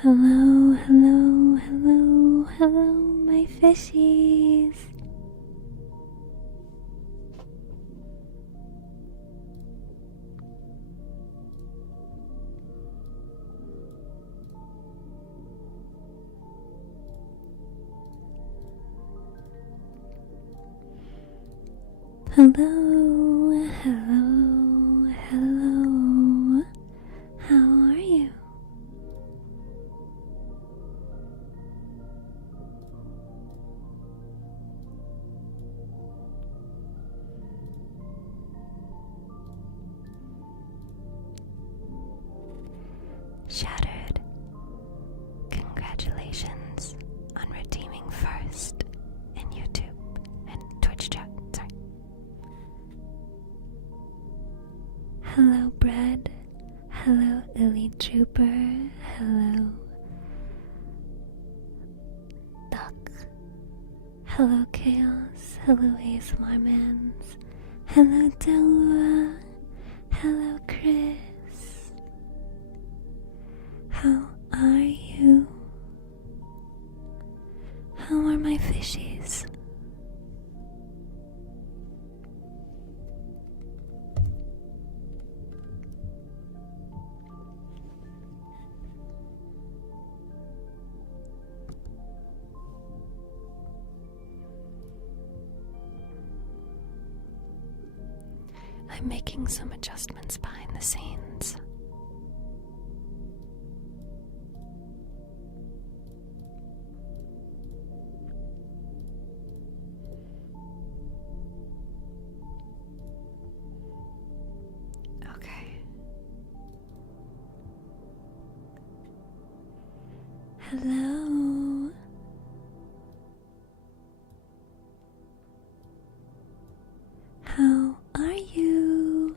Hello, hello, hello, hello, my fishies. Hello, hello, hello. How are you? Shattered. Congratulations on redeeming first in YouTube and Twitch chat. Sorry. Hello, Bread. Hello, Elite Trooper. Hello, Duck. Hello, Chaos. Hello, ASMR Mans. Hello, Delua. Hello, Chris. How are you? How are my fishies? I'm making some adjustments behind the scenes. Okay. Hello. How are you?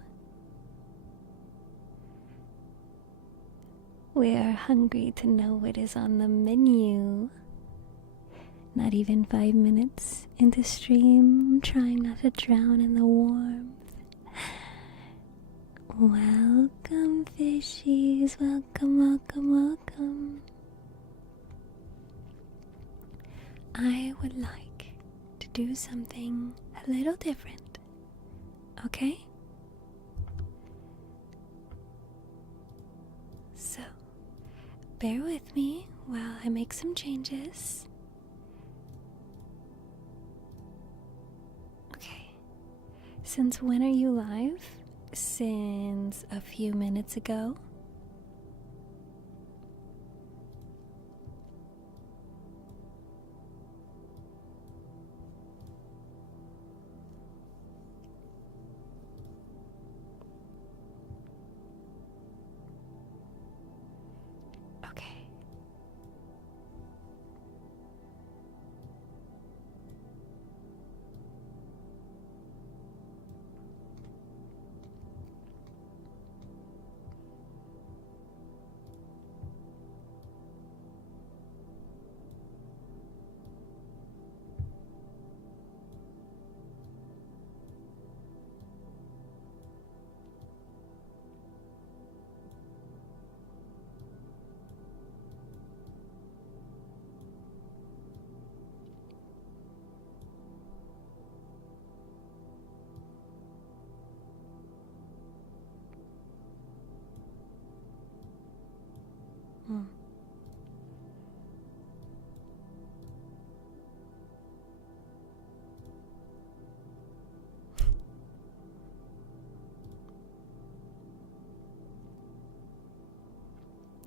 We are hungry to know what is on the menu. Not even 5 minutes into stream, trying not to drown in the warmth. Welcome, fishies. Welcome, welcome, welcome. I would like to do something a little different, okay? So, bear with me while I make some changes. Okay, since when are you live? Since a few minutes ago. Okay.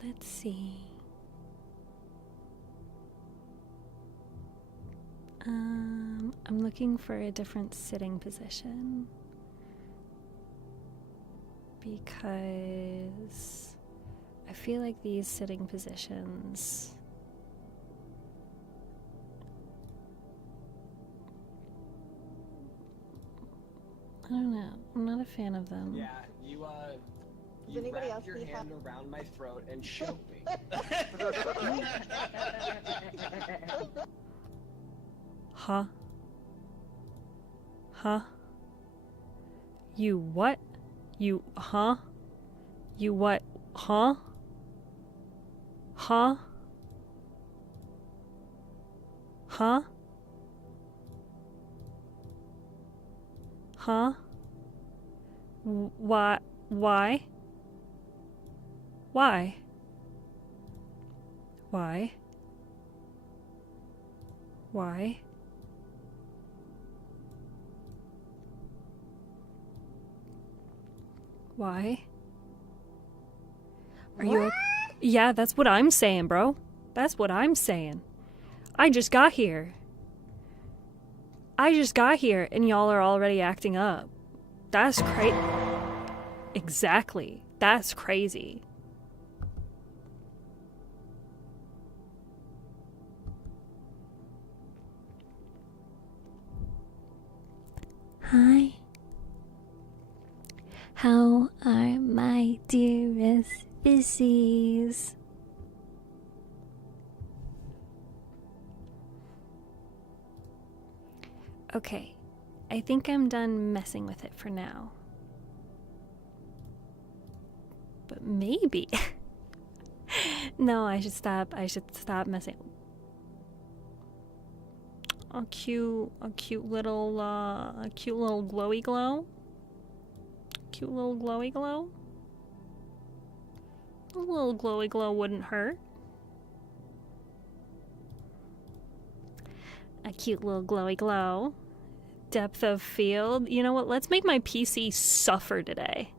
Let's see. I'm looking for a different sitting position because I feel like these sitting positions I don't know. I'm not a fan of them. Yeah, you wrapped your hand around my throat and choked me. Huh? Huh? You what? You, huh? You what? Huh? Huh? Huh? Huh? Why? Why? Why? Why? Why? Why? Are you? Yeah, that's what I'm saying, bro. That's what I'm saying. I just got here. And y'all are already acting up. That's crazy. Exactly. That's crazy. Hi. How are my dearest fishies? Okay, I think I'm done messing with it for now. But maybe. No, I should stop messing. A cute little glowy glow. Cute little glowy glow. A little glowy glow wouldn't hurt. A cute little glowy glow. Depth of field. You know what? Let's make my PC suffer today.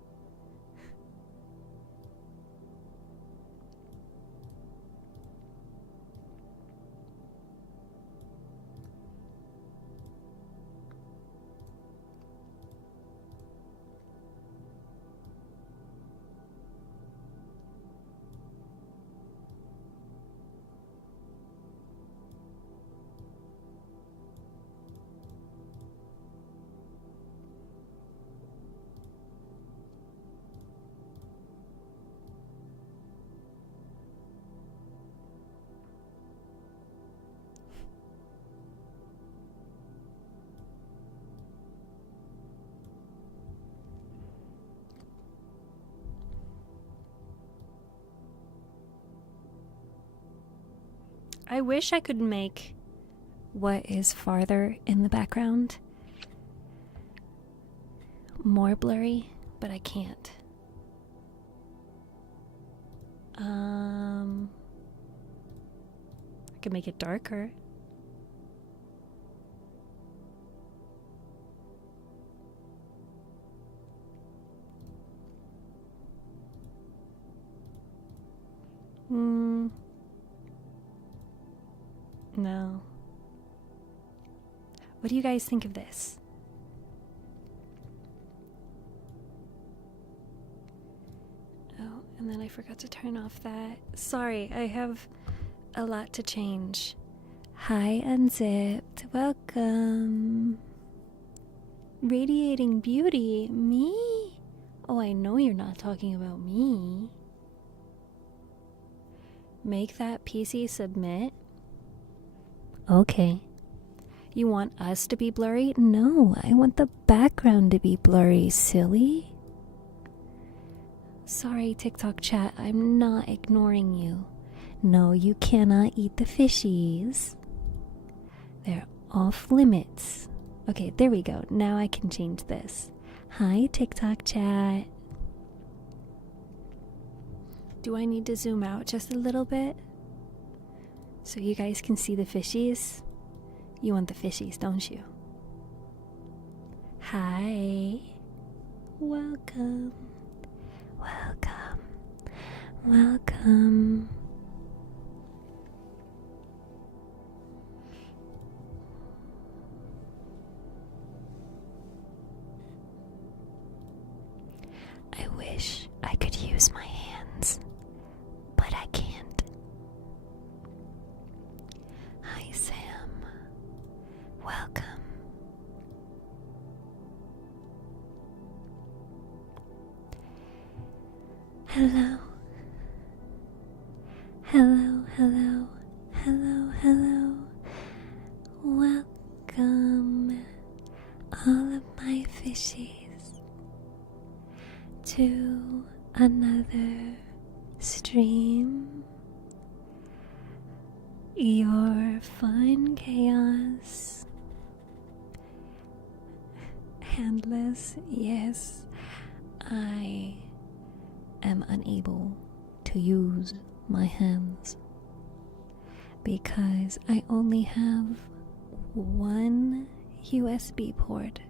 I wish I could make what is farther in the background more blurry, but I can't. I could make it darker. No. What do you guys think of this? Oh, and then I forgot to turn off that. Sorry, I have a lot to change. Hi, Unzipped. Welcome. Radiating beauty. Me? Oh, I know you're not talking about me. Make that PC submit. Okay. You want us to be blurry? No, I want the background to be blurry, silly. Sorry, TikTok chat, I'm not ignoring you. No, you cannot eat the fishies. They're off limits. Okay, there we go. Now I can change this. Hi, TikTok chat. Do I need to zoom out just a little bit? So you guys can see the fishies? You want the fishies, don't you? Hi. Welcome. Welcome. Welcome. I wish I could use my hands, but I can't. Hi, Sam. Welcome. Hello. Hello, hello, hello, hello. Welcome, all of my fishies, to another stream. You're fine, Chaos. Handless, yes. I am unable to use my hands because I only have one USB port.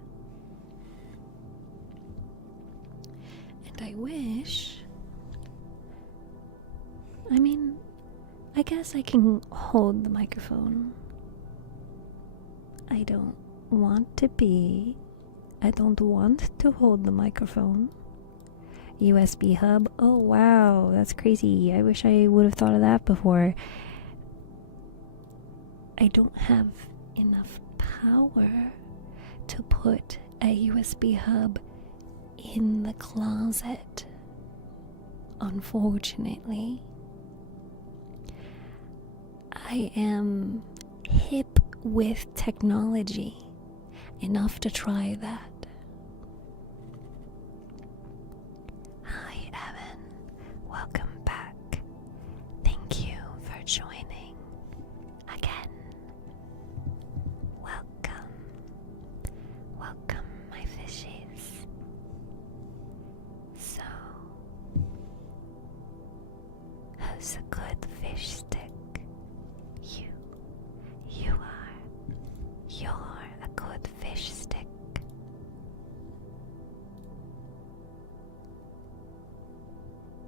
And I wish... I guess I can hold the microphone. I don't want to hold the microphone. USB hub. Oh wow, that's crazy. I wish I would have thought of that before. I don't have enough power to put a USB hub in the closet, unfortunately. I am hip with technology enough to try that. Hi, Evan. Welcome back. Thank you for joining again. Welcome. Welcome, my fishies. So, who's a good fish stick? You are. You're a good fish stick.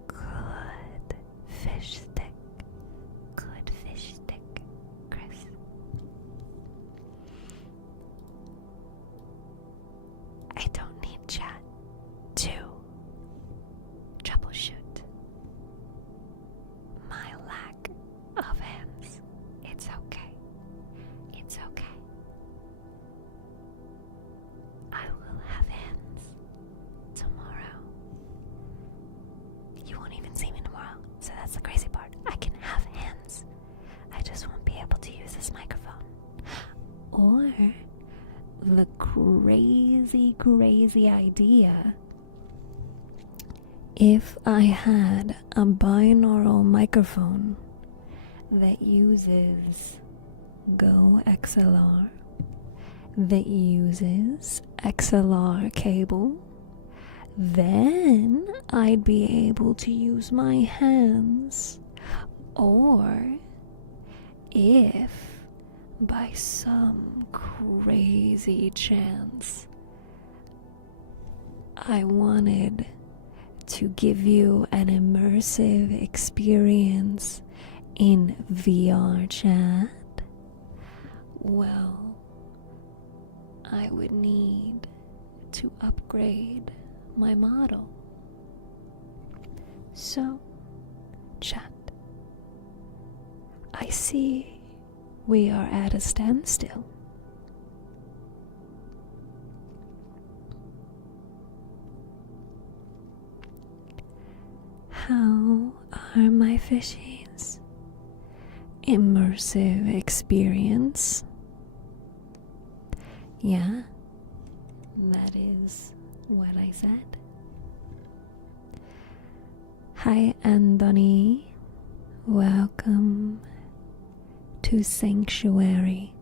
Good fish stick. Good fish stick, Chris. I don't need chat to troubleshoot my lack of hands. It's okay. It's okay. I will have hands tomorrow. You won't even see me tomorrow, so that's the crazy part. I can have hands. I just won't be able to use this microphone. Or the crazy idea, if I had a binaural microphone that uses Go XLR, that uses XLR cable, then I'd be able to use my hands. Or if by some crazy chance I wanted to give you an immersive experience in VR chat, well, I would need to upgrade my model. So, chat, I see we are at a standstill. How are my fishies? Immersive experience. Yeah, that is what I said. Hi, Anthony. Welcome to Sanctuary.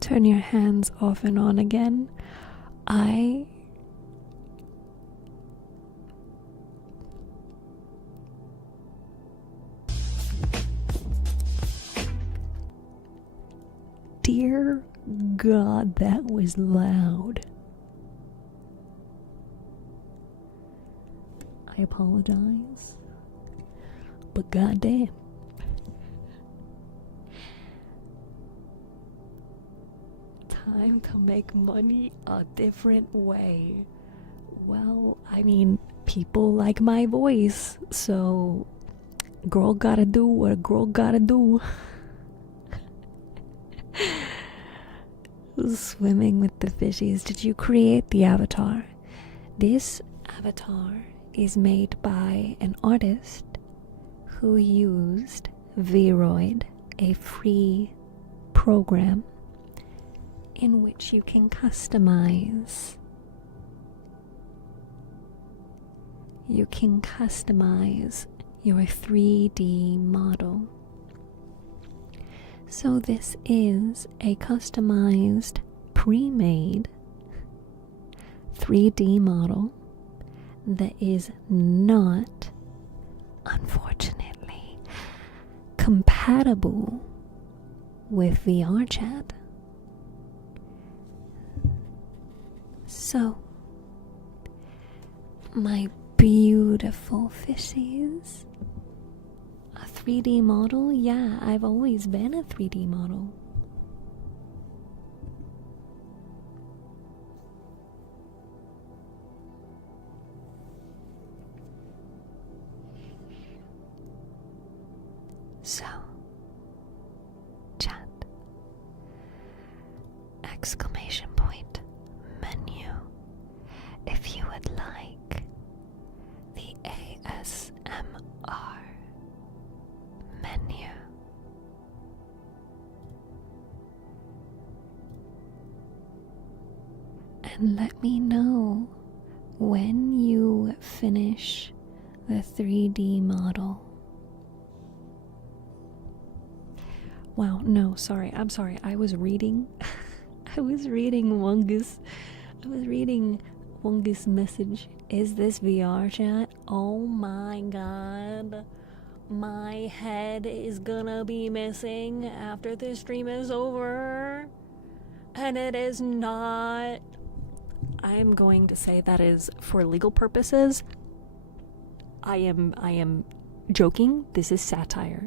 Turn your hands off and on again. Dear God, that was loud. I apologize, but goddamn. Time to make money a different way. Well, I mean, people like my voice, so girl gotta do what a girl gotta do. Swimming with the fishies. Did you create the avatar? This avatar is made by an artist who used Vroid, a free program in which you can customize. your 3D model. So this is a customized, pre-made 3D model that is not, unfortunately, compatible with VR chat. So, my beautiful fishies, a 3D model? Yeah, I've always been a 3D model. So, chat, exclamation point, menu, if you would like the ASMR menu. And let me know when you finish the 3D model. Wow, no, sorry. I'm sorry. I was reading Wongus. I was reading Wongus' message. Is this VR chat? Oh my god. My head is gonna be missing after this stream is over. And it is not. I'm going to say that is for legal purposes. I am joking. This is satire.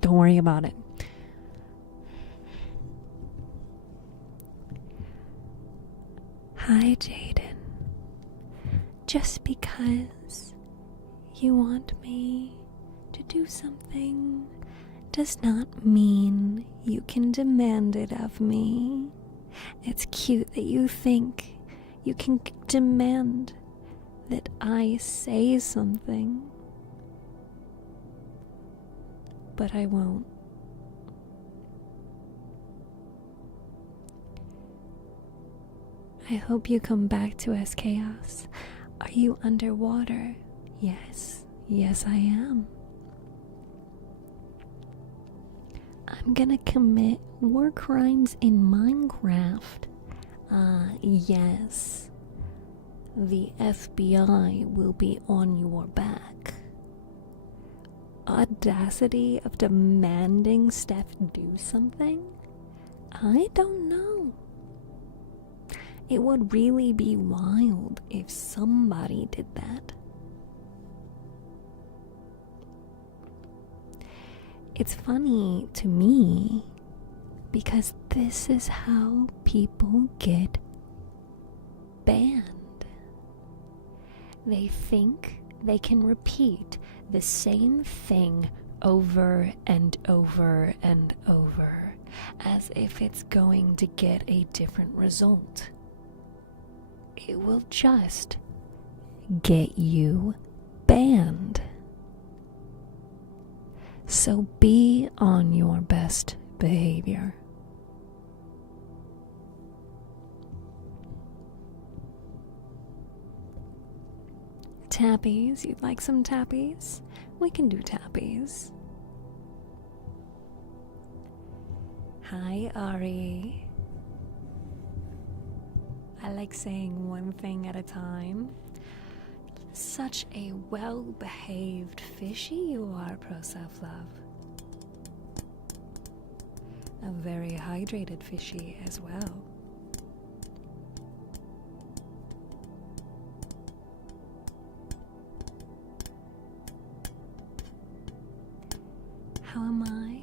Don't worry about it. Hi, Jaden. Just because you want me to do something does not mean you can demand it of me. It's cute that you think you can demand that I say something. But I won't. I hope you come back to us, Chaos. Are you underwater? Yes. Yes, I am. I'm gonna commit war crimes in Minecraft. Yes. The FBI will be on your back. Audacity of demanding Steph do something? I don't know. It would really be wild if somebody did that. It's funny to me because this is how people get banned. They think they can repeat the same thing over and over and over as if it's going to get a different result. It will just get you banned. So be on your best behavior. Tappies, you'd like some tappies? We can do tappies. Hi, Ari. I like saying one thing at a time. Such a well-behaved fishy you are, Pro Self-Love. A very hydrated fishy as well. How am I?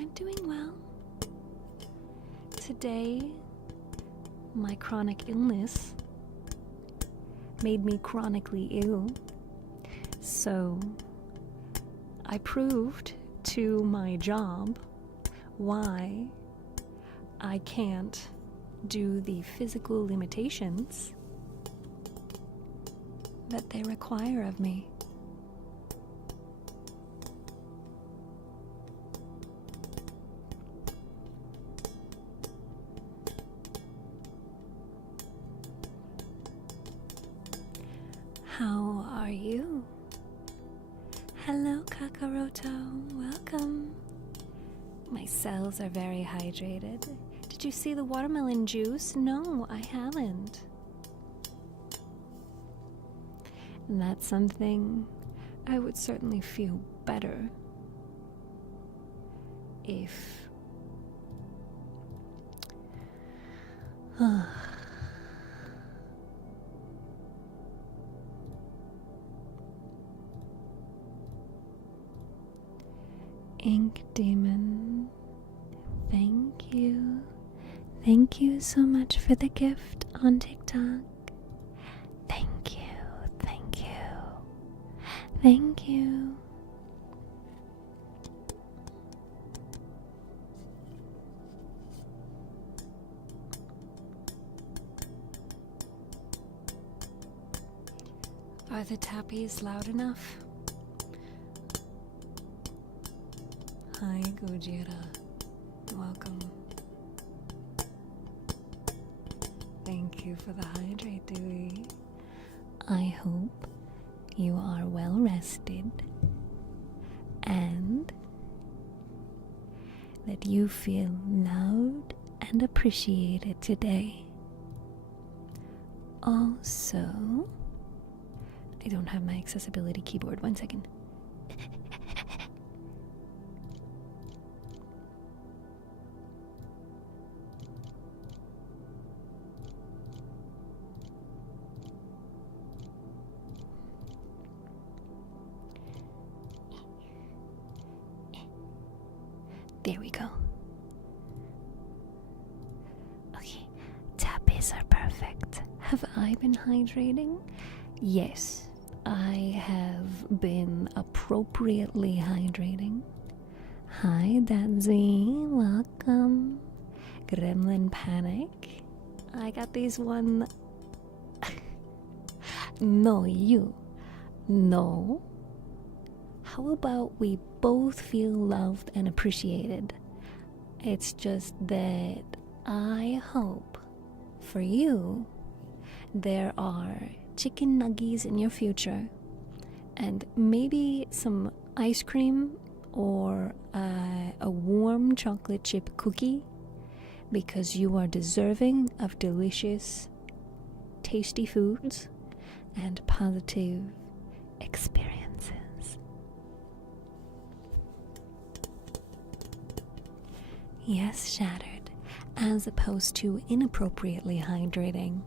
I'm doing well. Today, my chronic illness made me chronically ill. So, I proved to my job why I can't do the physical limitations that they require of me. How are you? Hello, Kakaroto. Welcome. My cells are very hydrated. Did you see the watermelon juice? No, I haven't. And that's something I would certainly feel better if... Ink Demon, thank you. Thank you so much for the gift on TikTok. Thank you, thank you, thank you. Are the tappies loud enough? Hi, Gojira. Welcome. Thank you for the hydrate, Dewey. I hope you are well rested and that you feel loved and appreciated today. Also, I don't have my accessibility keyboard. 1 second. There we go. Okay, tappies are perfect. Have I been hydrating? Yes, I have been appropriately hydrating. Hi, Danzy. Welcome. Gremlin Panic. I got these one. No, you. No. How about we both feel loved and appreciated? It's just that I hope for you there are chicken nuggies in your future and maybe some ice cream or a warm chocolate chip cookie, because you are deserving of delicious, tasty foods and positive experiences. Yes, shattered, as opposed to inappropriately hydrating,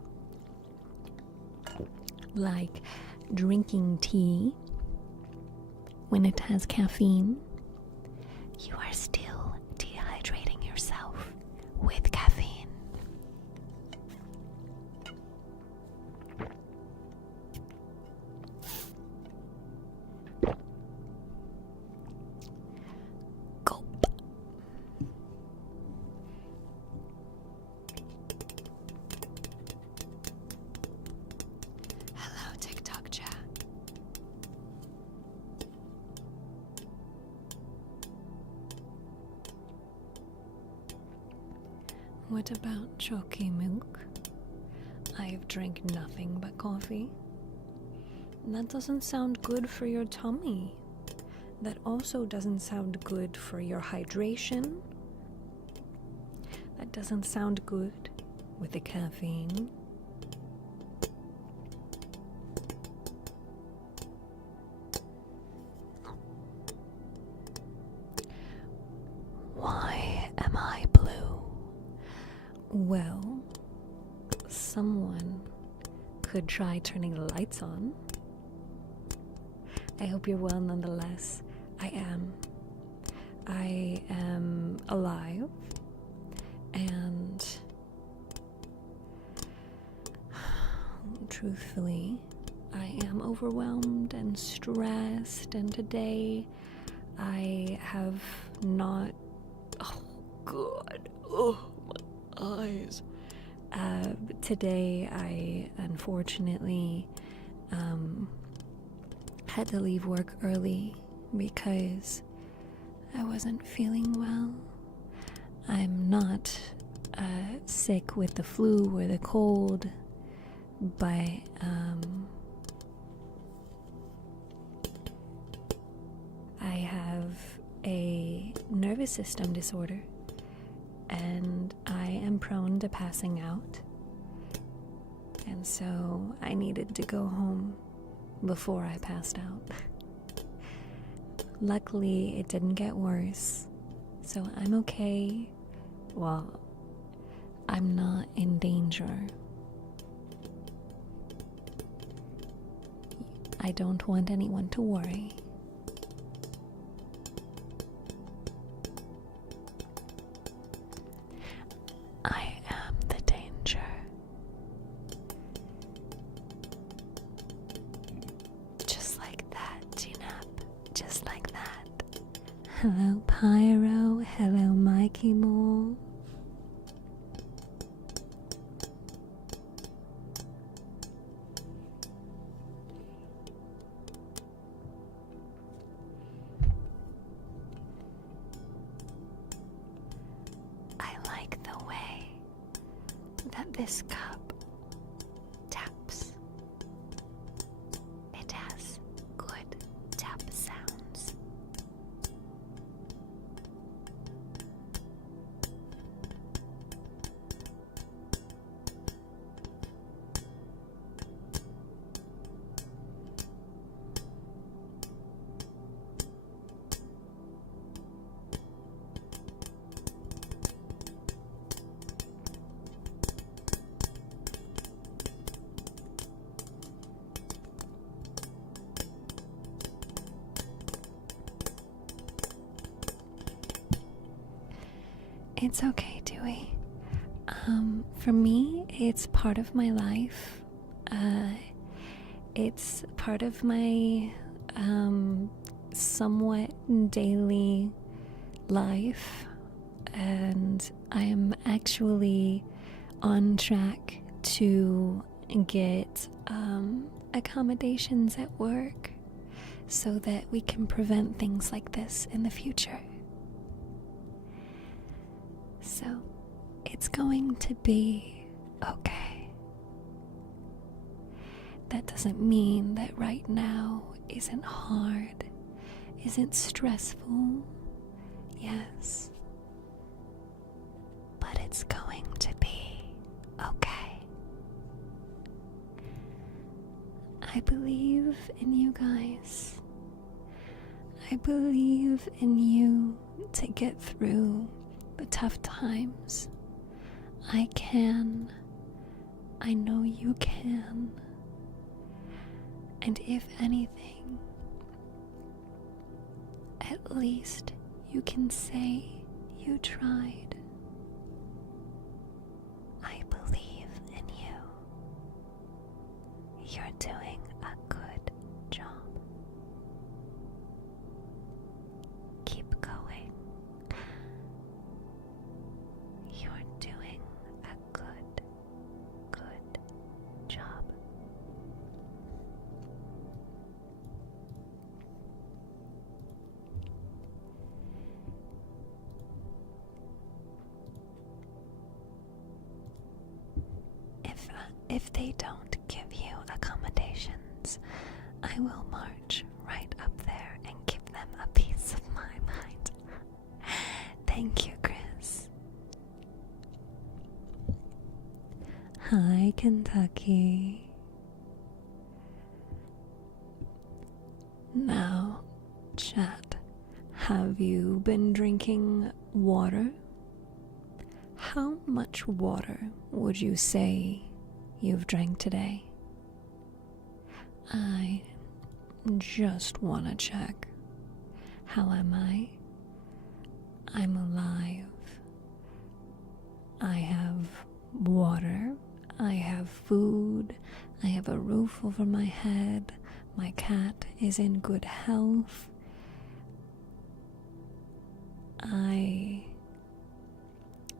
like drinking tea when it has caffeine. You are still dehydrating yourself with caffeine. Gulp. Hello, TikTok chat. What about chalky milk? I've drank nothing but coffee. That doesn't sound good for your tummy. That also doesn't sound good for your hydration. That doesn't sound good with the caffeine. Why am I blue? Well, someone could try turning the lights on. I hope you're well nonetheless. I am alive, and truthfully, I am overwhelmed and stressed, and today I have not... Oh, God. Oh, my eyes. Today I unfortunately had to leave work early because I wasn't feeling well. I'm not sick with the flu or the cold, but a nervous system disorder, and I am prone to passing out. And so I needed to go home before I passed out. Luckily, it didn't get worse, so I'm okay. Well, I'm not in danger. I don't want anyone to worry. I am the danger. Just like that, Ginap. Just like that. Hello, Pyro. Hello, Mikey Mole. I like the way that this cup taps. It has good tap sounds. It's okay, Dewey. For me, it's part of my life. It's part of my somewhat daily life, and I am actually on track to get accommodations at work so that we can prevent things like this in the future. So, it's going to be okay. That doesn't mean that right now isn't hard, isn't stressful. Yes. But it's going to be okay. I believe in you guys. I believe in you to get through the tough times. I can. I know you can. And if anything, at least you can say you tried. I believe in you. You're doing a good job. Keep going. You're doing a good job. If they don't give you accommodations, I will march right up there and give them a piece of my mind. Thank you, Chris. Hi, Kentucky. Now, chat, have you been drinking water? How much water would you say you've drank today? I just want to check. How am I? I'm alive. I have water. I have food. I have a roof over my head. My cat is in good health. I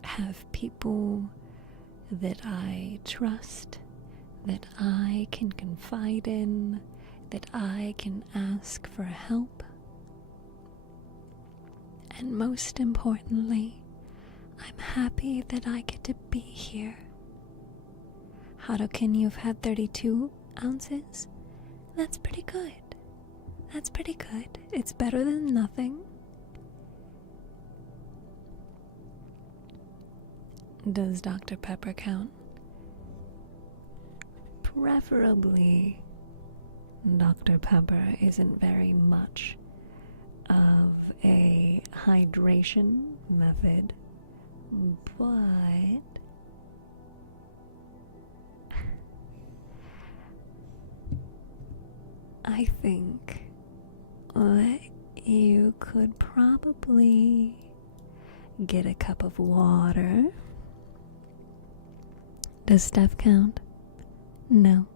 have people that I trust, that I can confide in, that I can ask for help. And most importantly, I'm happy that I get to be here. Harukin, you've had 32 ounces? That's pretty good. That's pretty good. It's better than nothing. Does Dr. Pepper count? Preferably, Dr. Pepper isn't very much of a hydration method, but I think that you could probably get a cup of water. Does Steph count? No.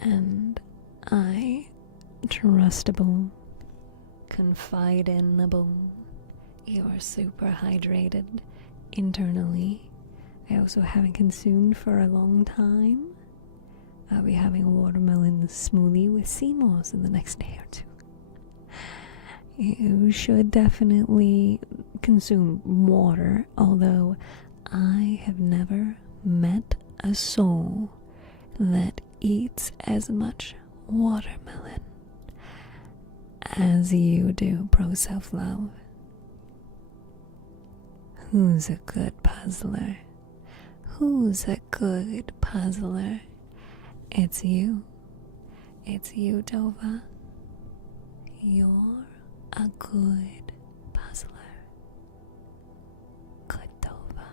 And I, trustable, confidable, you're super hydrated internally. I also haven't consumed for a long time. I'll be having a watermelon smoothie with sea moss in the next day or two. You should definitely consume water, although I have never met a soul that eats as much watermelon as you do, pro self-love. Who's a good puzzler? Who's a good puzzler? It's you. It's you, Dova. You're a good puzzler. Good Dova.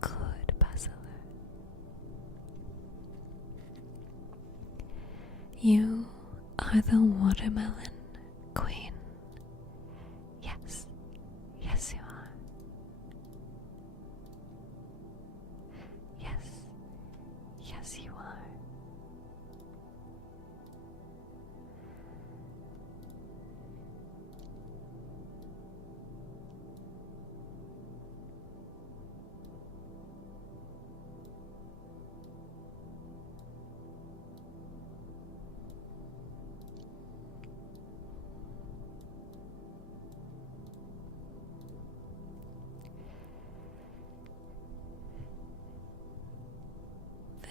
Good puzzler. You are the watermelon queen. Yes. Yes, you are. Yes. Yes, you are.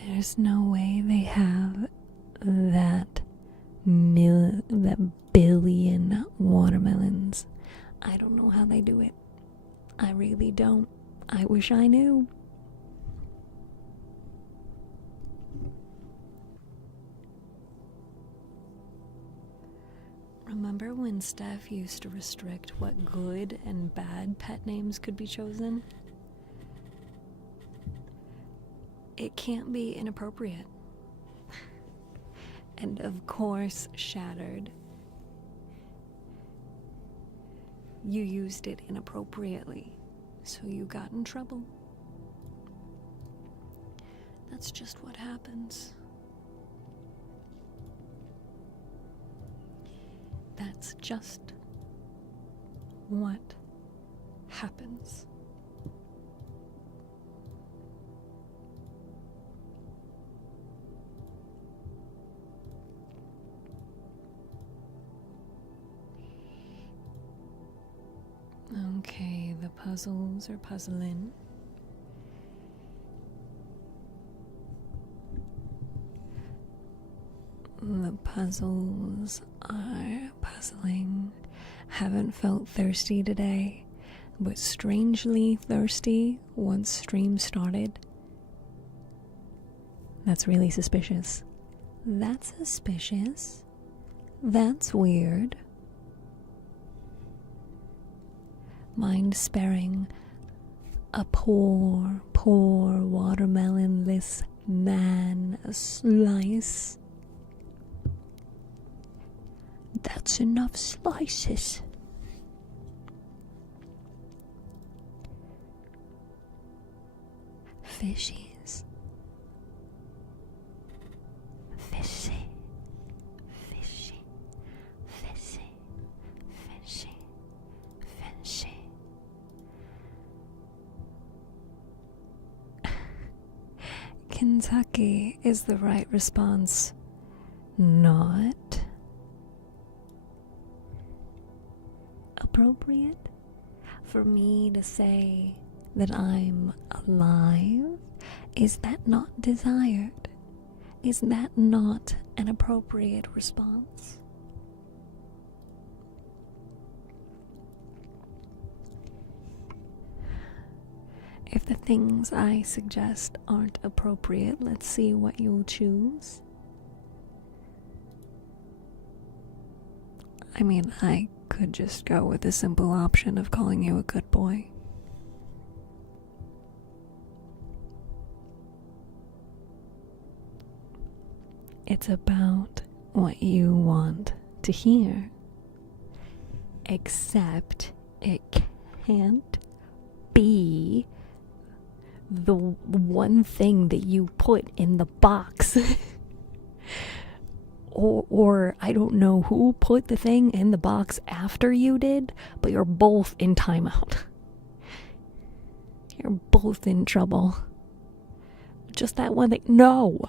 There's no way they have that billion watermelons. I don't know how they do it. I really don't. I wish I knew. Remember when Steph used to restrict what good and bad pet names could be chosen? It can't be inappropriate. And of course, Shattered, you used it inappropriately, so you got in trouble. That's just what happens. That's just what happens. Okay, the puzzles are puzzling. The puzzles are puzzling. Haven't felt thirsty today, but strangely thirsty once stream started. That's really suspicious. That's suspicious. That's weird. Mind sparing a poor watermelonless man a slice. That's enough slices. Fishies. Fishy. Fishy. Fishy. Fishy. Fishy. Kentucky is the right response. Not appropriate for me to say that I'm alive? Is that not desired? Is that not an appropriate response? If the things I suggest aren't appropriate, let's see what you'll choose. I mean, I could just go with the simple option of calling you a good boy. It's about what you want to hear. Except it can't be the one thing that you put in the box. or I don't know who put the thing in the box after you did, but you're both in timeout. You're both in trouble. Just that one thing. No!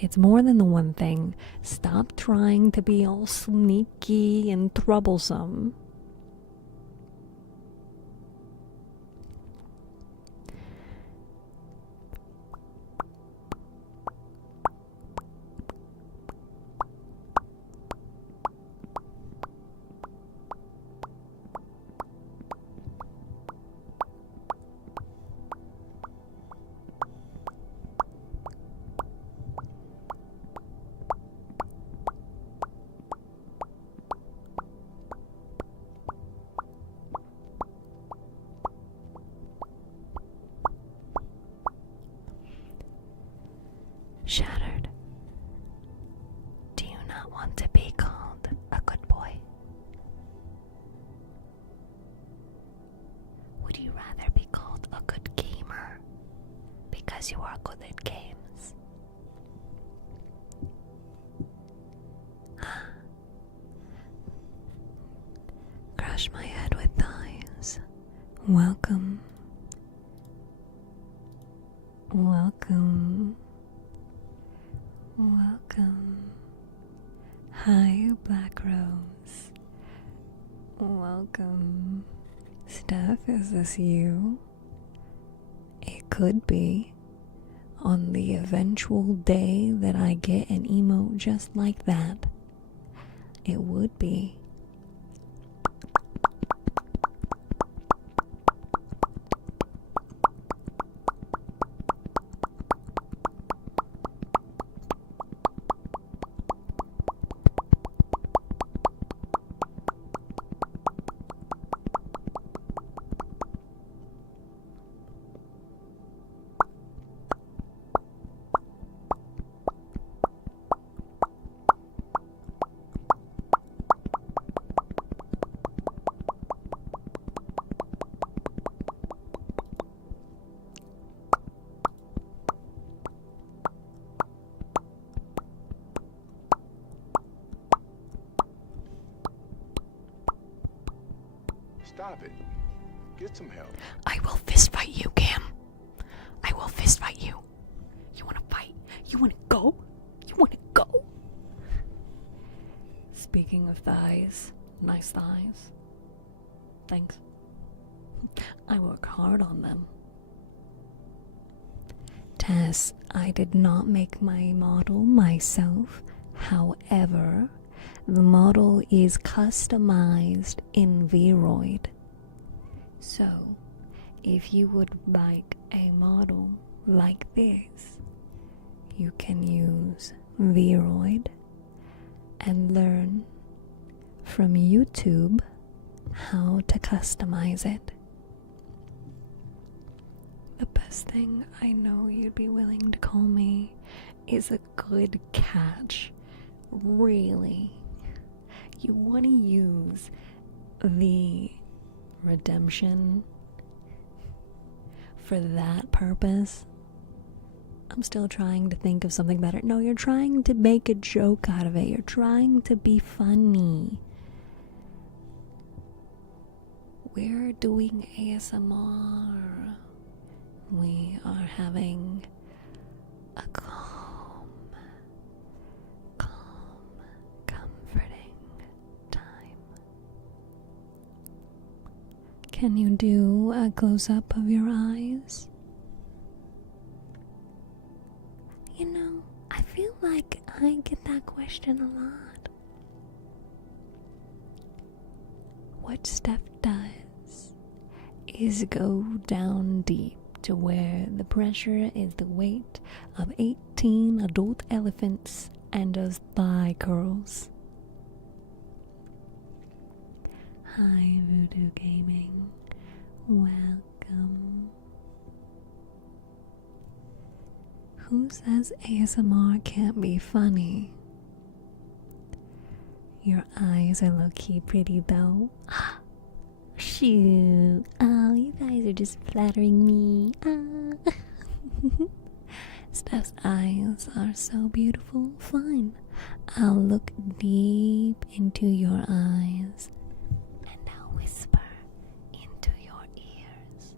It's more than the one thing. Stop trying to be all sneaky and troublesome. Shattered. Do you not want to be called a good boy? Would you rather be called a good gamer because you are good at games? Crush my head with thighs. Welcome. Welcome. Welcome. Hi, Black Rose. Welcome. Steph, is this you? It could be. On the eventual day that I get an emote just like that, it would be. Stop it. Get some help. I will fist fight you, Cam. I will fist fight you. You wanna fight? You wanna go? You wanna go? Speaking of thighs, nice thighs. Thanks. I work hard on them. Tess, I did not make my model myself. However, the model is customized in Vroid. So, if you would like a model like this, you can use Vroid and learn from YouTube how to customize it. The best thing I know you'd be willing to call me is a good catch. Really. You want to use the redemption for that purpose? I'm still trying to think of something better. No, you're trying to make a joke out of it. You're trying to be funny. We're doing ASMR. We are having a calm, comforting time. Can you do a close-up of your eyes? You know, I feel like I get that question a lot. What Steph does is go down deep to where the pressure is the weight of 18 adult elephants and does thigh curls. Hi, Voodoo Gaming. Welcome. Who says ASMR can't be funny? Your eyes are low-key pretty though. Shoot. Oh, you guys are just flattering me. Steph's eyes are so beautiful. Fine. I'll look deep into your eyes and I'll whisper into your ears.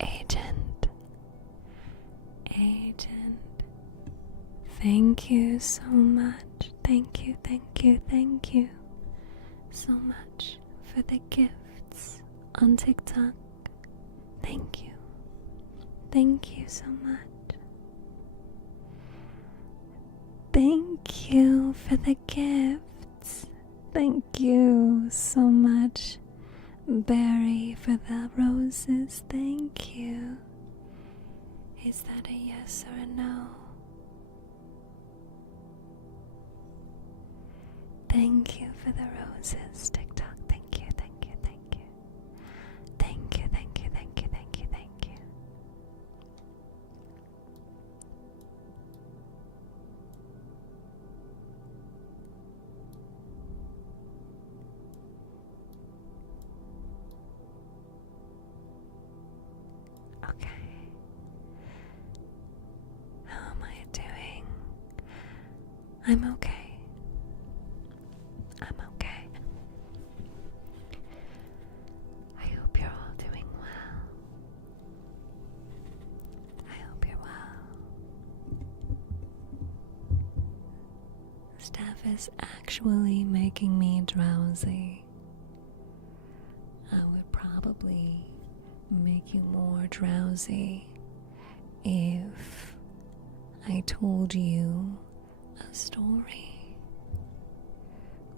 Agent, thank you so much. Thank you so much for the gifts on TikTok. Thank you so much. Thank you for the gifts. Thank you so much, Barry, for the roses. Thank you. Is that a yes or a no? Thank you for the roses, TikTok. Thank you. Okay. How am I doing? I'm okay. I hope you're all doing well. I hope you're well. Steph is actually making me drowsy. I would probably make you more drowsy if I told you a story.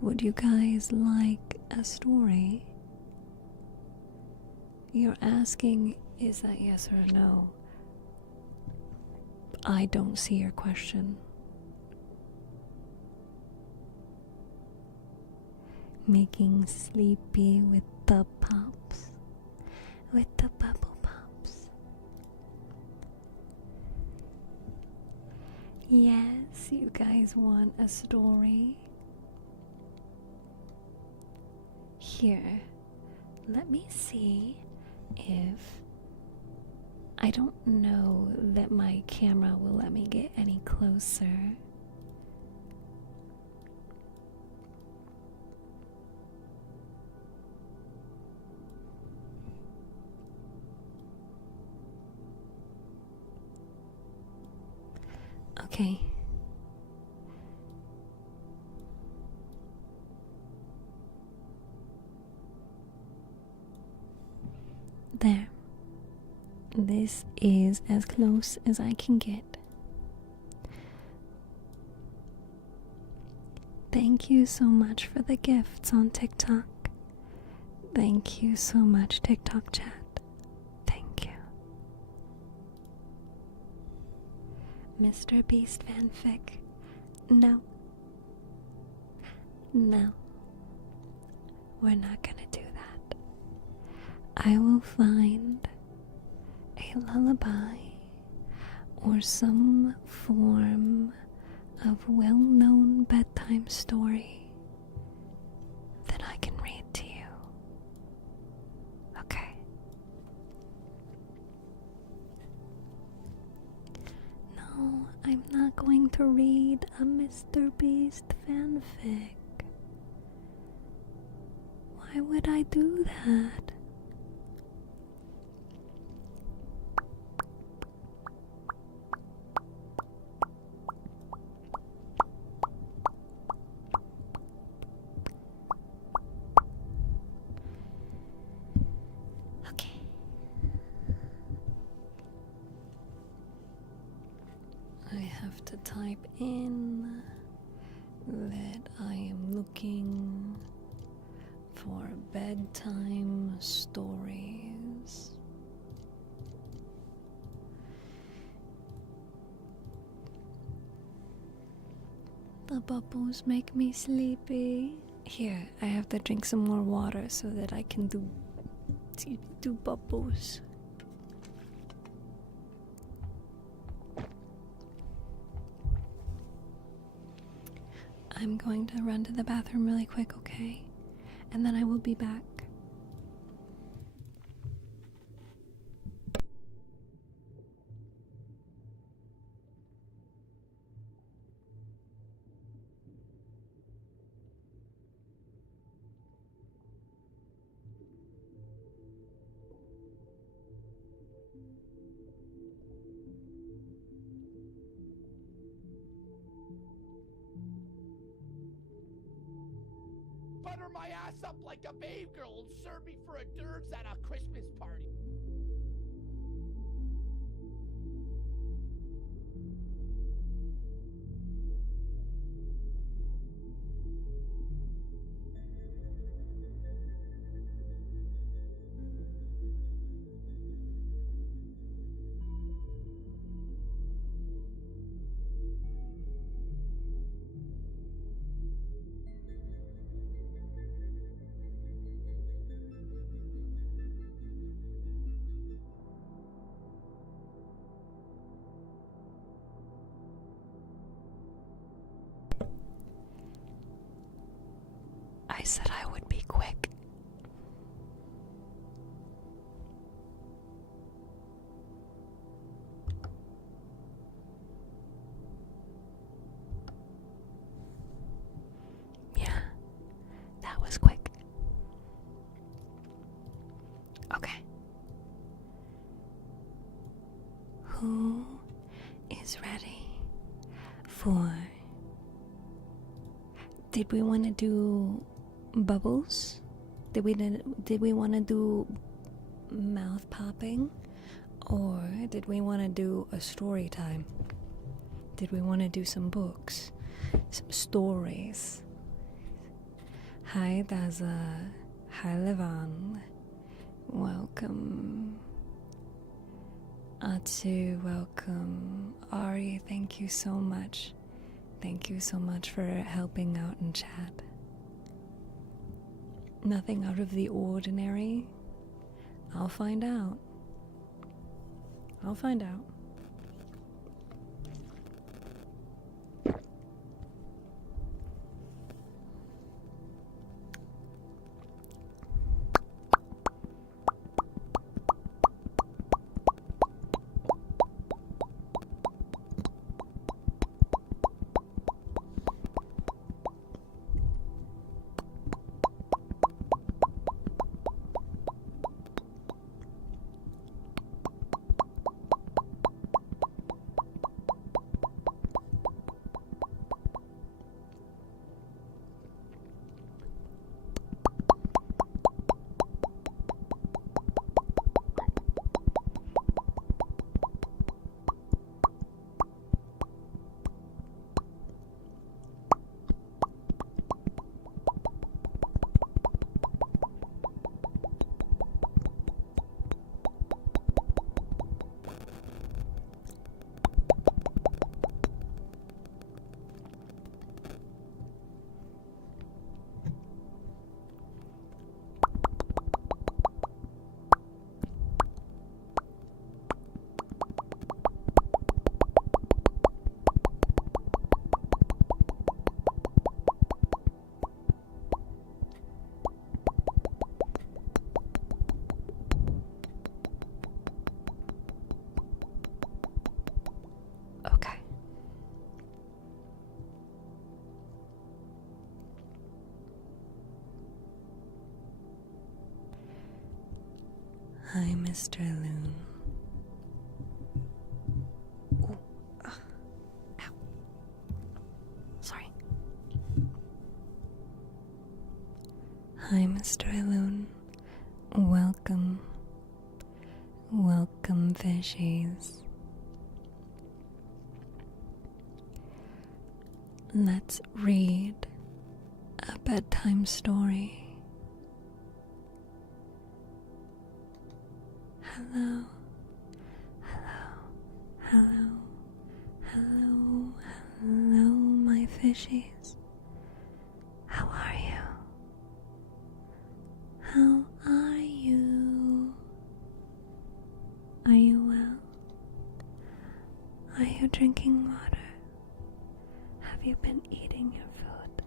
Would you guys like a story? You're asking, is that yes or no? I don't see your question. Making sleepy with the pops. With the bubble pops. Yes, you guys want a story? Here, let me see if I don't know that my camera will let me get any closer. Okay. There. This is as close as I can get. Thank you so much for the gifts on TikTok. Thank you so much, TikTok chat. Thank you. Mr. Beast fanfic. No. No. We're not gonna do that. I will find a lullaby or some form of well-known bedtime story that I can read to you. Okay. No, I'm not going to read a Mr. Beast fanfic. Why would I do that? Okay. I have to type in that I am looking for bedtime stories. The bubbles make me sleepy. Here, I have to drink some more water so that I can do bubbles. I'm going to run to the bathroom really quick, okay? And then I will be back. Butter my ass up like a babe girl and serve me for hors d'oeuvres at a Christmas party. I said I would be quick. Yeah, that was quick. Okay. Who is ready for... Did we want to do bubbles? Did we want to do mouth popping? Or did we want to do a story time? Did we want to do some books? Some stories? Hi Daza. Hi Levan. Welcome. Atsu, welcome. Ari, thank you so much. Thank you so much for helping out in chat. Nothing out of the ordinary? I'll find out. I'll find out. Hi, Mr. Loon. Ooh, ow. Sorry. Hi, Mr. Loon. Welcome. Welcome, fishies. Let's read a bedtime story. Hello, hello, hello, hello, hello, my fishies. How are you? How are you? Are you well? Are you drinking water? Have you been eating your food?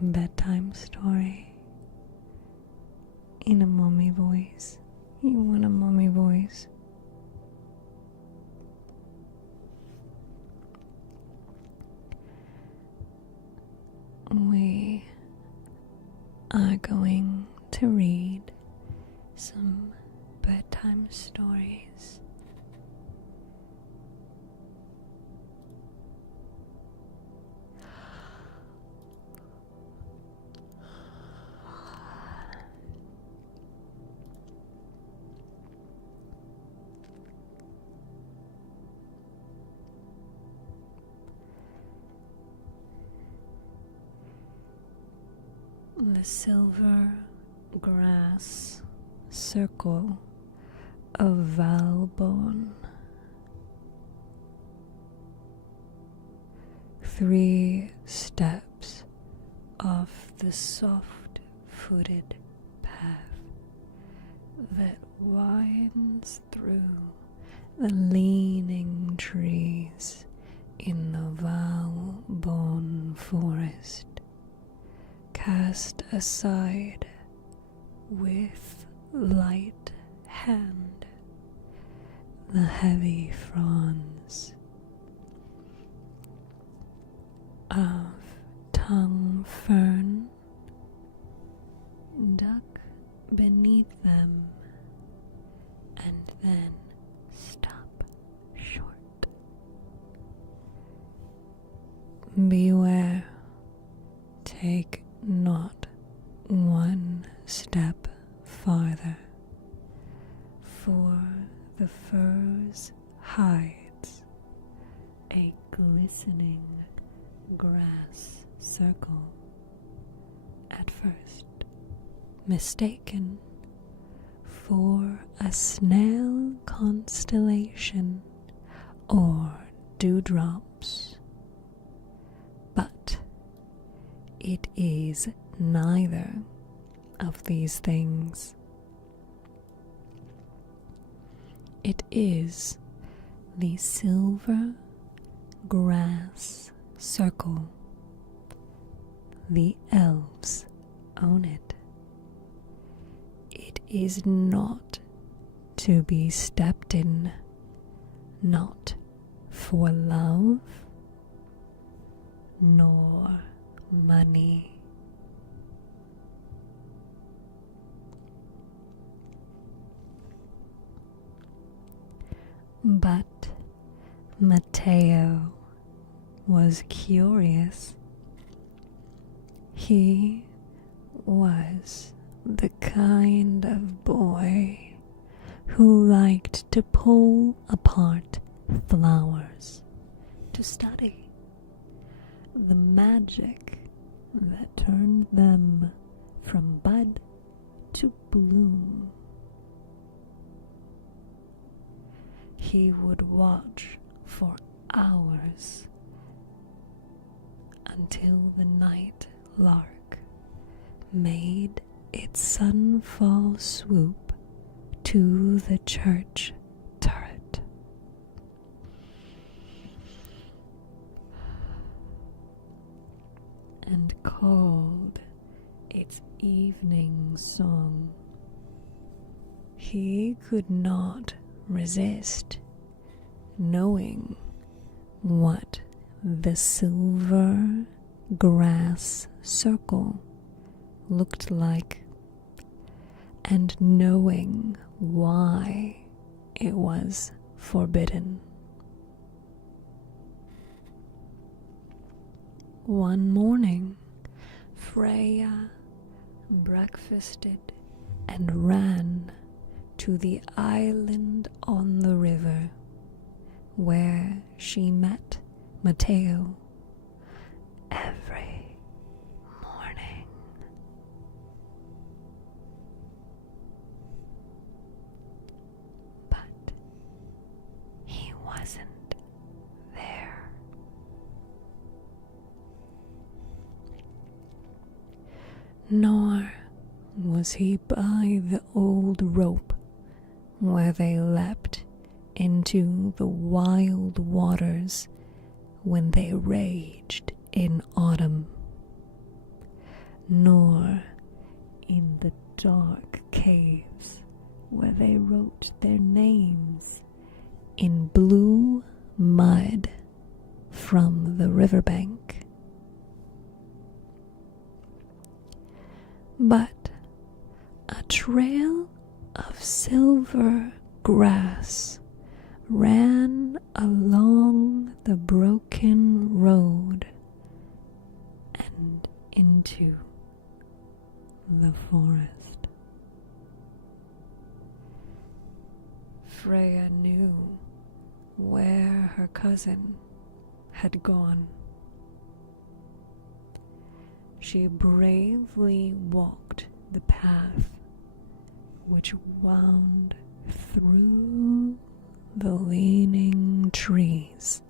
Bedtime story. In a mommy voice. You want a mommy voice? We are going to read some bedtime stories. The silver grass circle of Valbonne. 3 steps off the soft-footed path that winds through the leaning trees in the Valbonne forest. Cast aside with light hand the heavy fronds of tongue fern, duck beneath them, and then stop short. Beware, take not one step farther, for the furze hides a glistening grass circle, at first mistaken for a snail constellation or dewdrops, but it is neither of these things. It is the silver grass circle. The elves own it. It is not to be stepped in, not for love, nor money. But Matteo was curious. He was the kind of boy who liked to pull apart flowers to study the magic that turned them from bud to bloom. He would watch for hours until the night lark made its sunfall swoop to the church turret. And called its evening song. He could not resist knowing what the silver grass circle looked like and knowing why it was forbidden. One morning, Freya breakfasted and ran to the island on the river, where she met Matteo every morning. But he wasn't there. Nor was he by the old rope where they leapt into the wild waters when they raged in autumn, nor in the dark caves where they wrote their names in blue mud from the riverbank. But a trail of silver grass ran along the broken road and into the forest. Freya knew where her cousin had gone. She bravely walked the path which wound through the leaning trees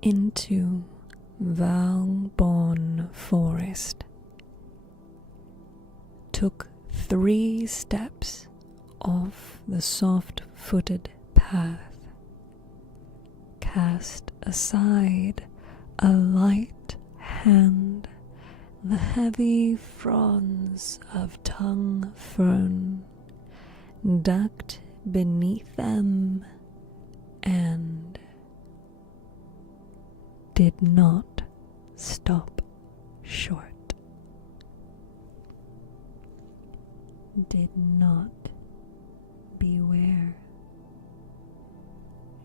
into Valborn Forest, took 3 steps off the soft-footed path, cast aside a light hand the heavy fronds of tongue fern, ducked beneath them, and did not stop short. Did not beware.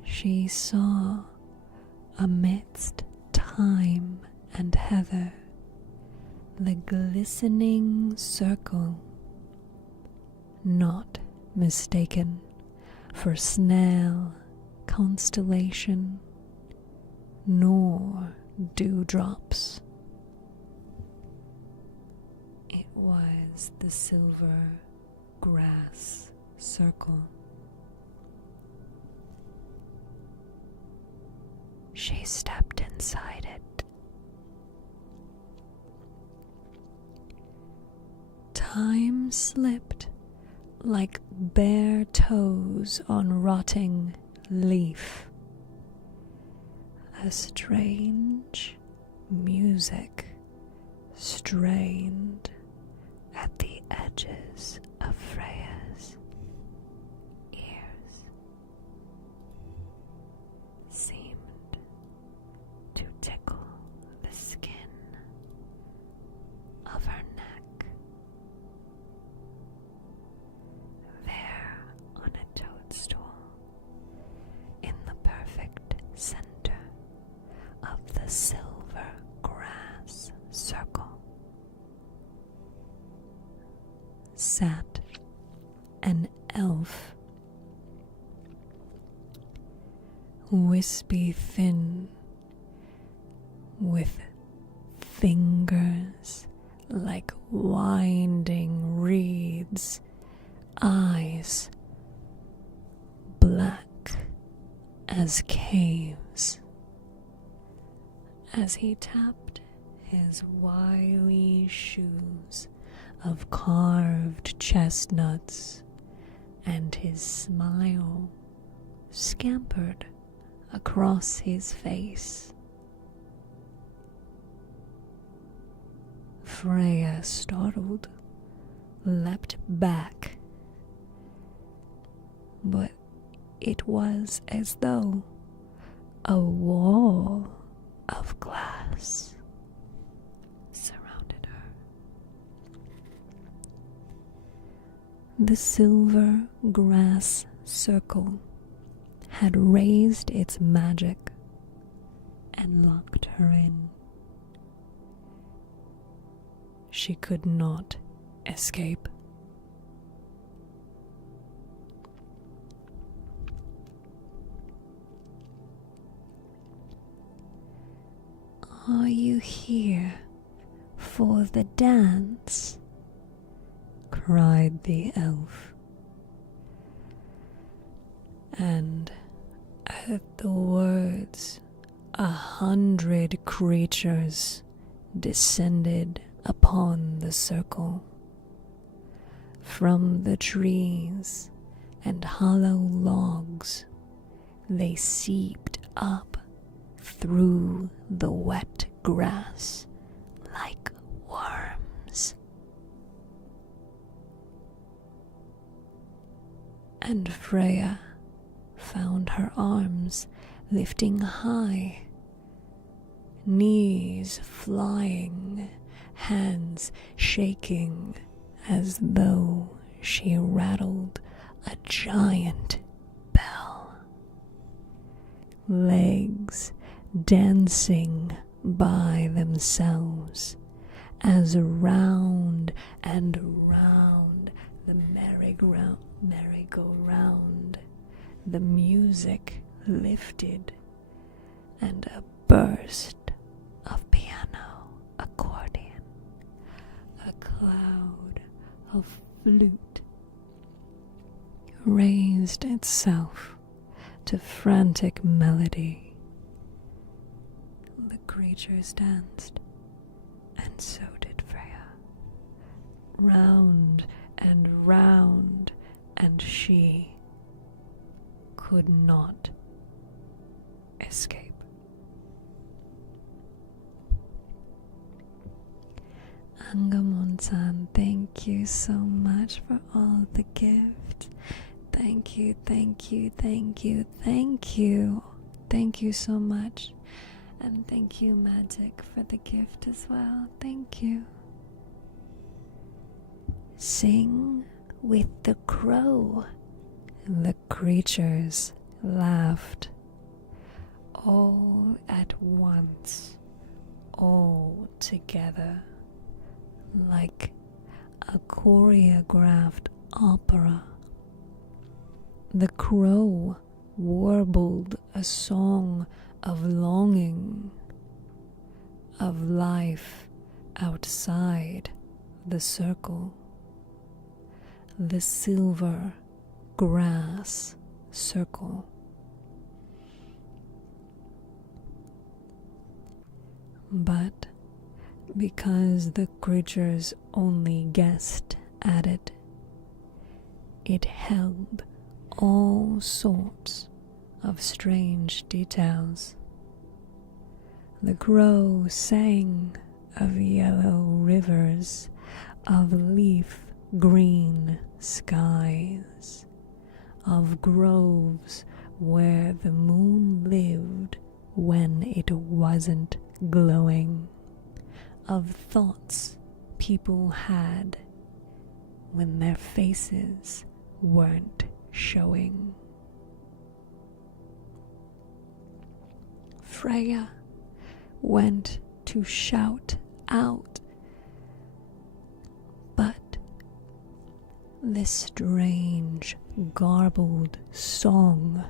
She saw amidst thyme and heather the glistening circle, not mistaken for snail constellation, nor dewdrops. It was the silver grass circle. She stepped inside it. Time slipped like bare toes on rotting leaf. A strange music strained at the edges of Freya's ears, seemed to tickle the skin of her neck. There on a toadstool, in the perfect center of the silver grass circle, sat an elf, wispy thin, with fingers like winding reeds, eyes black as caves. As he tapped his wily shoes of carved chestnuts, and his smile scampered across his face, Freya, startled, leapt back, but it was as though a wall of glass surrounded her. The silver grass circle had raised its magic and locked her in. She could not escape. Are you here for the dance? Cried the elf. And at the words, 100 creatures descended upon the circle. From the trees and hollow logs, they seeped up through the wet grass like worms. And Freya found her arms lifting high, knees flying, hands shaking as though she rattled a giant bell. Legs dancing by themselves as round and round the merry-go-round the music lifted, and a burst of piano, accordion, a cloud of flute raised itself to frantic melody. The creatures danced, and so did Freya. Round and round, and she could not escape. Angamon-san, thank you so much for all the gifts. Thank you, thank you, thank you, thank you. Thank you so much. And thank you, Magic, for the gift as well. Thank you. Sing with the crow. The creatures laughed. All at once, all together, like a choreographed opera. The crow warbled a song of longing, of life outside the circle. The silver grass circle. But because the creatures only guessed at it, it held all sorts of strange details. The crow sang of yellow rivers, of leaf green skies, of groves where the moon lived when it wasn't glowing, of thoughts people had when their faces weren't showing. Freya went to shout out, but this strange, garbled song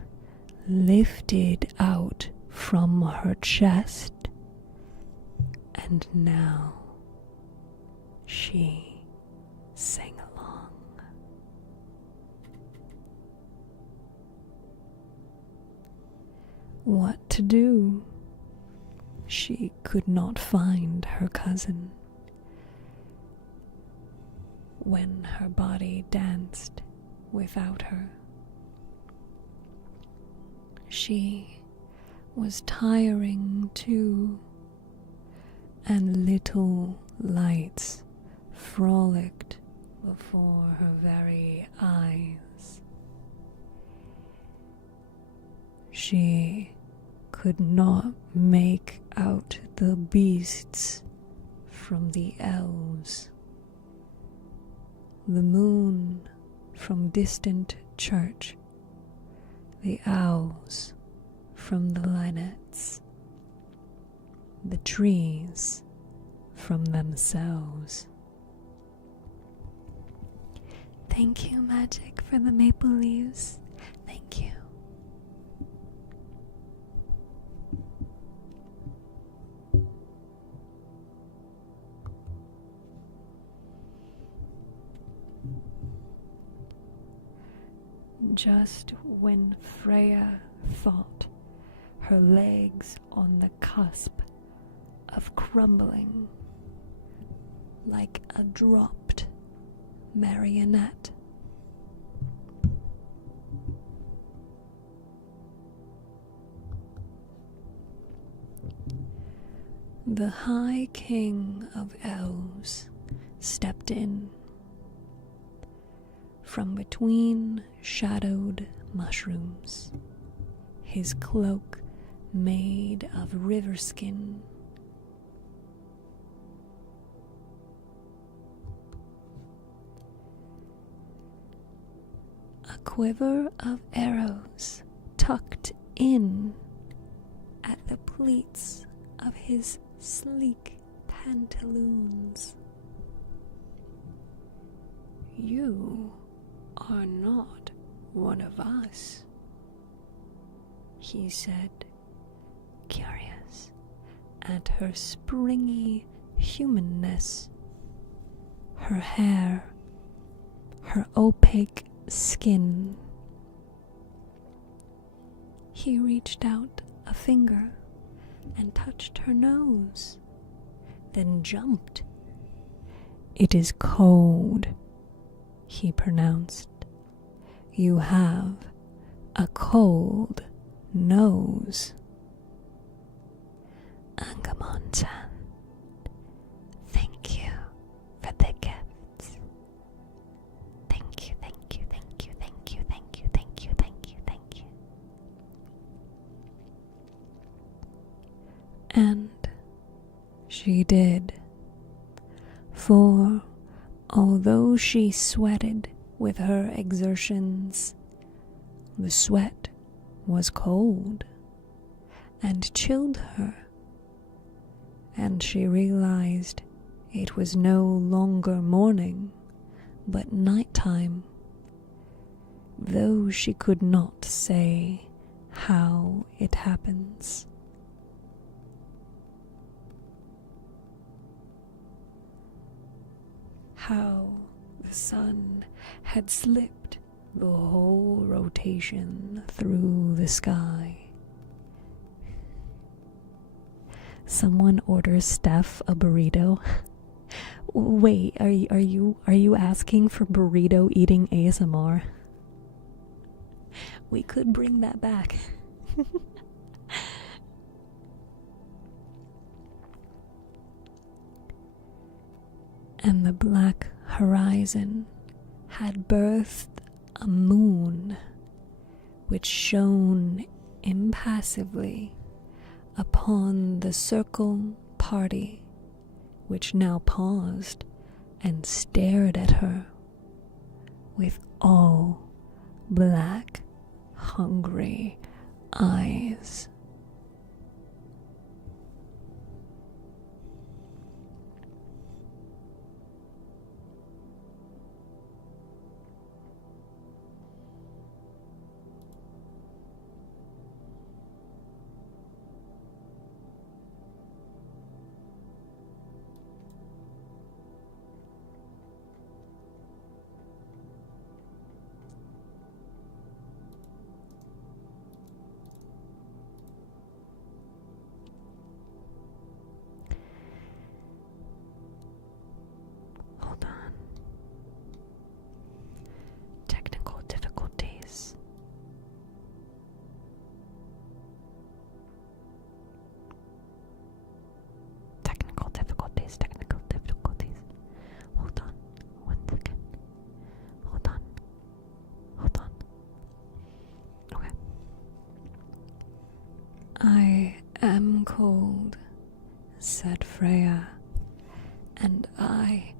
lifted out from her chest, and now she sang along. What to do? She could not find her cousin. When her body danced without her, she was tiring too, and little lights frolicked before her very eyes. She could not make out the beasts from the elves. The moon from distant church, the owls from the linnets, the trees from themselves. Thank you, Magic, for the maple leaves. Thank you. Just when Freya thought her legs on the cusp of crumbling like a dropped marionette, the High King of Elves stepped in from between shadowed mushrooms, his cloak made of river skin. A quiver of arrows tucked in at the pleats of his sleek pantaloons. "You are not one of us," he said, curious at her springy humanness, her hair, her opaque skin. He reached out a finger and touched her nose, then jumped. "It is cold," he pronounced. "You have a cold nose." Angamon-chan, thank you for the gifts. Thank you, thank you, thank you, thank you, thank you, thank you, thank you, thank you. And she did. For although she sweated with her exertions, the sweat was cold and chilled her, and she realized it was no longer morning, but nighttime, though she could not say how it happens. How the sun had slipped the whole rotation through the sky. Someone orders Steph a burrito. Wait, are you asking for burrito eating ASMR? We could bring that back. And the black horizon had birthed a moon which shone impassively upon the circle party, which now paused and stared at her with all black, hungry eyes. Hold on. Technical difficulties. Technical difficulties. Hold on. 1 second. Hold on. Okay. "I am cold," said Freya, "and I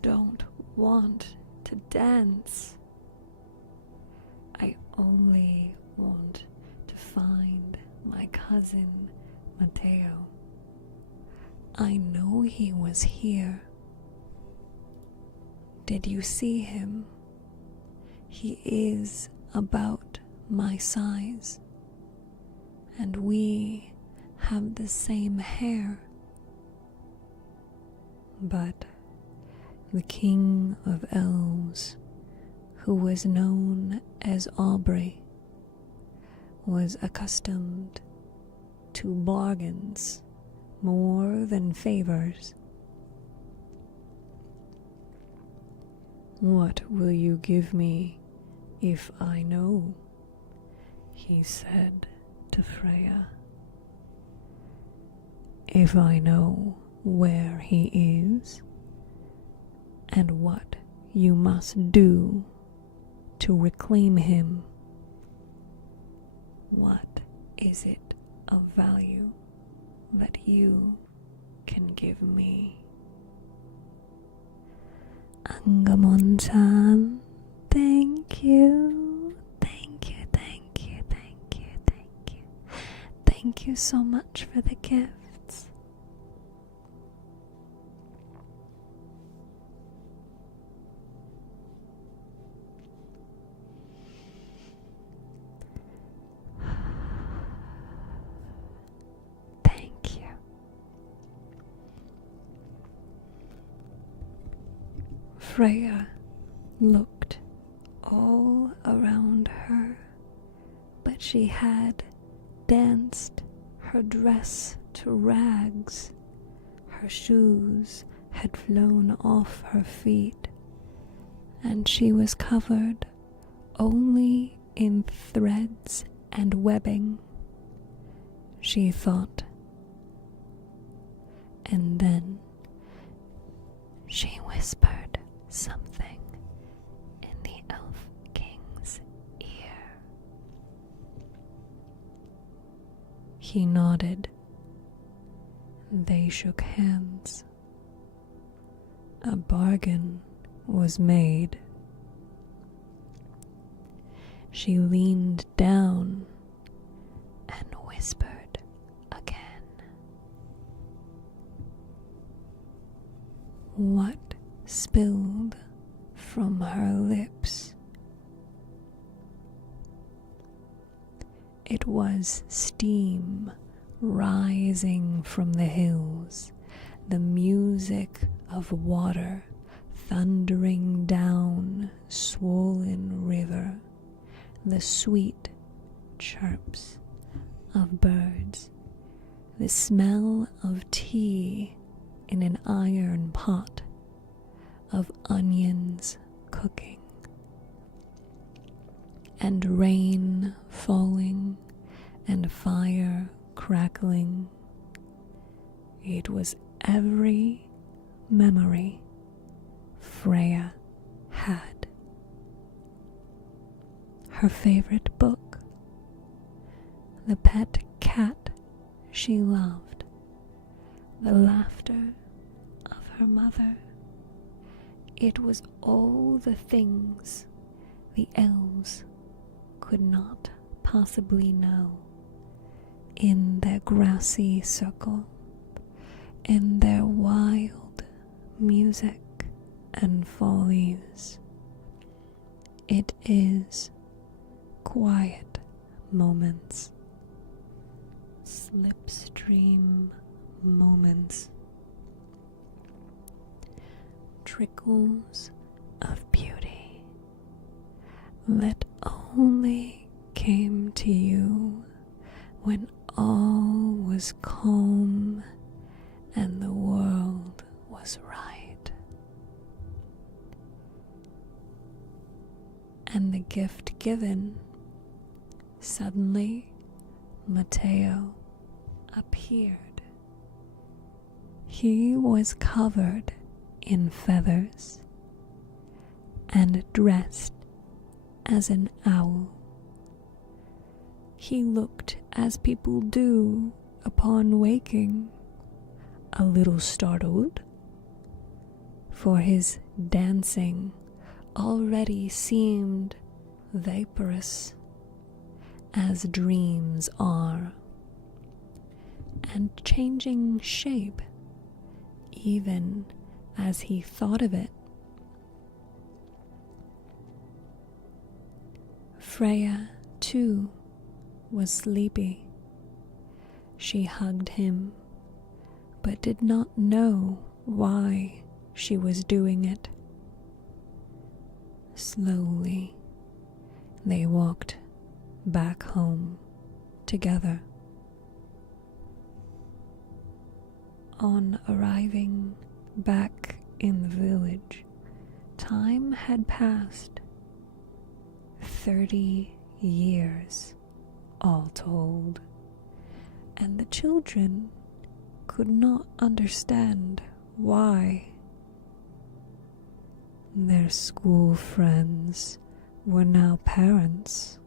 don't want to dance." I only want to find my cousin Matteo. I know he was here. Did you see him? He is about my size, and we have the same hair. But the king of elves, who was known as Aubrey, was accustomed to bargains more than favors. What will you give me if I know? He said to Freya. If I know where he is and what you must do to reclaim him. What is it of value that you can give me? Angamon-chan, thank you. Thank you, thank you, thank you, thank you. Thank you so much for the gifts. Thank you. Freya looked all around her, but she had danced her dress to rags. Her shoes had flown off her feet, and she was covered only in threads and webbing. She thought, and then she whispered something in the elf king's ear. He nodded. They shook hands. A bargain was made. She leaned down and whispered again. What spilled from her lips? It was steam rising from the hills, the music of water thundering down swollen river, the sweet chirps of birds, the smell of tea in an iron pot, of onions cooking, and rain falling and fire crackling. It was every memory Freya had. Her favorite book, the pet cat she loved, the laughter of her mother. It was all the things the elves could not possibly know in their grassy circle, in their wild music and follies. It is quiet moments, slipstream moments, trickles of beauty that only came to you when all was calm and the world was right. And the gift given, suddenly Matteo appeared. He was covered in feathers and dressed as an owl. He looked as people do upon waking, a little startled, for his dancing already seemed vaporous, as dreams are, and changing shape even as he thought of it. Freya, too, was sleepy. She hugged him, but did not know why she was doing it. Slowly, they walked back home together. On arriving back in the village, time had passed 30 years, all told, and the children could not understand why. Their school friends were now parents.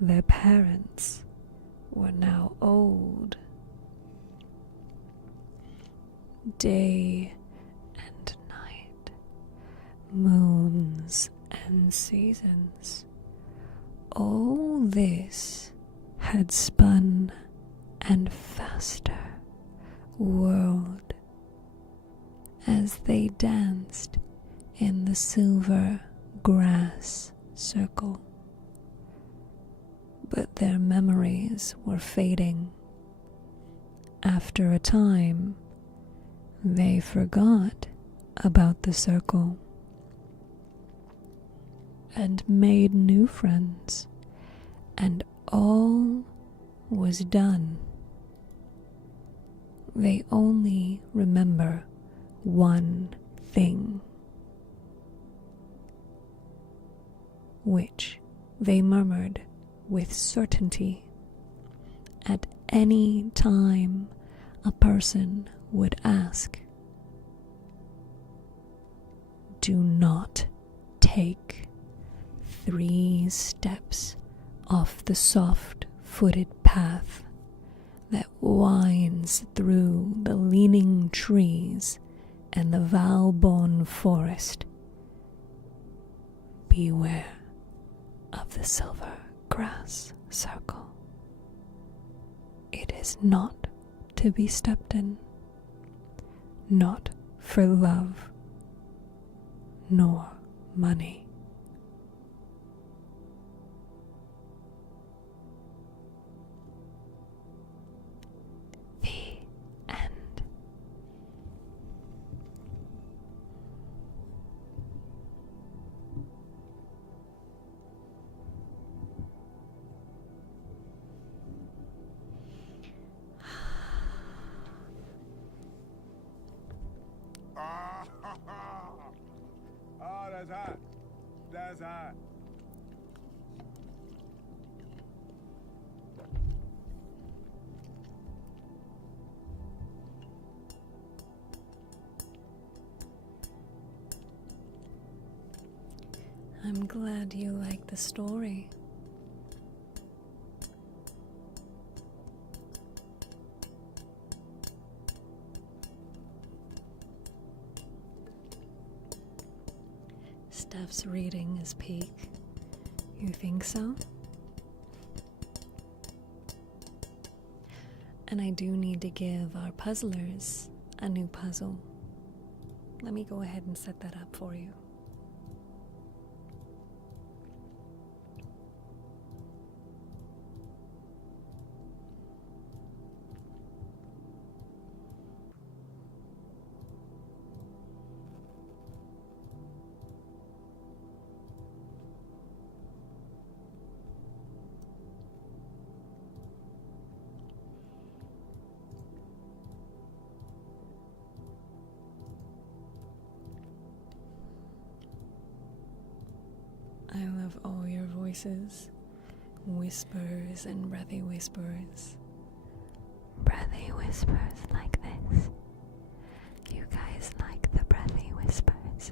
Their parents were now old. Day and night, moons and seasons, all this had spun and faster whirled as they danced in the silver grass circle. But their memories were fading. After a time, they forgot about the circle and made new friends, and all was done. They only remember one thing, which they murmured with certainty at any time a person would ask. Do not take 3 steps off the soft-footed path that winds through the leaning trees and the Valbonne forest. Beware of the silver grass circle. It is not to be stepped in, not for love, nor money. The end. Oh, that's hot. That's hot. I'm glad you like the story. Steph's reading is peak. You think so? And I do need to give our puzzlers a new puzzle. Let me go ahead and set that up for you. I love all your voices, whispers and breathy whispers. Breathy whispers like this. You guys like the breathy whispers.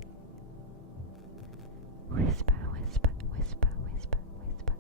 Whisper, whisper, whisper, whisper, whisper.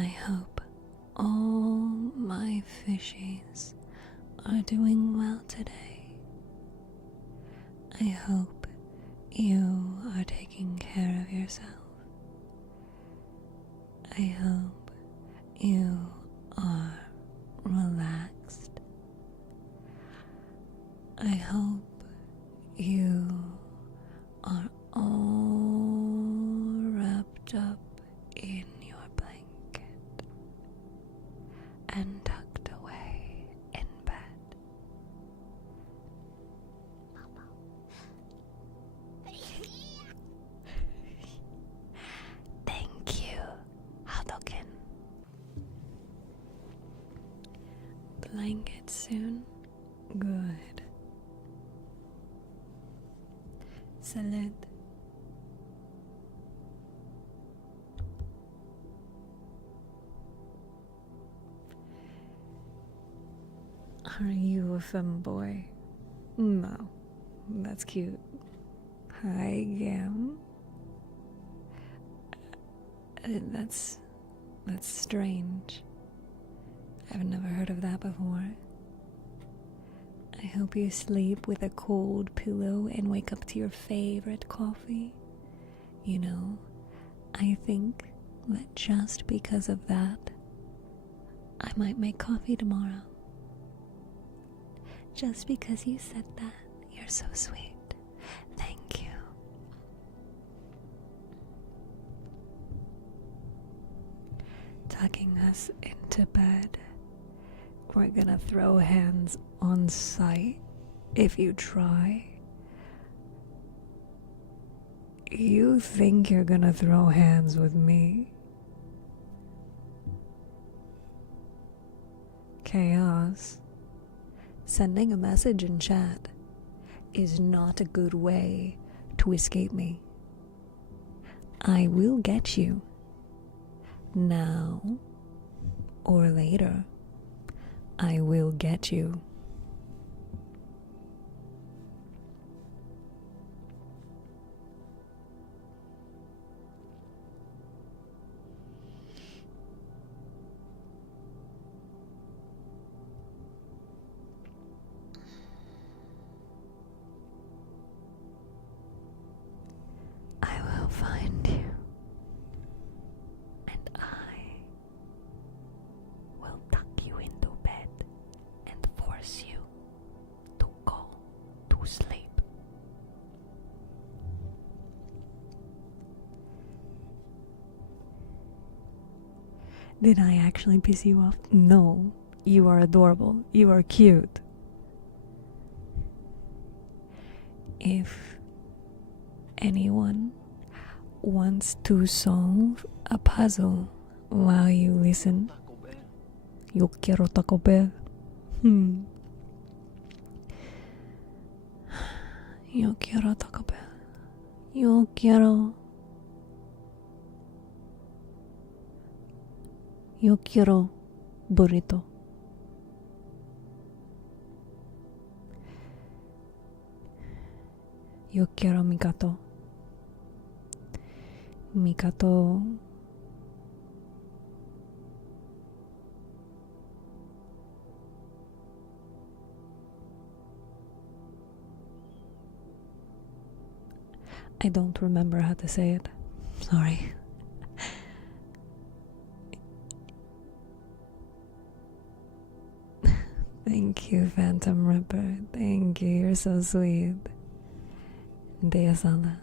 I hope all my fishies are doing well today. I hope you are taking care of yourself. I hope you are relaxed. I hope you are all wrapped up in your blanket and tucked away in bed. Thank you, Hadoken. Blanket soon? Good. Salud. Are you a femboy? No. That's cute. Hi, Gam. That's strange. I've never heard of that before. I hope you sleep with a cold pillow and wake up to your favorite coffee. You know, I think that just because of that, I might make coffee tomorrow. Just because you said that, you're so sweet. Thank you. Tucking us into bed. We're gonna throw hands on sight if you try. You think you're gonna throw hands with me? Chaos. Sending a message in chat is not a good way to escape me. I will get you. Now or later, I will get you. I will find you, and I will tuck you into bed and force you to go to sleep. Did I actually piss you off? No. You are adorable. You are cute. If anyone wants to solve a puzzle while you listen, yo quiero Taco Bell. Yo quiero Taco Bell. Yo quiero burrito. Yo quiero mi gato. Mi gato. I don't remember how to say it. Sorry. Thank you, Phantom Ripper. Thank you. You're so sweet. Deyasala.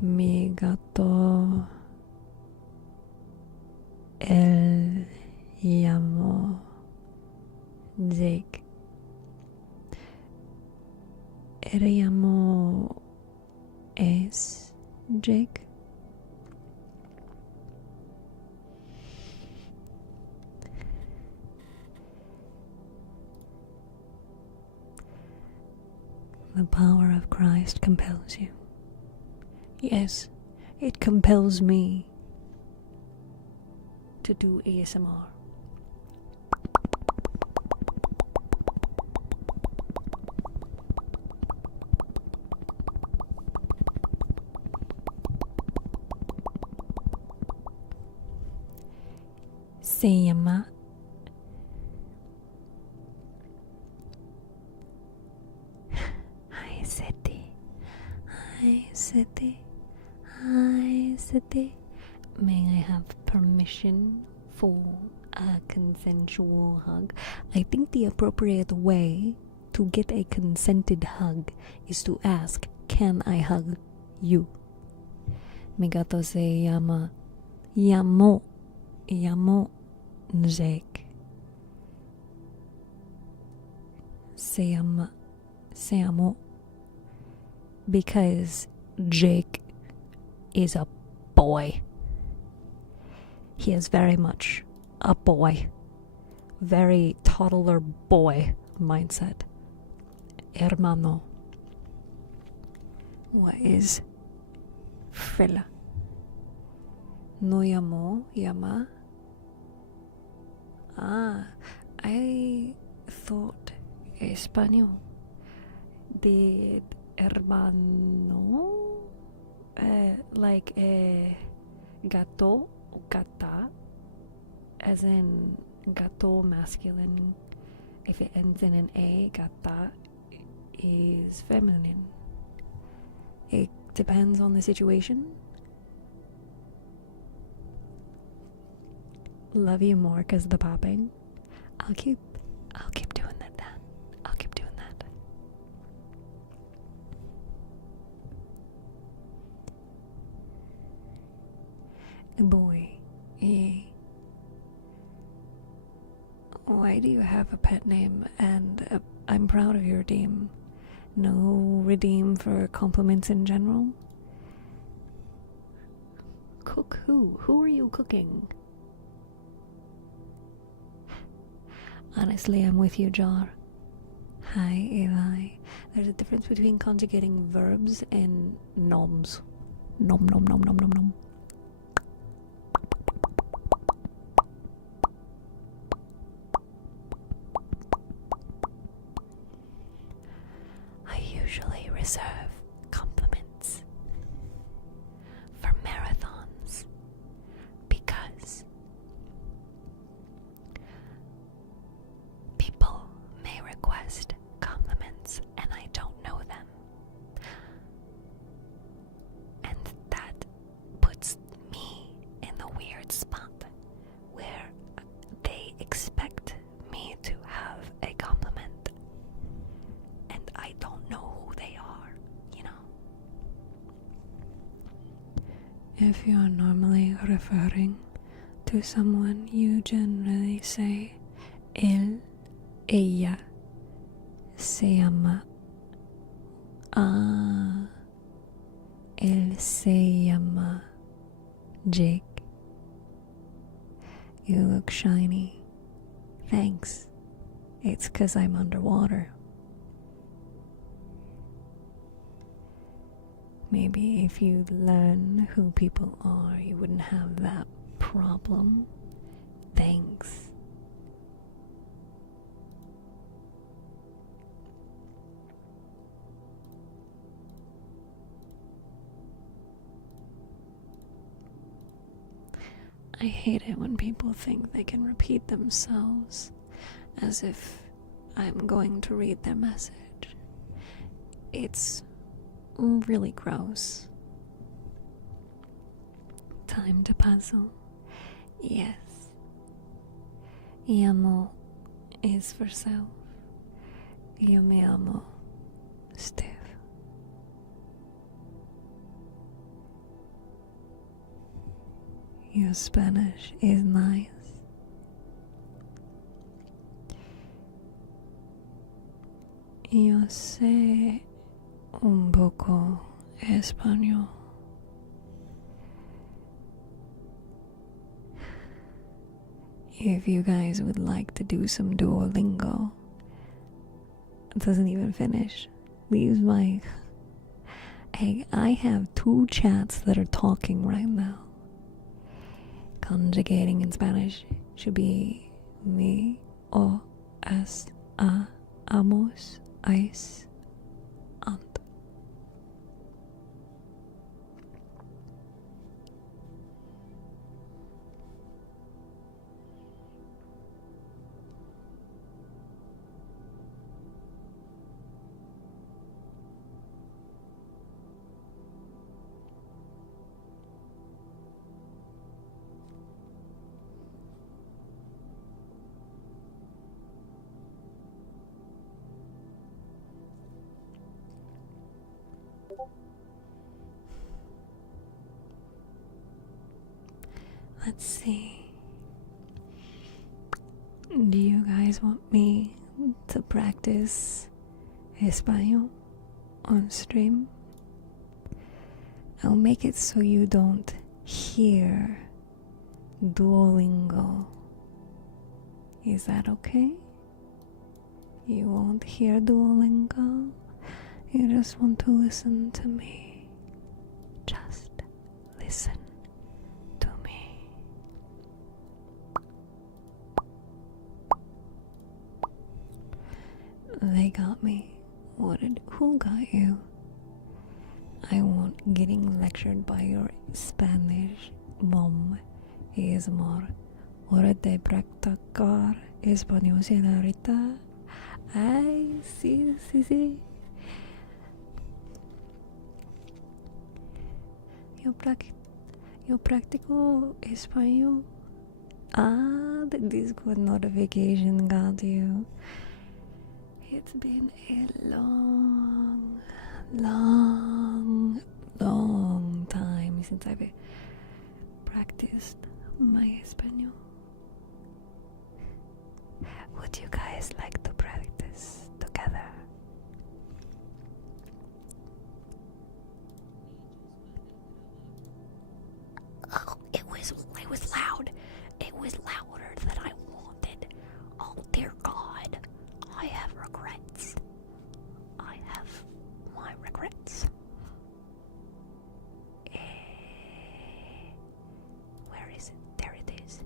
Mi gato. Él llamó Jake. Él llamó es Jake. The power of Christ compels you. Yes, it compels me to do ASMR. se llama Hi City. Hi City. Hi City. May I have permission for a consensual hug? I think the appropriate way to get a consented hug is to ask, can I hug you? Mi gato se llama llamo Jake. Se llamo because Jake is a boy. He is very much a boy. Very toddler boy mindset. Hermano. What is fella? No llama? Ah, I thought Espanol. Did hermano like a gato or gata, as in gato masculine? If it ends in an A, gata is feminine. It depends on the situation. Love you more because of the popping. I'll keep doing that then. I'll keep doing that. Boy, why do you have a pet name? And I'm proud of your redeem. No redeem for compliments in general? Cook who? Who are you cooking? Honestly, I'm with you, Jar. Hi, Eli. There's a difference between conjugating verbs and noms. Nom nom nom nom nom nom. I usually reserve compliments for marathons because people may request compliments and I don't know them. And that puts me in the weird spot where they expect me to have a compliment and I don't know who they are, you know? If you're normally referring to someone, you generally say él, ella, se llama. Ah, él se llama Jake. You look shiny. Thanks. It's 'cause I'm underwater. Maybe if you learn who people are, you wouldn't have that problem. Thanks. I hate it when people think they can repeat themselves as if I'm going to read their message. It's really gross. Time to puzzle. Yes. Llamo is for self. Yo me amo, Steph. Your Spanish is nice. Yo sé un poco español. If you guys would like to do some Duolingo, it doesn't even finish. Leaves my... Hey, I have 2 chats that are talking right now. Conjugating in Spanish should be me, o, as, a, amos, ais, ant. Let's see. Do you guys want me to practice Espanol on stream? I'll make it so you don't hear Duolingo. Is that okay? You won't hear Duolingo? You just want to listen to me. Just listen to me. They got me. Who got you? I won't getting lectured by your Spanish mom is more. Hora de practicar español, señorita. Ay, sí, sí, sí. Yo practico español. Ah, the Discord notification got you. It's been a long time since I've practiced my Espanol. Would you guys like to practice together? Oh, it was loud. It was louder than I wanted. Oh dear God. I have regrets. I have my regrets. Where is it? There it is.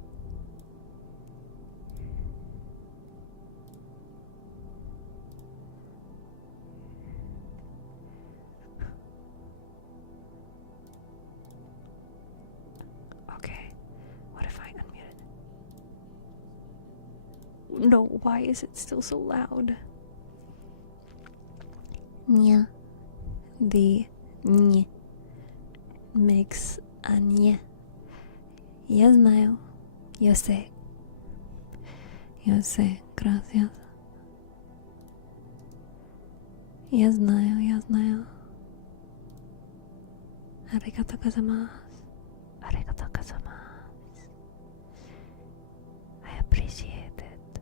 Okay, what if I unmute it? No, why is it still so loud? Nya. The ñ makes a ñ. Я знаю. Yo sé. Yo sé. Gracias. Я знаю. Arigato gozaimasu. Arigato gozaimasu. I appreciate it.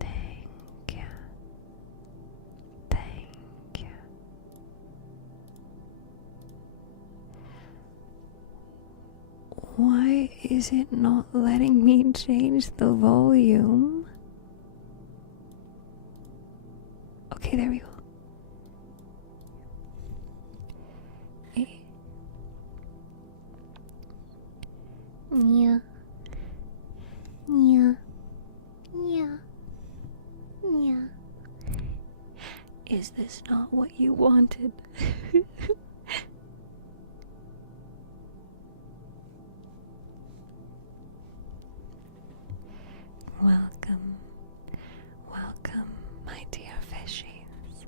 Thank you. Thank you. Why is it not letting me change the volume? Okay, there we go. Nya. Nya. Nya. Nya. Is this not what you wanted? Welcome, my dear fishies.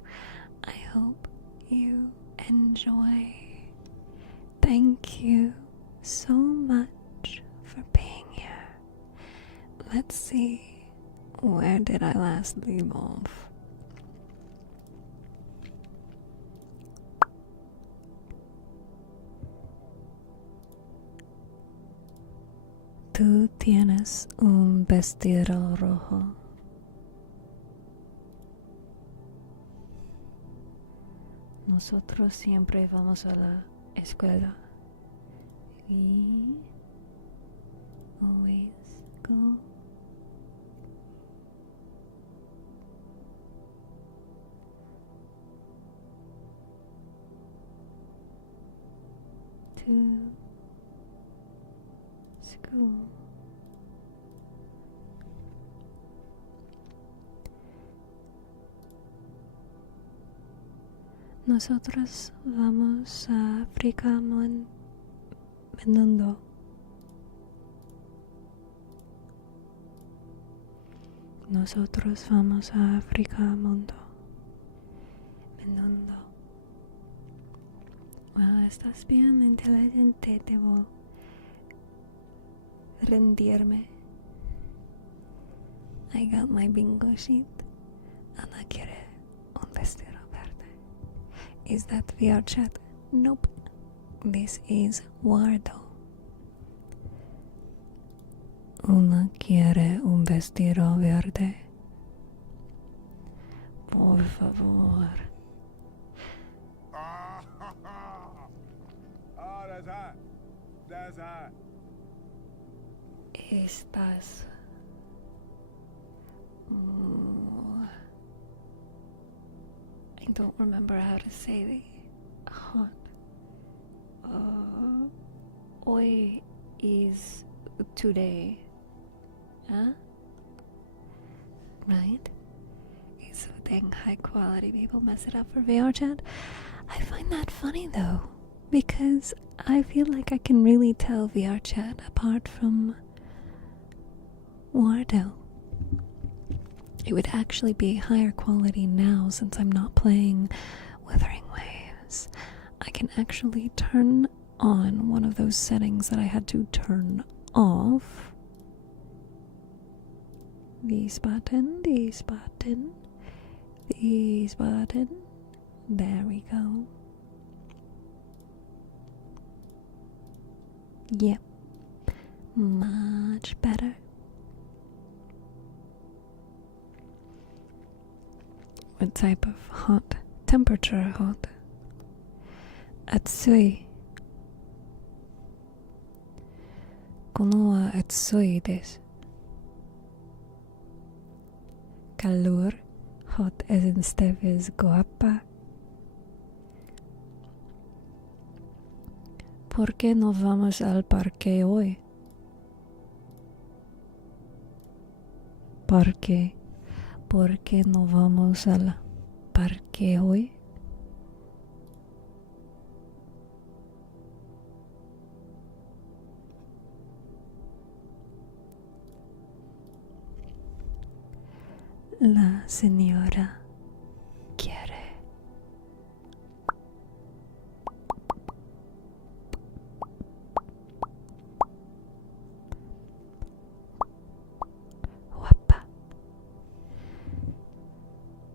I hope you enjoy. Thank you so much for being here. Let's see, where did I last leave off? Tú tienes un vestido rojo. Nosotros siempre vamos a la escuela. We always go. To school. Nosotros vamos a África menudo. Nosotros vamos a África menudo. Well, estás bien inteligente, debo rendirme. I got my bingo sheet. Ana quiere un vestido verde. Is that VR chat? Nope. This is Wardo. Una quiere un vestido verde. Por favor. Oh, that's hot. That's hot. Estás I don't remember how to say the hot. Hoy is today. Huh? Right? So dang high quality people mess it up for VR chat. I find that funny though, because I feel like I can really tell VR chat apart from Wardo. It would actually be higher quality now since I'm not playing Withering Waves. I can actually turn on one of those settings that I had to turn off. This button, this button, this button. There we go. Yep. Much better. What type of hot? Temperature hot. Atsui. このは暑いです。Calor. Hot as in Steph is guapa. ¿Por qué no vamos al parque hoy? Parque. ¿Por qué no vamos al parque hoy? La señora quiere. Guapa.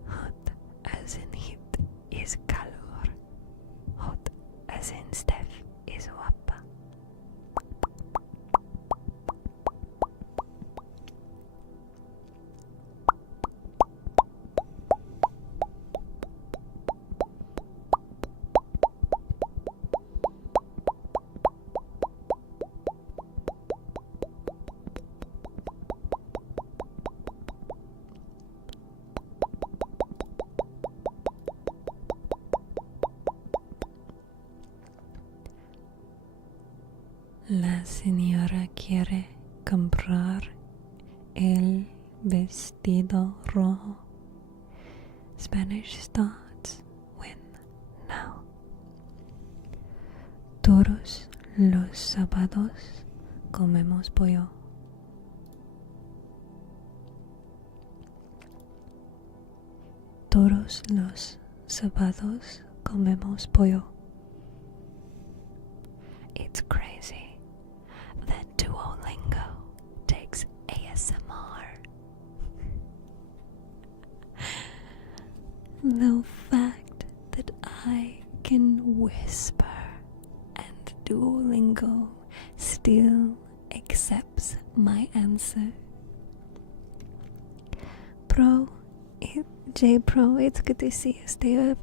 Hot as in heat is calor. Hot as in Steph is guapa. La señora quiere comprar el vestido rojo. Spanish starts when now. Todos los sábados comemos pollo. Todos los sábados comemos pollo. It's crazy that Duolingo takes ASMR. The fact that I can whisper and Duolingo still accepts my answer. J Pro, it's good to see you.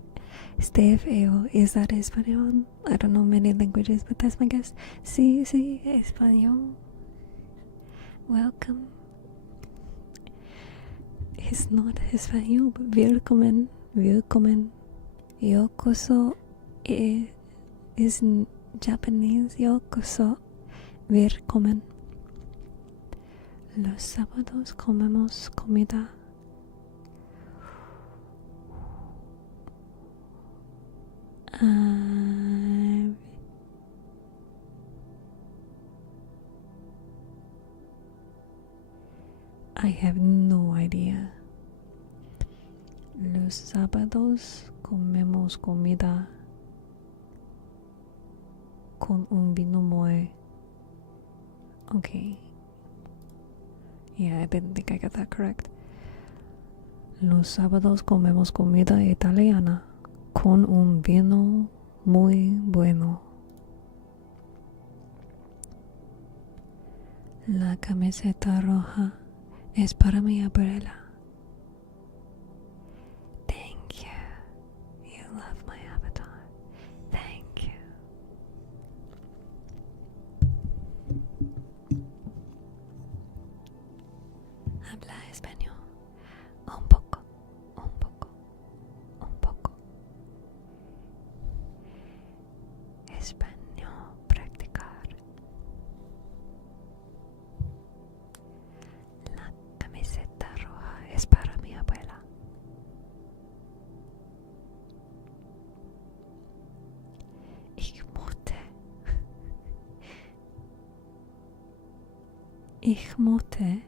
StephTsu, is that Espanol? I don't know many languages, but that's my guess. Sí, Español. Welcome. It's not Español, but willkommen. Yokoso is in Japanese. Yokoso. Willkommen. Los sábados comemos comida. I have no idea. Los sábados comemos comida con un vino muy. Okay. Yeah, I didn't think I got that correct. Los sábados comemos comida italiana con un vino muy bueno. La camiseta roja es para mi abuela. Thank you. You love my avatar. Thank you. Habla español. Un poco, un poco, un poco. Español practicar. La camiseta roja es para mi abuela. Ich möchte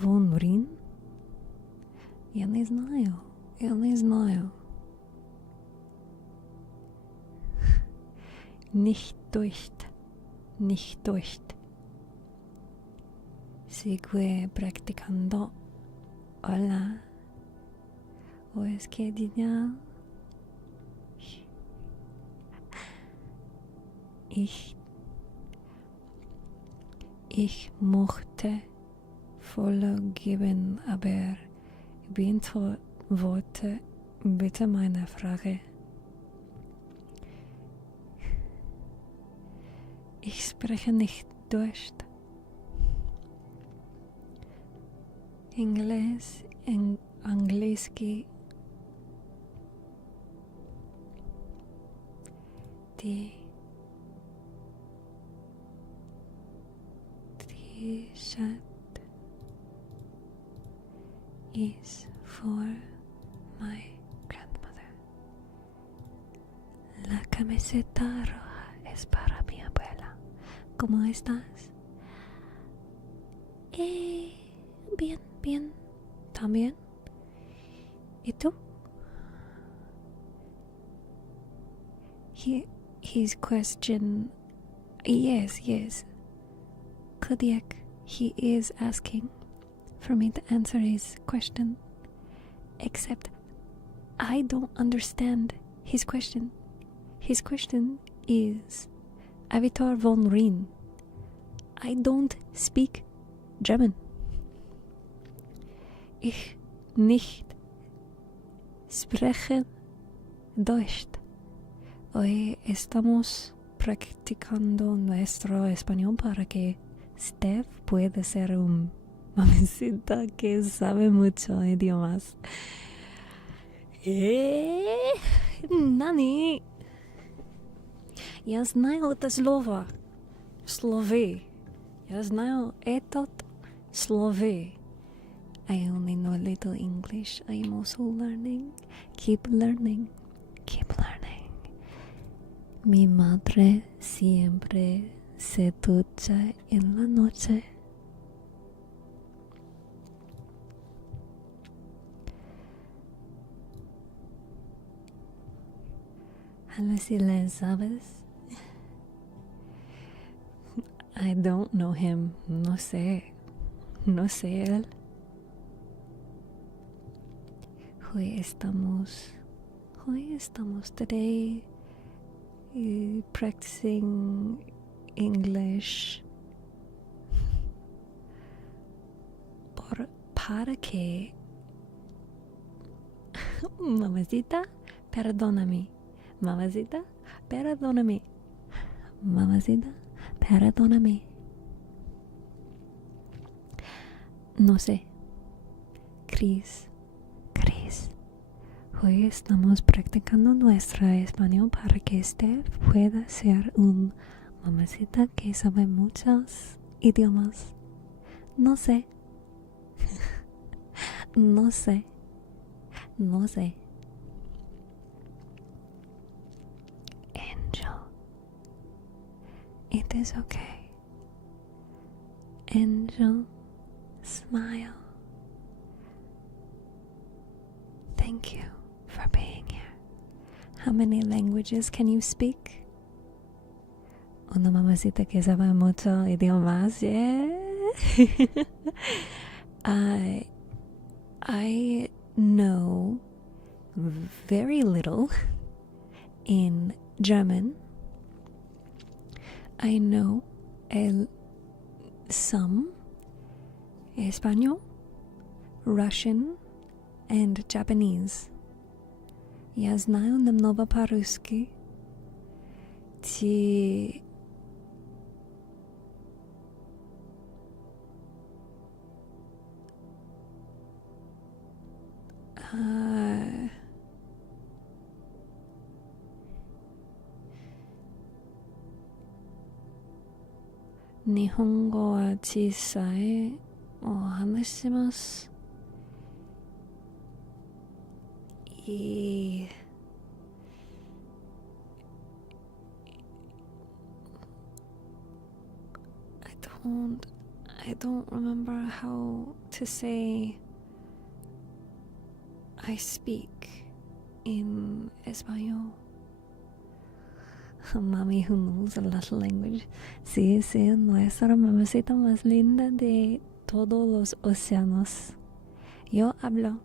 Wohnrin? Я не знаю. Nicht durch. Sigue practicando. Hola. O es que diga. Ich möchte vorgeben, aber beantworte bitte meine Frage. Ich spreche nicht Deutsch. Angliski. Die T-shirt is for my grandmother. La camiseta roja es para mi abuela. ¿Cómo estás? Bien. ¿También? ¿Y tú? His question, yes. Kodiak, he is asking for me to answer his question. Except I don't understand his question. His question is Avitor von Rhin. I don't speak German. Ich nicht spreche Deutsch. Hoy estamos practicando nuestro español para que Steph pueda ser un mamacita que sabe mucho idiomas. Nani? Я знаю это слово. Слове. Я знаю этот слове. I only know a little English. I am also learning. Keep learning. Mi madre siempre se ducha en la noche. A ver si le sabes. I don't know him. No sé él. Hoy estamos today practicing English para que mamacita, perdóname. Mamacita, perdóname. No sé. Chris. Hoy estamos practicando nuestro español para que Steph pueda ser un mamacita que sabe muchos idiomas. No sé. Angel. It is okay. Angel, smile. Thank you for being here. How many languages can you speak? Una mamacita que sabe mucho idiomas, yeah. I know very little in German. I know some Espanol, Russian, and Japanese. Я знаю немного по-русски. Ти... Nihongo wa chisai o hanashimasu. I don't remember how to say I speak in Espanol. Mami who knows a little language. Sí, sí, nuestra mamacita más linda de todos los océanos. Yo hablo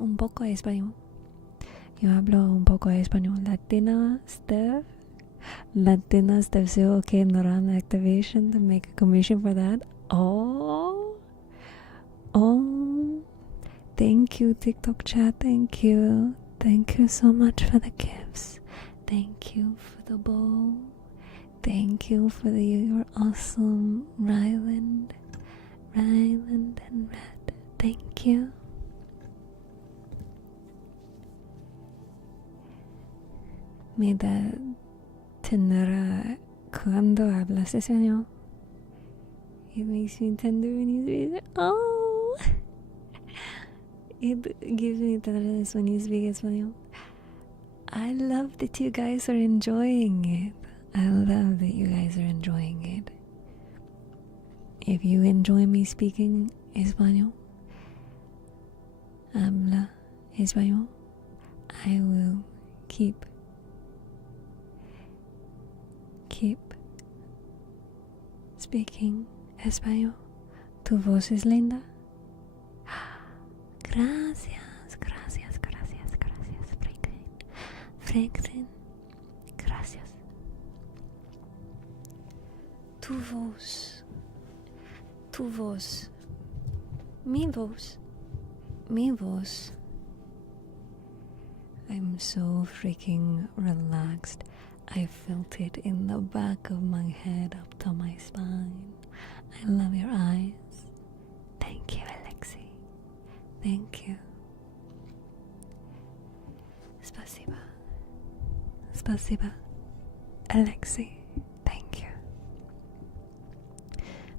un poco español. Yo hablo un poco español. Latina StephTsu, okay, Noran activation to make a commission for that. Oh, thank you, TikTok chat. Thank you so much for the gifts. Thank you for the bow. Thank you for your awesome Ryland and Red. Thank you. Mira, ternura cuando hablas español. It makes me tender when you speak. Oh, it gives me tenderness when you speak español. I love that you guys are enjoying it. I love that you guys are enjoying it. If you enjoy me speaking español, habla español, I will keep speaking español. Tu voz es linda. Gracias, Franklin. Gracias. Tu voz. Mi voz. I'm so freaking relaxed. I felt it in the back of my head up to my spine. I love your eyes. Thank you, Alexei. Thank you. Spasiba. Alexei. Thank you.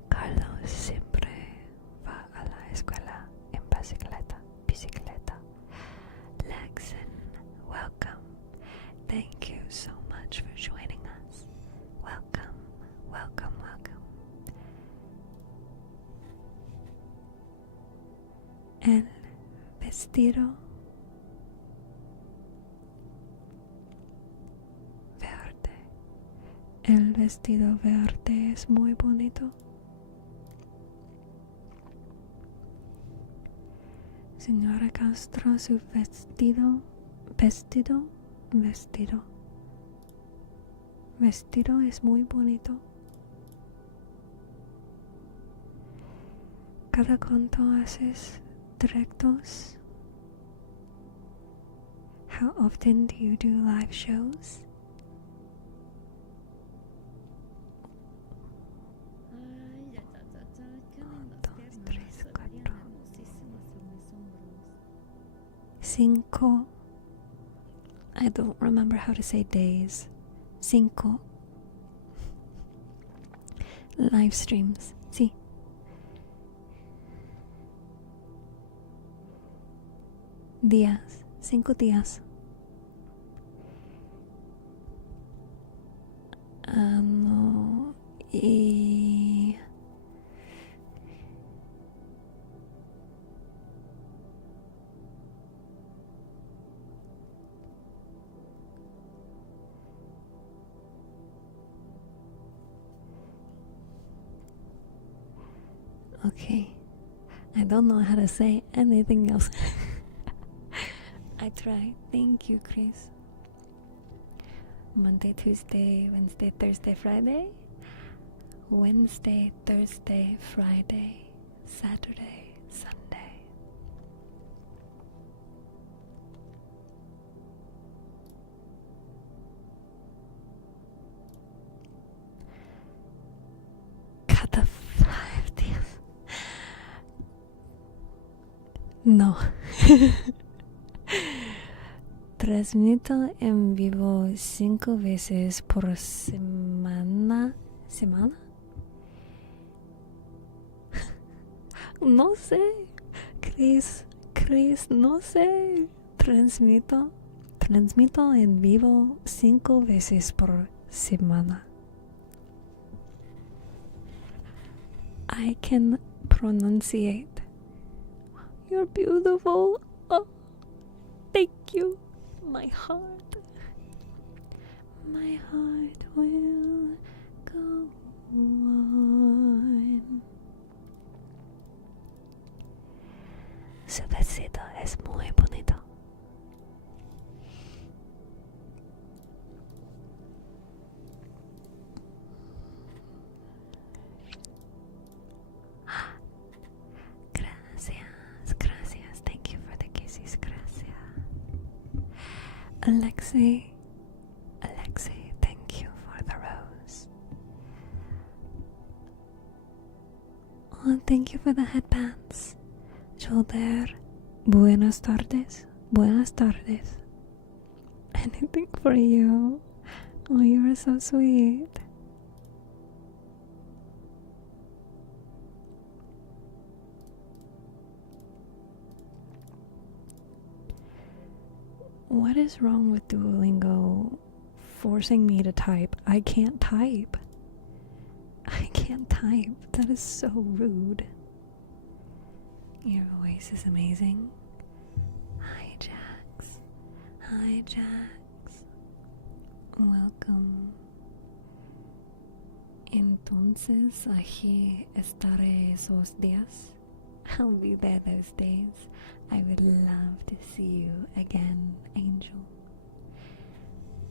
Carlos siempre va a la escuela en bicicleta. Lexen, welcome. Thank you so much for joining us. Welcome. El vestido verde. El vestido verde es muy bonito. Señora Castro, su vestido es muy bonito. Cada cuánto haces directos? How often do you do live shows? Cinco. I don't remember how to say days. Cinco. Live streams. Sí. Días. 5 días. No. Y... Okay. I don't know how to say anything else. I try. Thank you, Chris. Monday, Tuesday, Wednesday, Thursday, Friday. Wednesday, Thursday, Friday, Saturday, Sunday. Cada 5 days. No. Transmito en vivo 5 veces por semana. ¿Semana? No sé. Chris, no sé. Transmito en vivo 5 veces por semana. I can pronunciate. You're beautiful. Oh, thank you. My heart will go on. Su besito es muy bonito. Gracias. Thank you for the kisses. Gracias. Alexei, thank you for the rose. Oh, thank you for the headbands. Shoulder, buenas tardes. Anything for you. Oh, you are so sweet. What is wrong with Duolingo forcing me to type? I can't type. That is so rude. Your voice is amazing. Hi, Jax. Welcome. Entonces, aquí estaré esos días. I'll be there those days. I would love to see you again, Angel.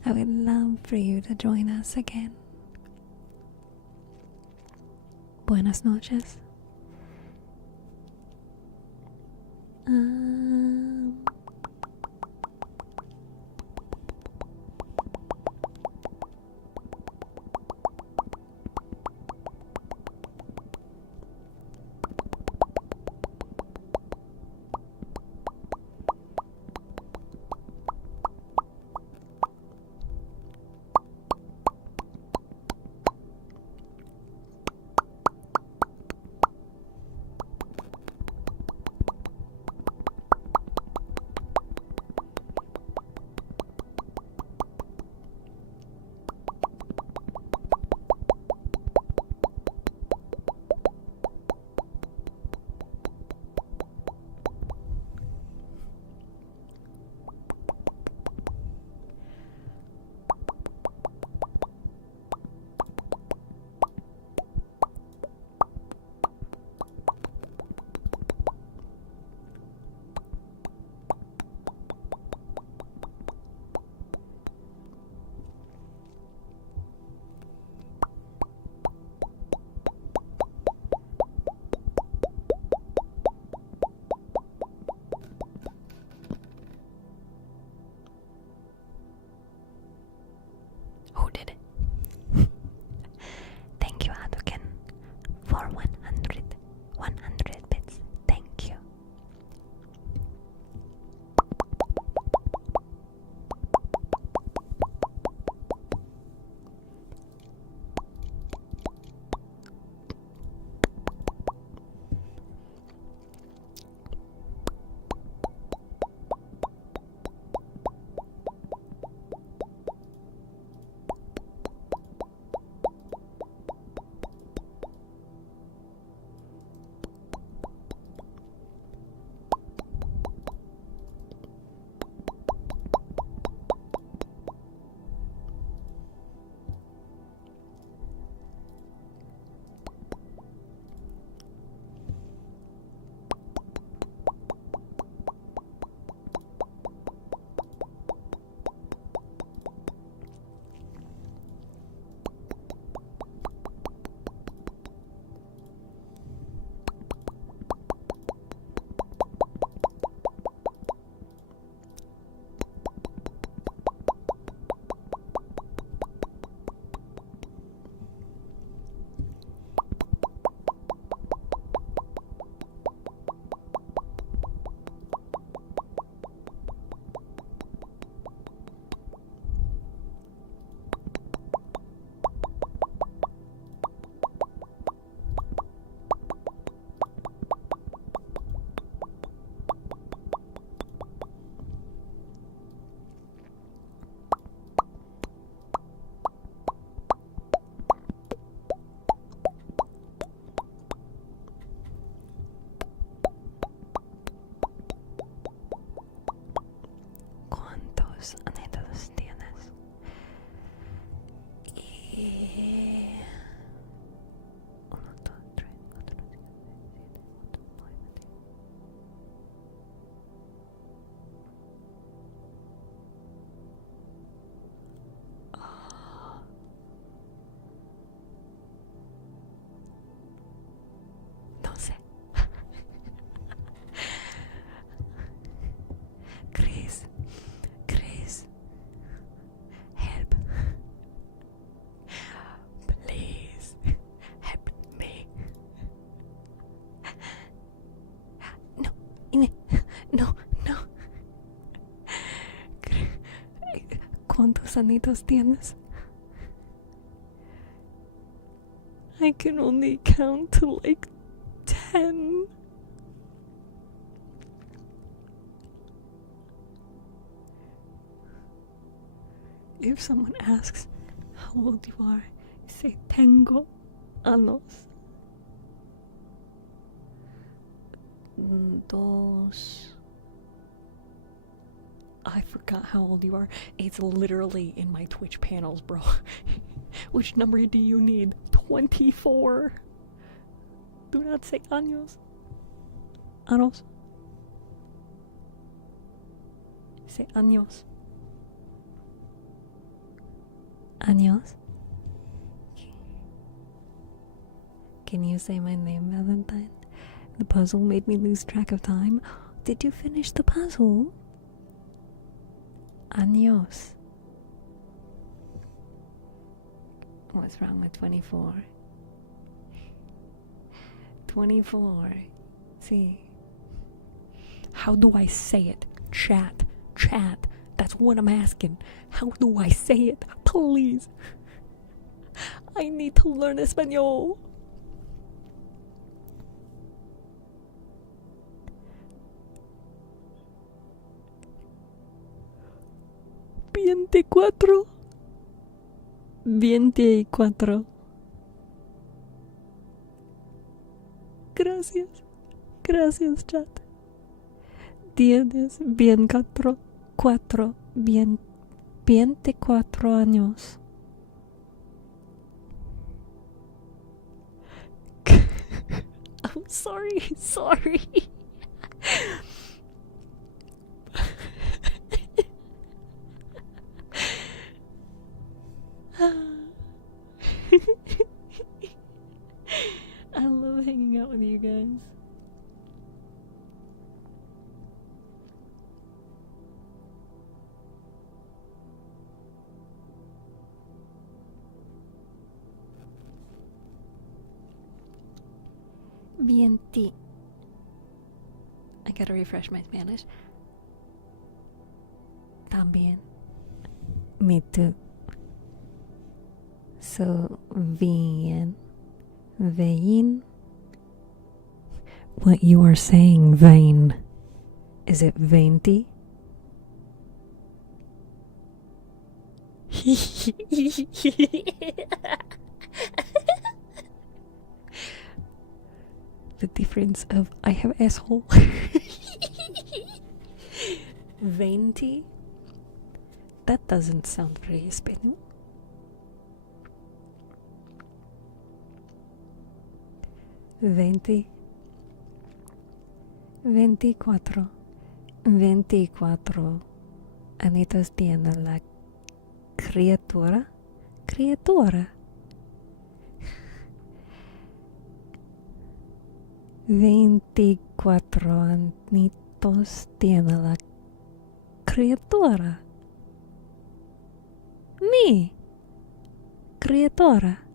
I would love for you to join us again. Buenas noches. anitos tienes? I can only count to like 10. If someone asks how old you are, say tengo años. Dos. I forgot how old you are. It's literally in my Twitch panels, bro. Which number do you need? 24. Do not say años. Años. Say años. Años. Can you say my name, Valentine? The puzzle made me lose track of time. Did you finish the puzzle? Años. What's wrong with 24? 24. See? How do I say it? Chat. Chat. That's what I'm asking. How do I say it? Please. I need to learn Espanol. Veinticuatro. 24. Gracias. Gracias, chat. Tienes 24 años. I'm sorry. I love hanging out with you guys. Vienti. I gotta refresh my Spanish. También. Me too. So, vein. What you are saying, vein. Is it 20? The difference of I have asshole. 20? That doesn't sound very Spanish. 20. 24. 24 añitos tiene la criatura. 24 añitos tiene la criatura. Mi criatura.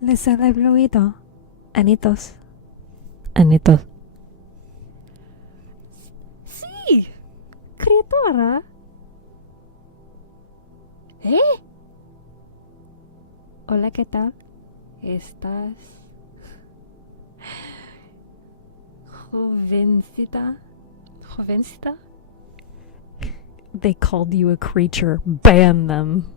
Les he fluido. Anitos. Sí. Criatura. Hola, ¿qué tal? ¿Estás jovencita? They called you a creature. Ban them.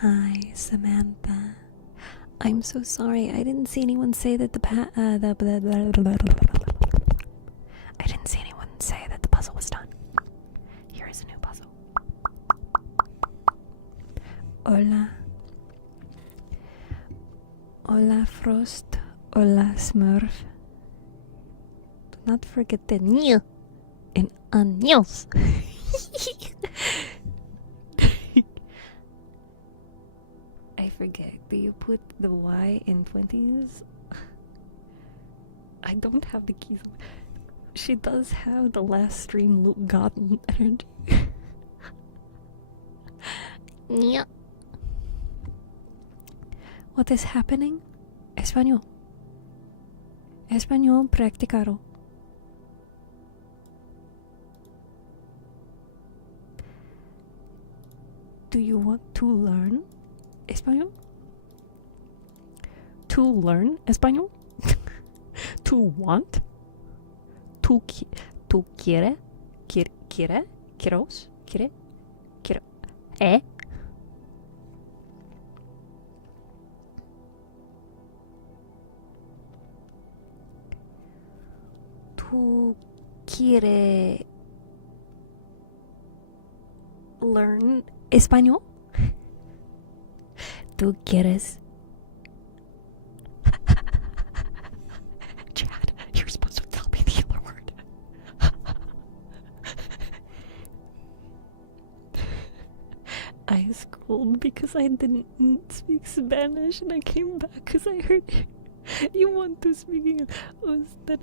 Hi, Samantha. I'm so sorry. I didn't see anyone say that I didn't see anyone say that the puzzle was done. Here is a new puzzle. Hola. Hola, Frost. Hola, Smurf. Do not forget the new in años. I forget. Do you put the Y in 20s? I don't have the keys. She does have the last stream Luke Godden energy. Yeah. What is happening? Español. Español practicaro. Do you want to learn español? To learn español? To want? Tu quiere? Quiere? Quieros? Quiere? Quiero? Tu quiere learn español? ¿Tú quieres? Chad, you're supposed to tell me the other word. I schooled because I didn't speak Spanish and I came back because I heard you want to speak usted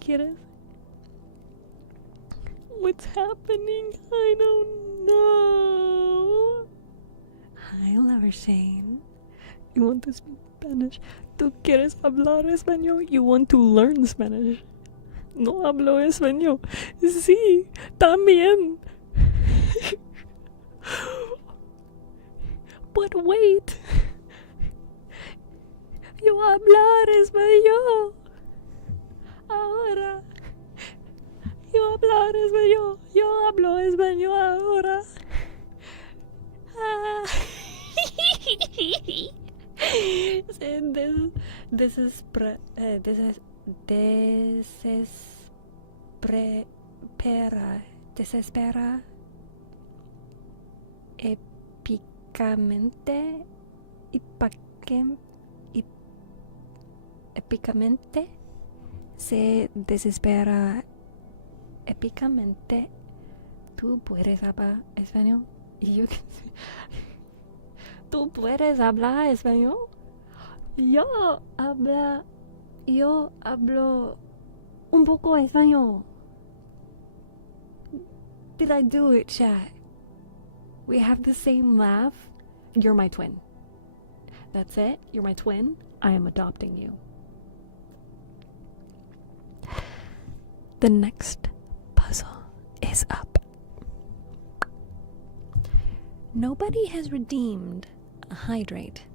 quieres. What's happening? I don't know. Hi, lover Shane. You want to speak Spanish? ¿Tú quieres hablar español? You want to learn Spanish? No hablo español. Sí, también. But wait. Yo hablar español. Ahora. Yo hablar español. Yo hablo español ahora. Desespera épicamente se desespera épicamente. Tú puedes hablar español. Y yo ¿Tú puedes hablar español? Yo hablo un poco español. Did I do it, chat? We have the same laugh. You're my twin. That's it. You're my twin. I am adopting you. The next puzzle is up. Nobody has redeemed a hydrate.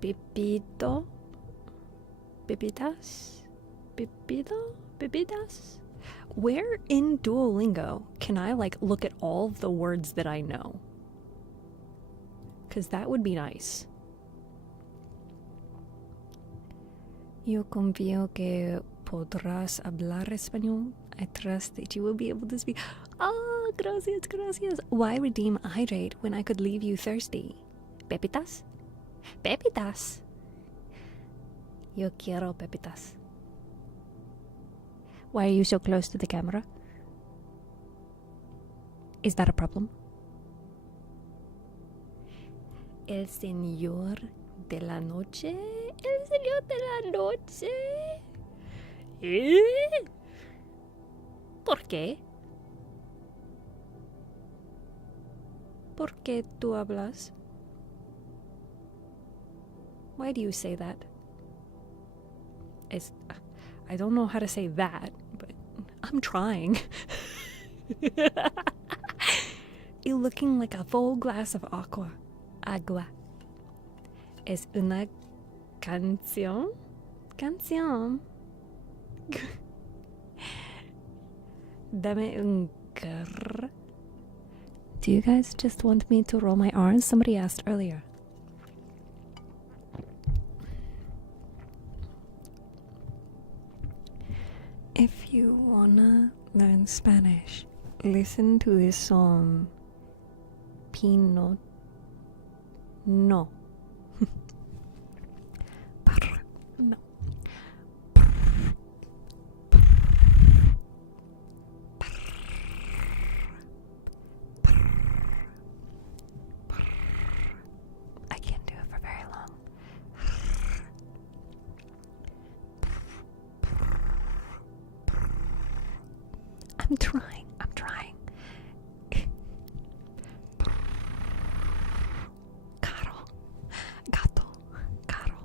Pipito? Pipitas? Pipito? Pipitas? Where in Duolingo can I look at all of the words that I know? Because that would be nice. Yo confío que podrás hablar español. I trust that you will be able to speak. Oh, gracias, gracias. Why redeem a hydrate when I could leave you thirsty? Pepitas? Pepitas? Yo quiero pepitas. Why are you so close to the camera? Is that a problem? El señor de la noche. El señor de la noche. ¿Eh? ¿Por qué? ¿Por qué tú hablas? Why do you say that? I don't know how to say that, but I'm trying. You're looking like a full glass of agua. Es una canción? Canción. Dame un grr. Do you guys just want me to roll my R's? Somebody asked earlier. If you wanna learn Spanish, listen to this song. Pino. No. No. I can't do it for I'm trying. Caro. Gato. Caro.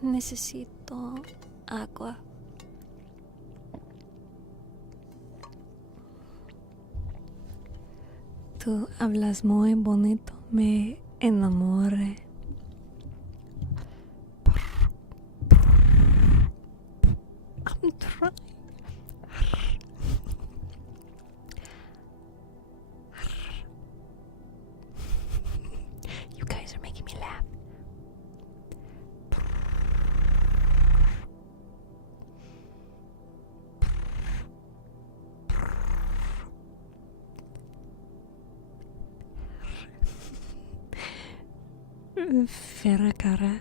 Necesito agua. Tú hablas muy bonito, me enamoré. I'm trying. You guys are making me laugh. Ferrocarril.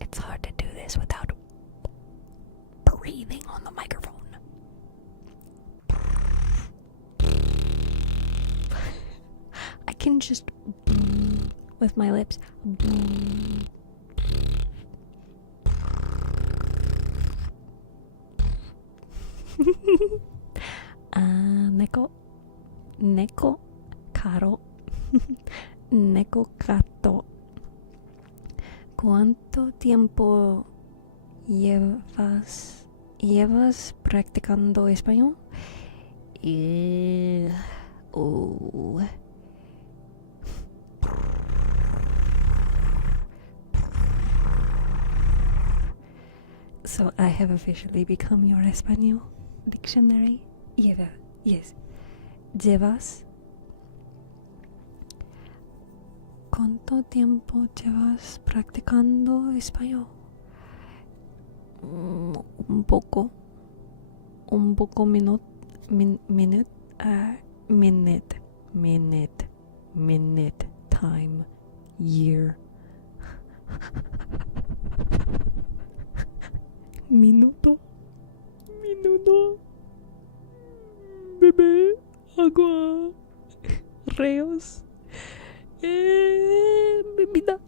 It's hard to do this without breathing on the microphone. I can just with my lips. Neko, caro. Neko, gato. ¿Cuánto tiempo llevas practicando español? So I have officially become your español dictionary. Yes. ¿Llevas? ¿Cuánto tiempo llevas practicando español? Un poco minute, time, year. Minuto, bebé, agua, ríos, bebida.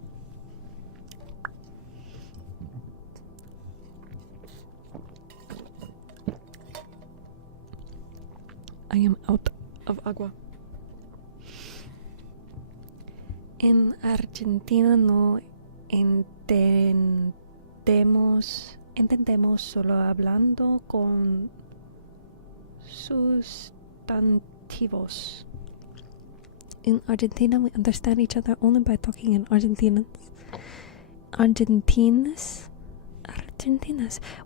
I am out of agua. En Argentina no entendemos solo hablando con sustantivos. In Argentina, we understand each other only by talking in Argentinas.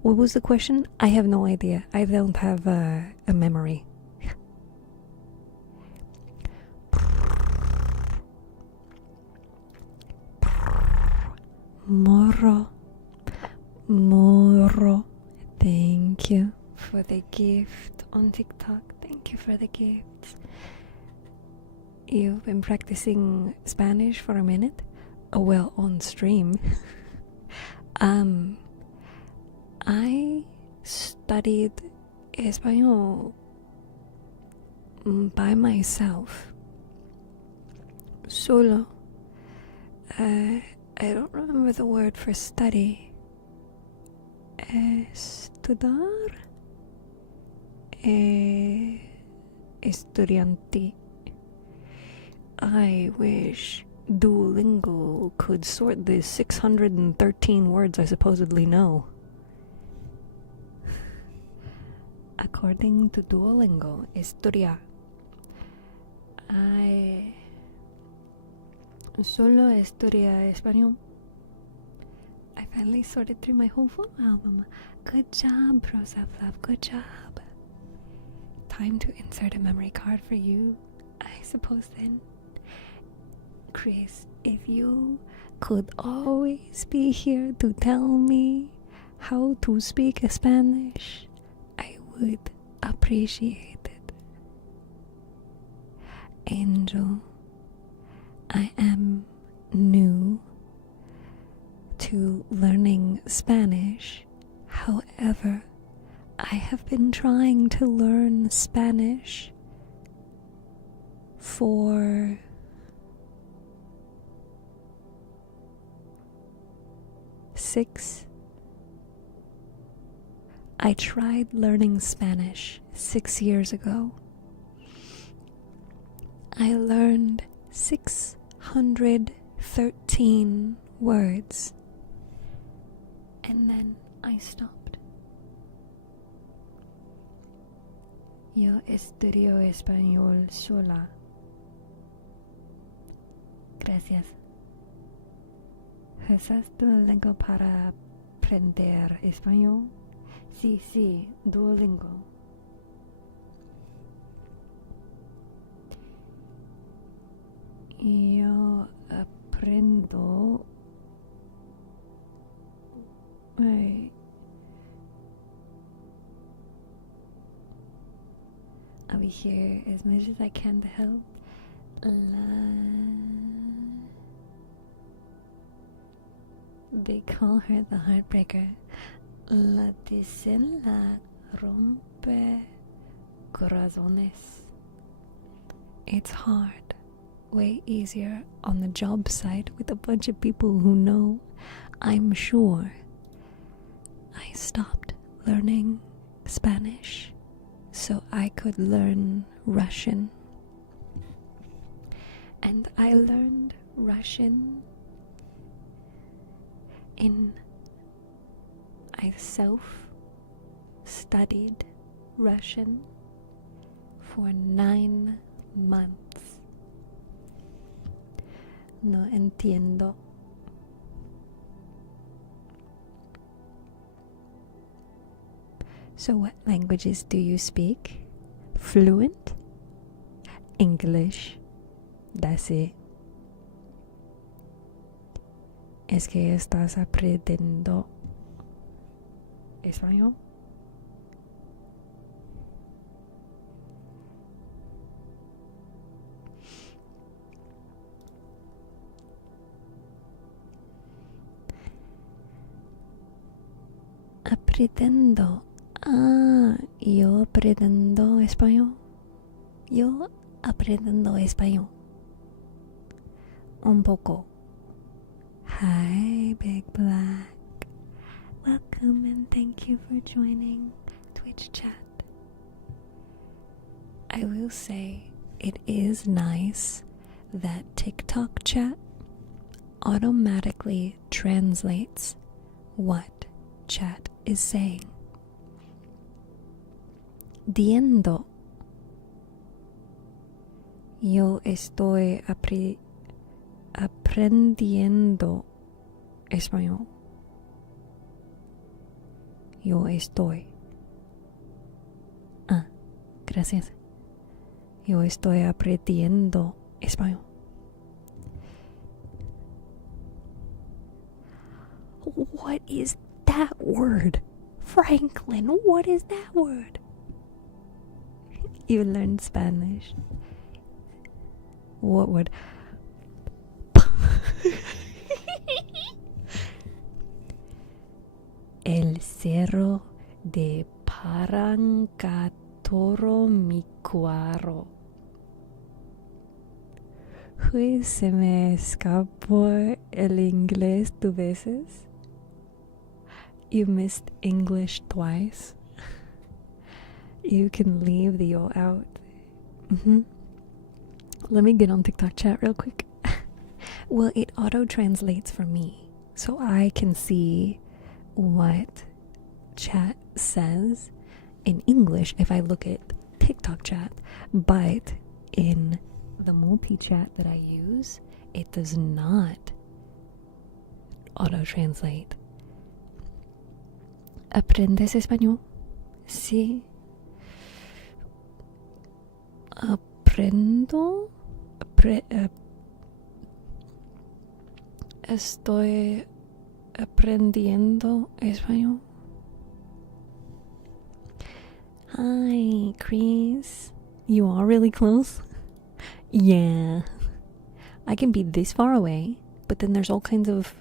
What was the question? I have no idea. I don't have a memory. Moro. Thank you for the gift on TikTok. Thank you for the gift. You've been practicing Spanish for a minute? Oh, well, on stream. I studied Espanol by myself. Solo. I don't remember the word for study. Estudar. Estudiante. I wish Duolingo could sort the 613 words I supposedly know. According to Duolingo, estudiar. I solo estudia español. I finally sorted through my whole photo album. Good job, Pro Self-Love. Good job. Time to insert a memory card for you, I suppose then. Chris, if you could always be here to tell me how to speak Spanish, I would appreciate it. Angel. I am new to learning Spanish. However, I have been trying to learn Spanish for I tried learning Spanish 6 years ago. I learned 613 words, and then I stopped. Yo estudio español sola. Gracias. ¿Usas Duolingo para aprender español? Sí, Duolingo. Yo aprendo. I'll be here as much as I can to help. They call her the heartbreaker. La dicen la rompe corazones. It's hard. Way easier on the job site with a bunch of people who know. I'm sure. I stopped learning Spanish so I could learn Russian. And I learned Russian I self-studied Russian for 9 months. No entiendo. So what languages do you speak? Fluent? English. That's it. Es que estás aprendiendo español. Aprendiendo. Yo aprendiendo español. Yo aprendiendo español. Un poco. Hi, Big Black. Welcome and thank you for joining Twitch chat. I will say it is nice that TikTok chat automatically translates what chat is saying. Diendo. Yo estoy aprendiendo español. Yo estoy. Gracias. Yo estoy aprendiendo español. What is that word? Franklin, what is that word? You learned Spanish. What word? El cerro de Parancatoro Micuaro. Uy, se me escapó el inglés 2 veces. You missed English twice. You can leave the O out. Let me get on TikTok chat real quick. Well, it auto-translates for me, so I can see what chat says in English if I look at TikTok chat, but in the multi-chat that I use, it does not auto-translate. ¿Aprendes español? Sí. Aprendo. Estoy aprendiendo español. Hi, Chris. You are really close. Yeah. I can be this far away, but then there's all kinds of,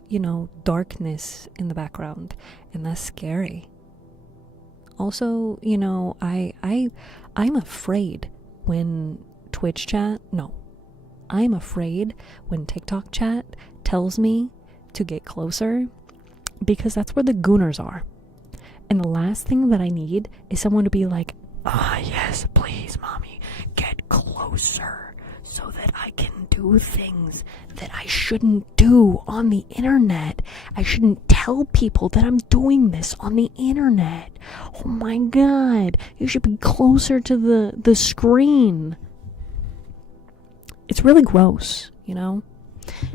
darkness in the background, and that's scary. Also, I'm afraid when Twitch chat, no. I'm afraid when TikTok chat tells me to get closer because that's where the gooners are. And the last thing that I need is someone to be like, yes, please, mommy, get closer so that I can do things that I shouldn't do on the internet. I shouldn't tell people that I'm doing this on the internet. Oh my god, you should be closer to the screen. It's really gross,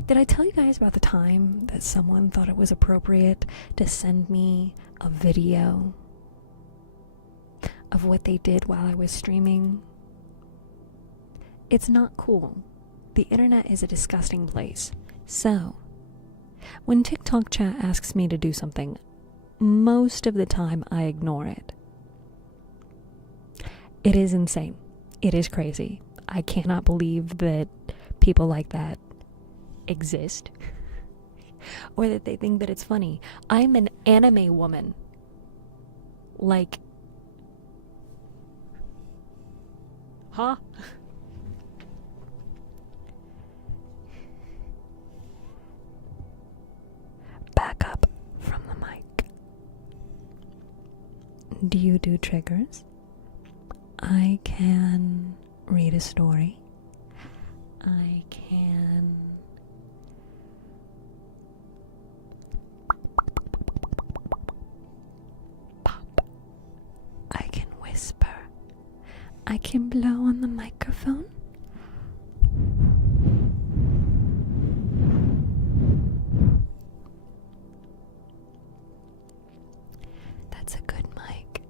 Did I tell you guys about the time that someone thought it was appropriate to send me a video of what they did while I was streaming? It's not cool. The internet is a disgusting place. So, when TikTok chat asks me to do something, most of the time I ignore it. It is insane. It is crazy. I cannot believe that people like that exist. Or that they think that it's funny. I'm an anime woman. Like, huh? Back up from the mic. Do you do triggers? I can read a story. I can pop. I can whisper. I can blow on the microphone. That's a good mic.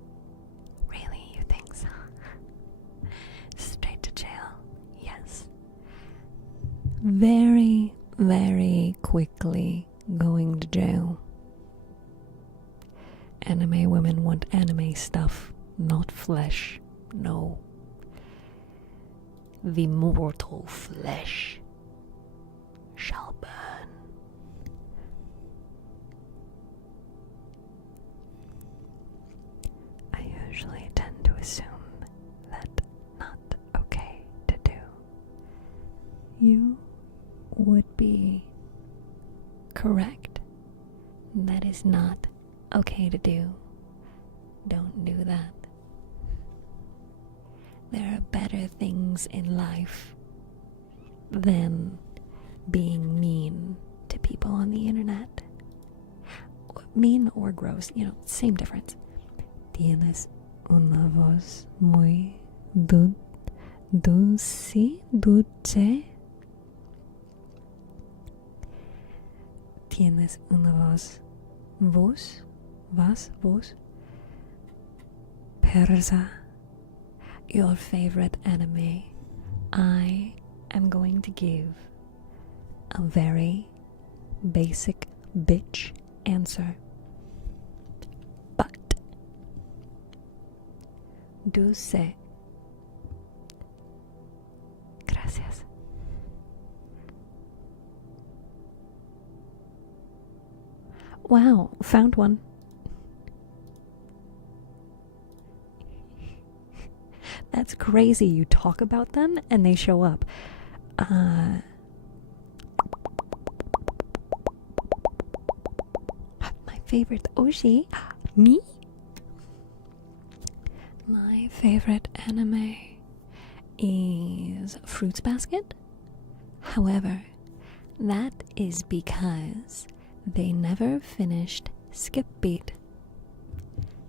Really, you think so? Straight to jail. Yes. Very, very quickly going to jail. Anime women want anime stuff, not flesh. No. The mortal flesh shall burn. I usually tend to assume that not okay to do. You would be correct. That is not okay to do. Don't do that. There are better things in life than being mean to people on the internet. Mean or gross, same difference. Tienes una voz muy dulce. Tienes una voz persa. Your favorite anime. I am going to give a very basic bitch answer. But dulce. Gracias. Wow, found one. That's crazy. You talk about them and they show up. My favorite Oshi. Me? My favorite anime is Fruits Basket. However, that is because they never finished Skip Beat.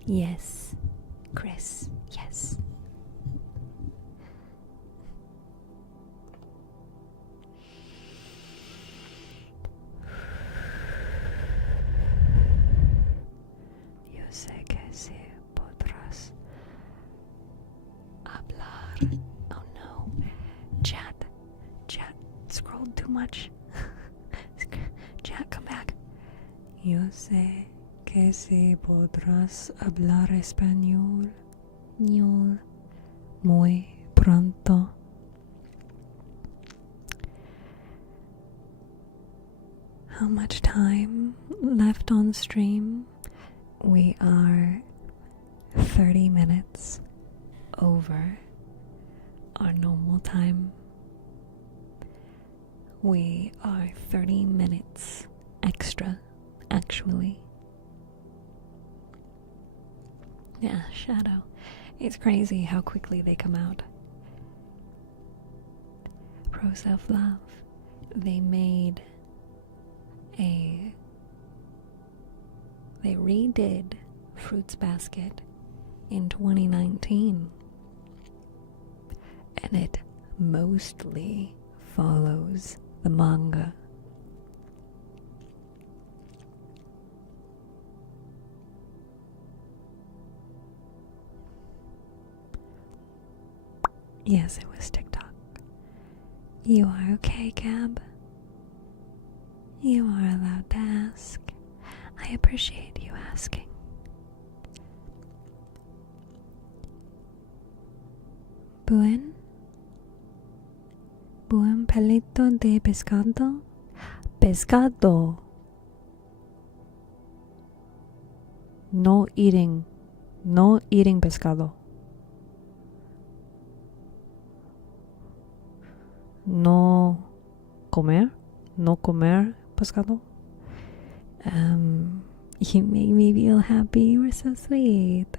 Yes, Chris, yes. Yo sé que sí podrás hablar. Oh no, chat, scrolled too much. Chat, come back. Yo sé que sí podrás hablar español muy pronto. much time left on stream. We are 30 minutes over our normal time. We are 30 minutes extra, actually. Yeah, Shadow. It's crazy how quickly they come out. Pro Self-Love. They redid Fruits Basket in 2019. And it mostly follows the manga. Yes, it was TikTok. You are okay, Gab? You are allowed to ask. I appreciate you asking. Buen palito de pescado. Pescado. No eating pescado. No comer pescado. You make me feel happy. You are so sweet.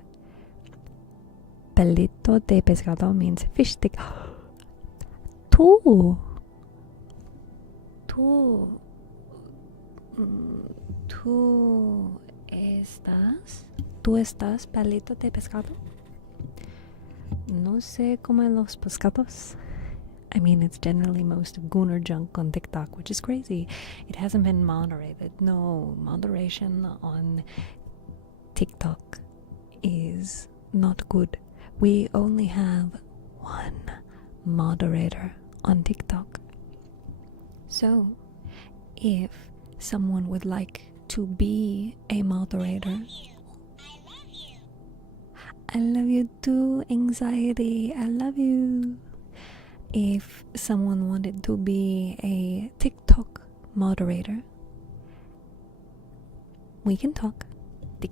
Palito de pescado means fish stick. Tú estás palito de pescado. No sé comer los pescados. I mean, it's generally most gooner junk on TikTok, which is crazy. It hasn't been moderated. No, moderation on TikTok is not good. We only have one moderator on TikTok. So, if someone would like to be a moderator, I love you too, anxiety. I love you. If someone wanted to be a TikTok moderator, we can talk. Te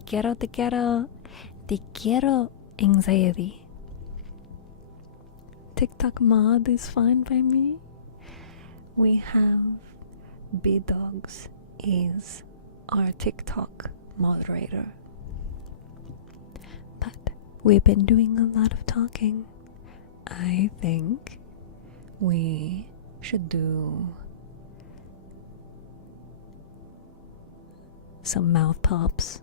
quiero, anxiety. TikTok mod is fine by me. We have B-Dogs is our TikTok moderator. But we've been doing a lot of talking. I think we should do some mouth pops.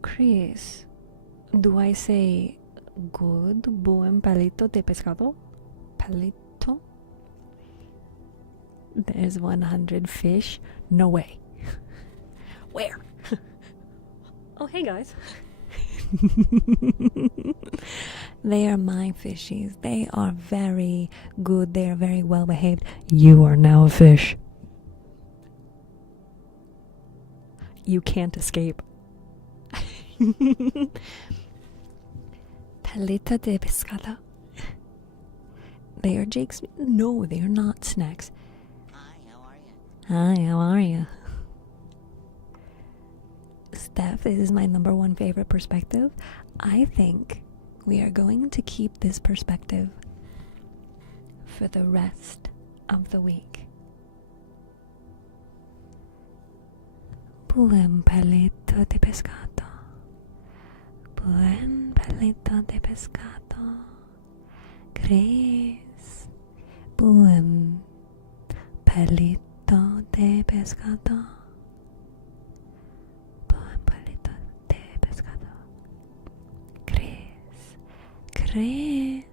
Chris, do I say good buen palito de pescado? Palito? There's 100 fish? No way. Where? Oh, hey guys. They are my fishies. They are very good. They are very well behaved. You are now a fish. You can't escape. Paleta de pescado. They are Jake's. No, they are not snacks. Hi, how are you? Hi, how are you? Steph, this is my number one favorite perspective. I think we are going to keep this perspective for the rest of the week. Buen palito de pescado. Buen palito de pescado. Chris. Buen palito de pescado. Buen palito de pescado. Chris.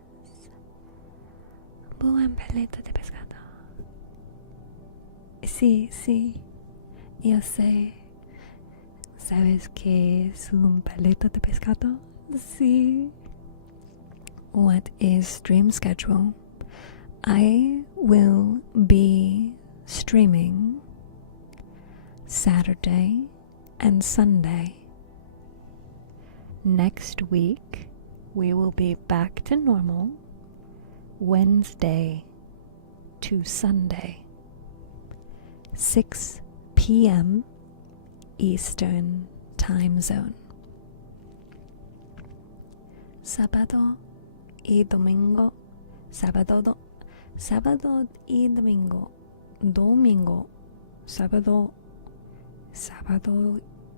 Buen palito de pescado. Sí, yo sé. ¿Sabes qué es un palito de pescado? Sí. What is stream schedule? I will be streaming Saturday and Sunday. Next week, we will be back to normal Wednesday to Sunday, 6 p.m. Eastern Time Zone. Sábado y domingo, sábado y domingo, sábado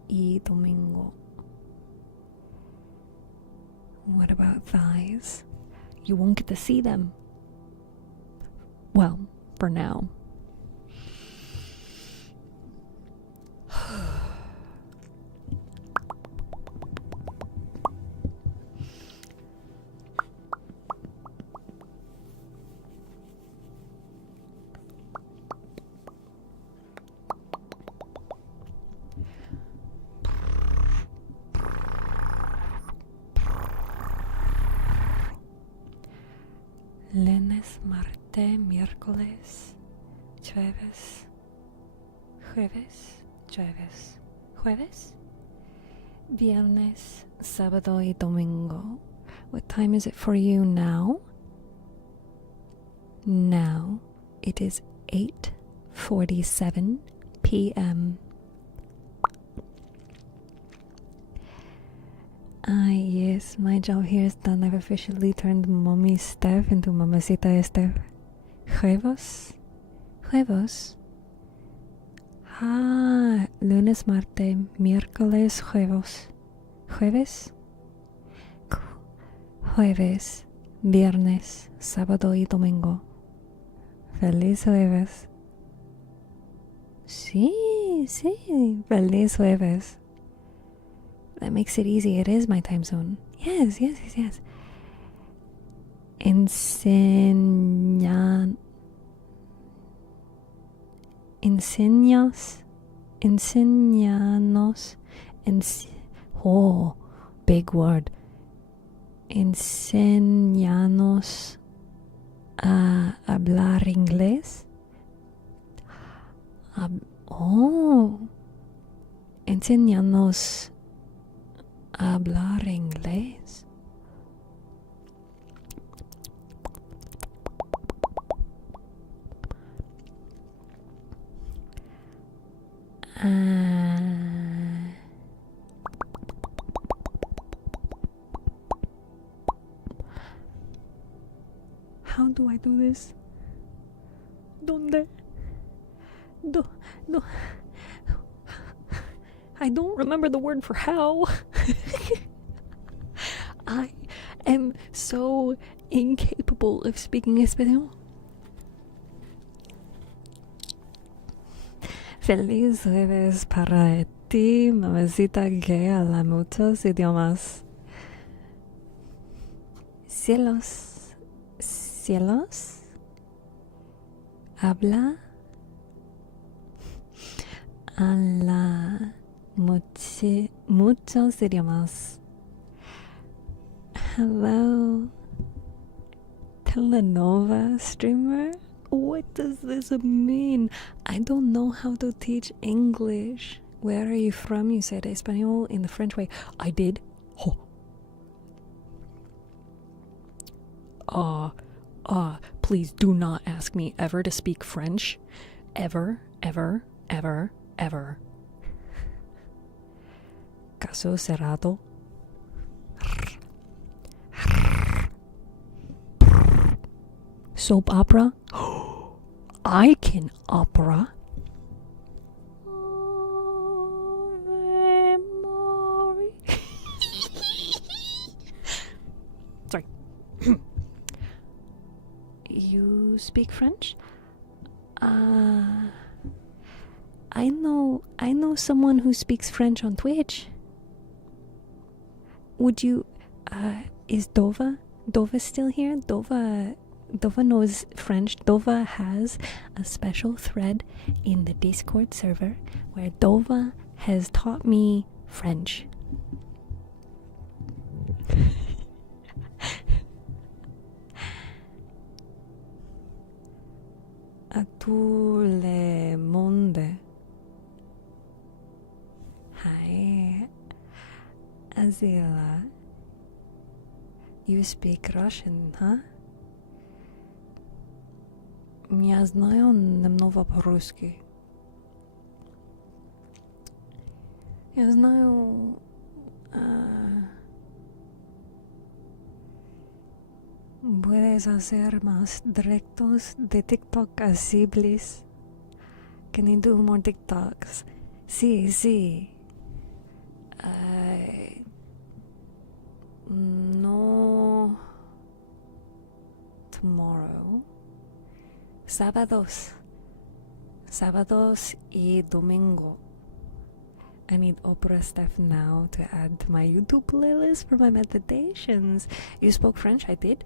y domingo. What about thighs? You won't get to see them. Well, for now. Lunes, martes, miércoles, jueves, viernes, sábado y domingo. What time is it for you now? Now it is 8:47 p.m. Yes, my job here is done. I've officially turned Mommy Steph into Mamacita Steph. Jueves? Lunes, martes, miércoles, jueves, viernes, sábado y domingo. Feliz jueves. Sí, feliz jueves. That makes it easy. It is my time zone. Yes. Enseñanos, big word. Enseñanos a hablar inglés. Enseñanos a hablar inglés. How do I do this? ¿Dónde? I don't remember the word for how. I am so incapable of speaking español. Feliz jueves para ti, mamacita que habla muchos idiomas. Cielos, habla muchos idiomas. Hello, telenova streamer? What does this mean? I don't know how to teach English. Where are you from? You said Espanol in the French way. I did. Please do not ask me ever to speak French. Ever. Caso cerrado. Soap opera. I can opera. Sorry. You speak French? I know someone who speaks French on Twitch. Would you is Dova still here? Dova knows French. Dova has a special thread in the Discord server where Dova has taught me French. A tout le monde. Hi, Azila. You speak Russian, huh? Я знаю немного по-русски. Я знаю... Puedes hacer más directos de TikTok así, please. Can you do more TikToks? Sí, sí. No. Tomorrow. Sábados. Sábados y domingo. I need opera stuff now to add to my YouTube playlist for my meditations. You spoke French? I did.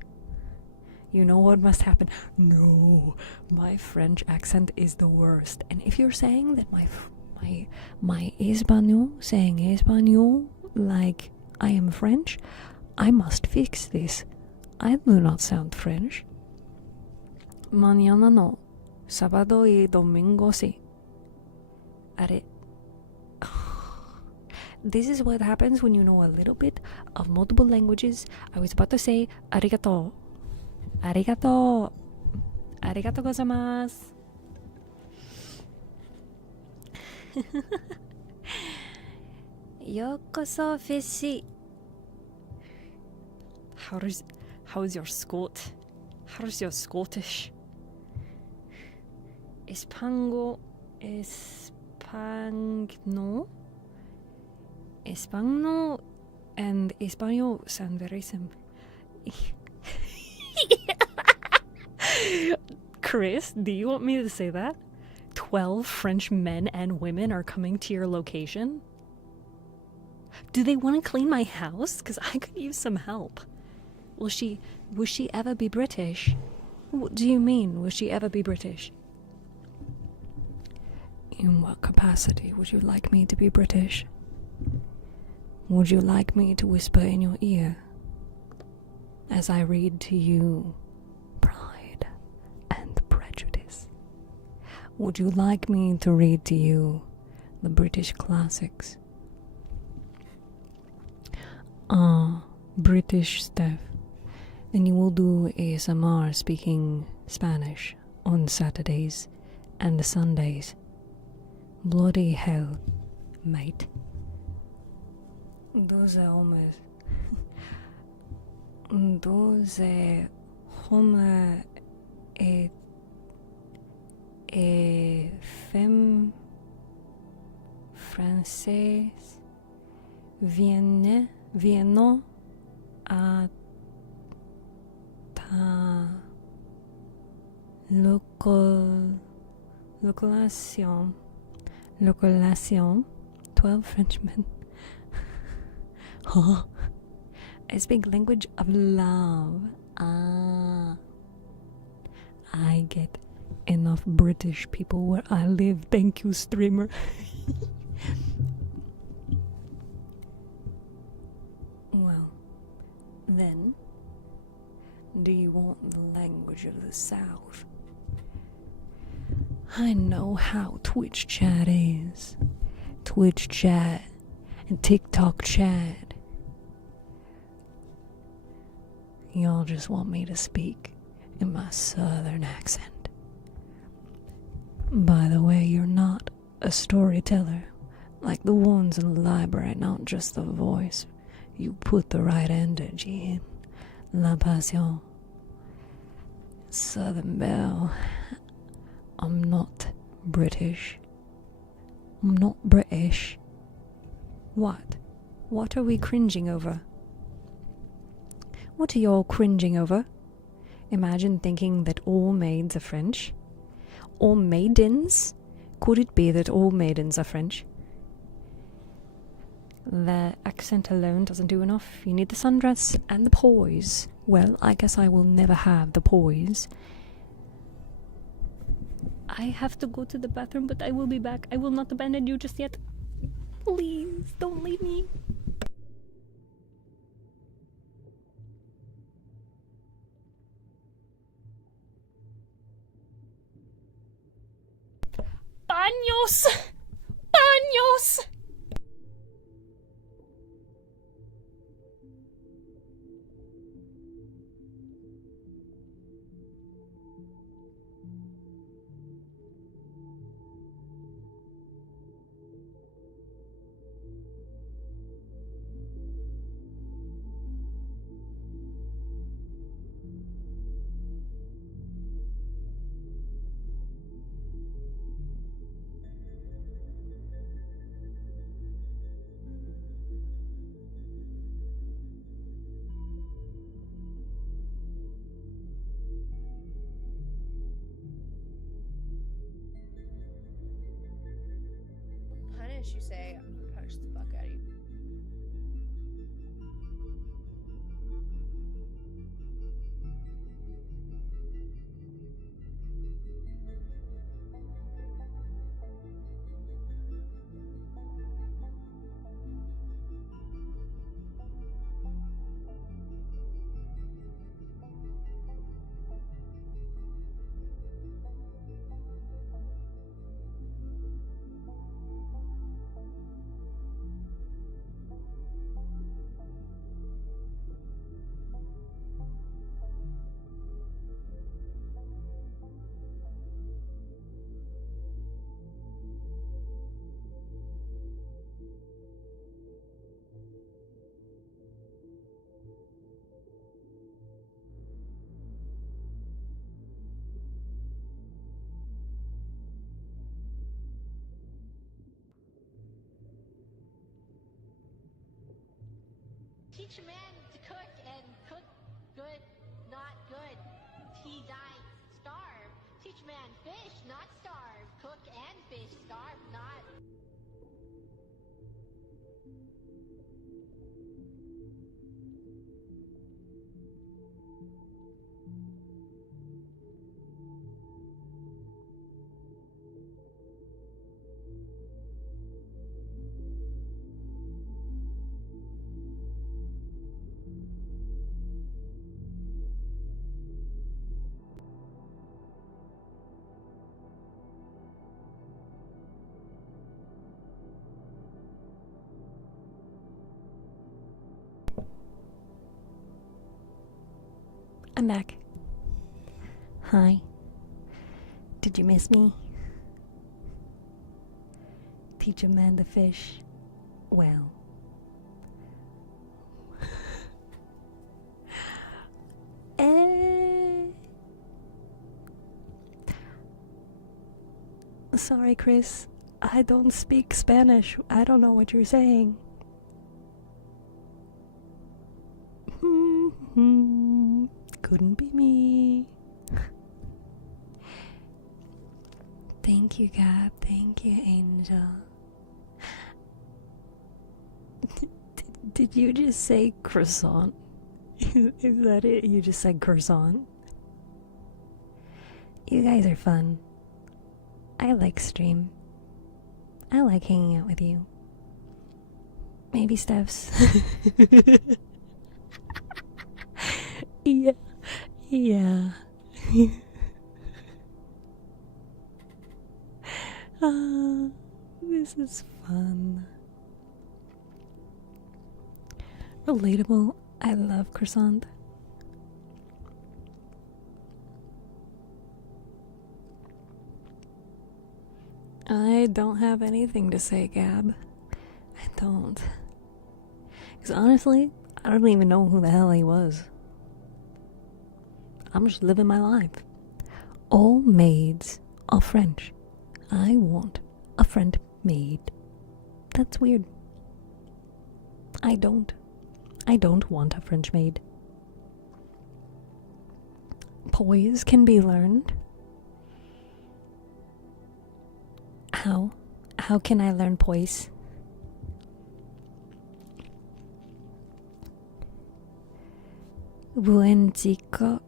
You know what must happen? No, my French accent is the worst. And if you're saying that my español, saying español like I am French, I must fix this. I do not sound French. Mañana no. Sábado y domingo sí. This is what happens when you know a little bit of multiple languages. I was about to say arigato. Arigato. Arigato gozaimasu. Yokoso fishy. How's your Scot? How's your Scottish? Espanol and Espanol sound very similar. Chris, do you want me to say that? 12 French men and women are coming to your location? Do they want to clean my house? Because I could use some help. Will she ever be British? What do you mean, will she ever be British? In what capacity would you like me to be British? Would you like me to whisper in your ear as I read to you Pride and Prejudice? Would you like me to read to you the British classics? British stuff. Then you will do ASMR speaking Spanish on Saturdays and Sundays. Bloody hell, mate. Those homer et femme française viennent à ta localisation. 12 Frenchmen. Huh? I speak language of love. I get enough British people where I live. Thank you, streamer. Well, then, do you want the language of the South? I know how Twitch chat is. Twitch chat and TikTok chat. Y'all just want me to speak in my southern accent. By the way, you're not a storyteller like the ones in the library, not just the voice. You put the right energy in. La passion. Southern Belle. I'm not British. I'm not British. What? What are we cringing over? What are y'all cringing over? Imagine thinking that all maids are French. All maidens? Could it be that all maidens are French? The accent alone doesn't do enough. You need the sundress and the poise. Well, I guess I will never have the poise. I have to go to the bathroom, but I will be back. I will not abandon you just yet. Please, don't leave me. Baños! Baños! Spanish you say, I'm gonna punch the fuck out of you. Teach a man to cook and cook good, not good. He died starved. Teach a man fish, not starve. Cook and fish, starve, not. I'm back. Hi. Did you miss me? Teach a man to fish. Well. Sorry, Chris. I don't speak Spanish. I don't know what you're saying. Couldn't be me. Thank you, Gab. Thank you, Angel. Did you just say croissant? Is that it? You just said croissant? You guys are fun. I like stream. I like hanging out with you. Maybe Steph's. Yeah. This is fun. Relatable. I love croissant. I don't have anything to say, Gab. I don't. Because honestly, I don't even know who the hell he was. I'm just living my life. All maids are French. I want a French maid. That's weird. I don't want a French maid. Poise can be learned. How can I learn poise? Buendico.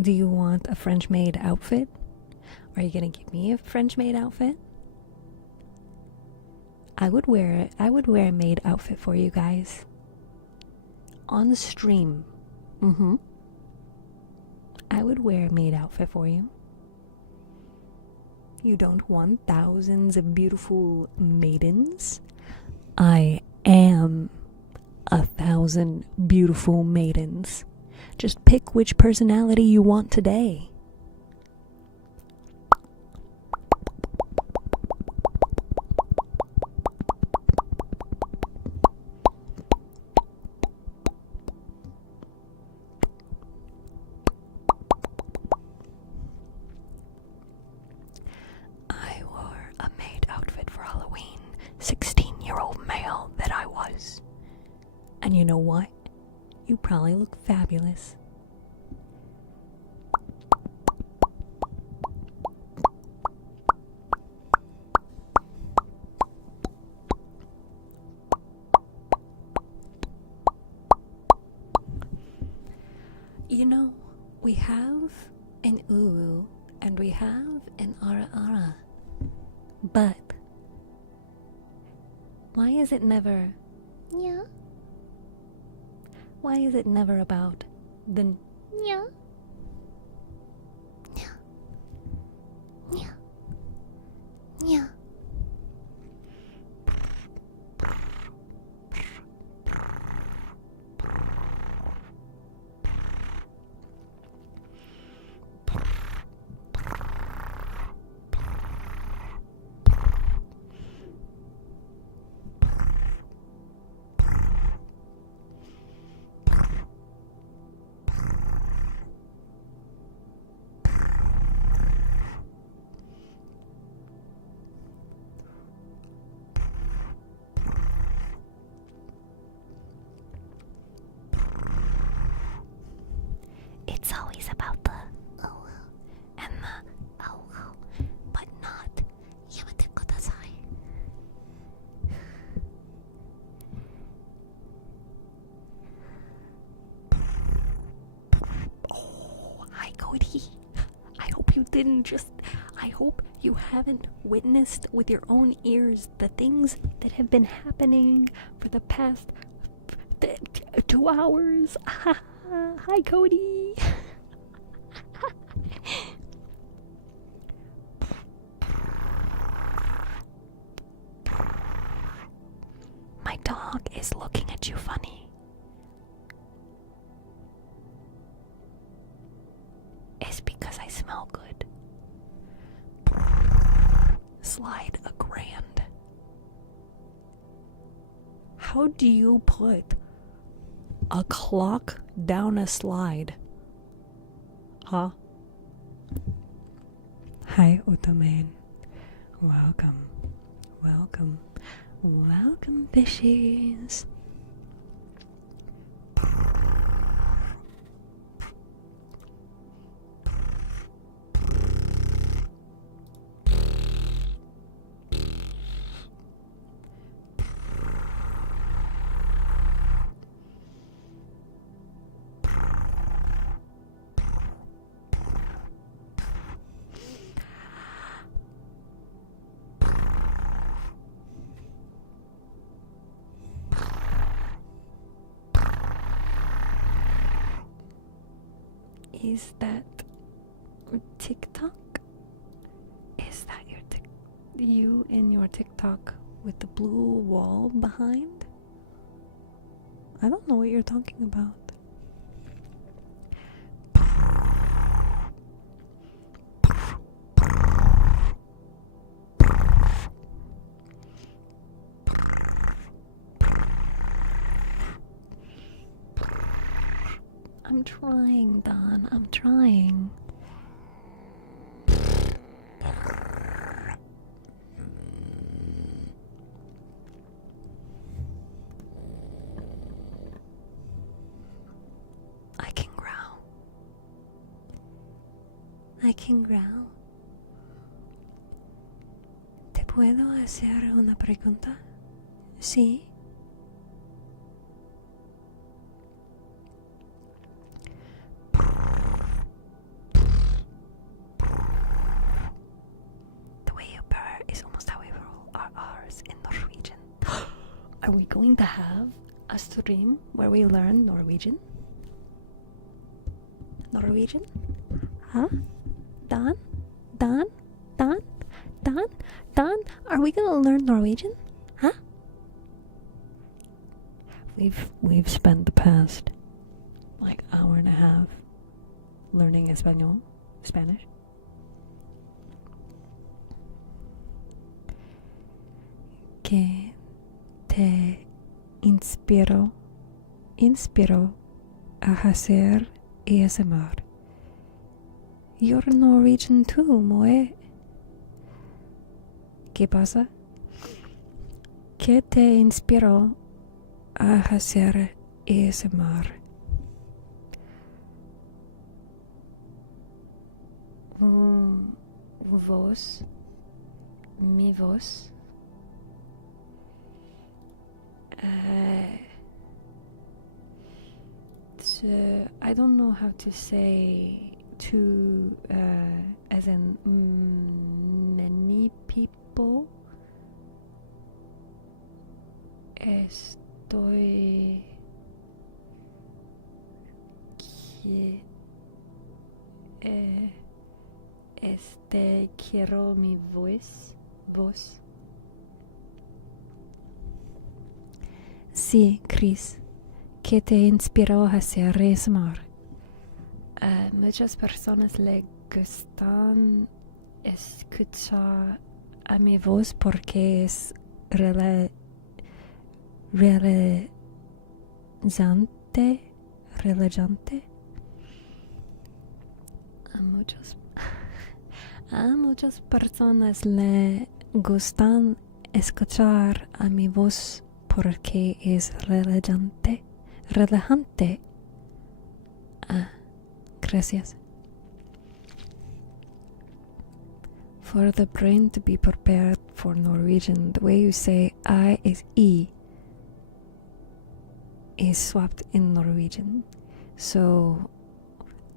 Do you want a French maid outfit? Are you gonna give me a French maid outfit? I would wear it. I would wear a maid outfit for you guys. On stream. I would wear a maid outfit for you. You don't want thousands of beautiful maidens? I am 1,000 beautiful maidens. Just pick which personality you want today. I wore a maid outfit for Halloween. 16-year-old male that I was. And you know what? You probably look fabulous. You know, we have an uru and we have an ara ara. But why is it never? Yeah. Why is it never about the? Yeah. Yeah. Yeah. Yeah. It's always about the oh and the oh, but not yamete kudasai. Oh, hi Cody. I hope you haven't witnessed with your own ears the things that have been happening for the past 2 hours. Hi Cody. My dog is looking at you funny. It's because I smell good. Slide a grand. How do you put a clock down a slide? Huh? Hi, Ottoman. Welcome. Welcome. Welcome, fishies. Is that TikTok? Is that you in your TikTok with the blue wall behind? I don't know what you're talking about. I'm trying, Don. I'm trying. I can growl. I can growl. ¿Te puedo hacer una pregunta? Sí. The way you purr is almost how we roll our R's in Norwegian. Are we going to have a stream where we learn Norwegian? Norwegian? Huh? Don? Don? Don? Don? Don? Are we gonna learn Norwegian? Huh? We've spent the past like hour and a half learning Espanol, Spanish. ¿Qué te inspiró a hacer ASMR? You're Norwegian too, Moe. ¿Qué pasa? ¿Qué te inspiró a hacer ASMR? Mi voz. Se I don't know how to say to, as in many people. Estoy quiero mi voz. Sí, Chris. ¿Qué te inspiró a hacer ASMR? Muchas personas le gustan escuchar a mi voz porque es relajante. A muchas personas le gustan escuchar a mi voz porque es relajante. Gracias. For the brain to be prepared for Norwegian, the way you say I is E is swapped in Norwegian. So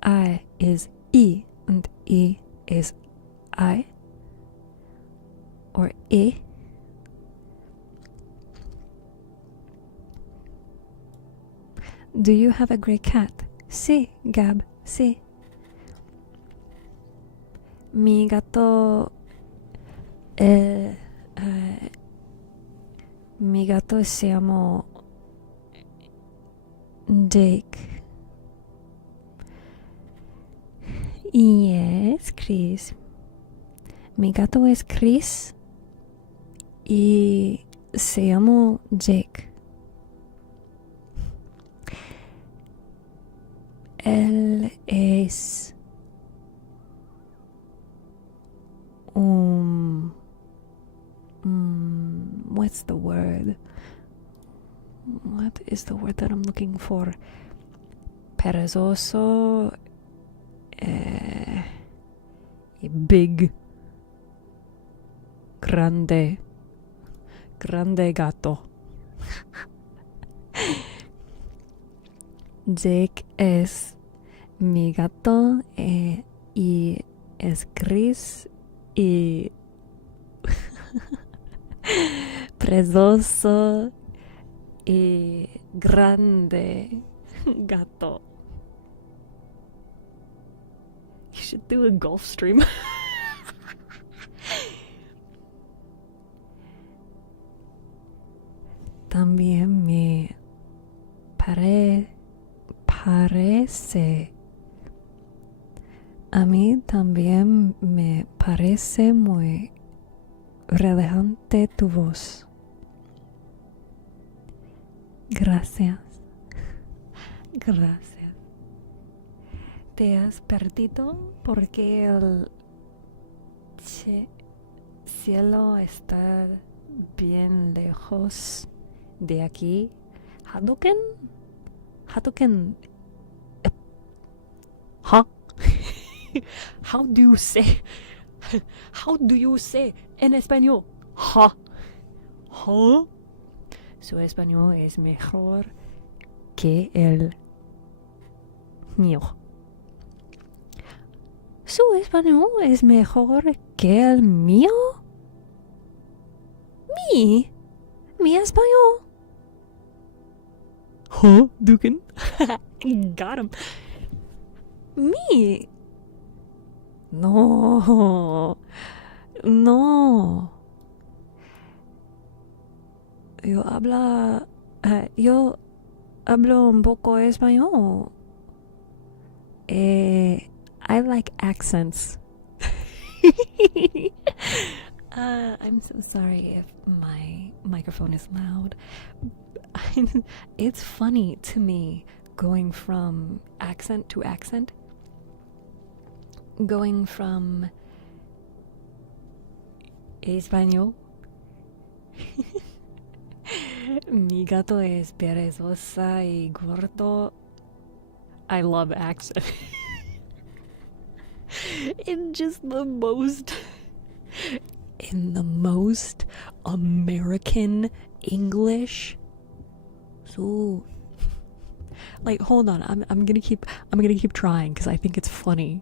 I is E and E is I or E. Do you have a gray cat? Sí, Gab, sí. Mi gato se llama Jake. Yes, Chris. Mi gato es Chris y se llama Jake. Él es what's the word? What is the word that I'm looking for? Perezoso, big, grande gato. Jake es mi gato y es gris y precioso y grande gato. You should do a Gulf Stream. También me parece. A mí también me parece muy relajante tu voz. Gracias. Te has perdido porque el cielo está bien lejos de aquí. Hadouken? Huh? How do you say en español? Ha. Su español es mejor que el mío. Su español es mejor que el mío. Mi español. Huh, Dukin? Got him. Me. No. Yo hablo un poco español. I like accents. I'm so sorry if my microphone is loud. It's funny to me going from accent to accent. Going from español. Mi gato es perezosa y gordo. I love accent. In the most American English. So Like, hold on. I'm gonna keep trying because I think it's funny.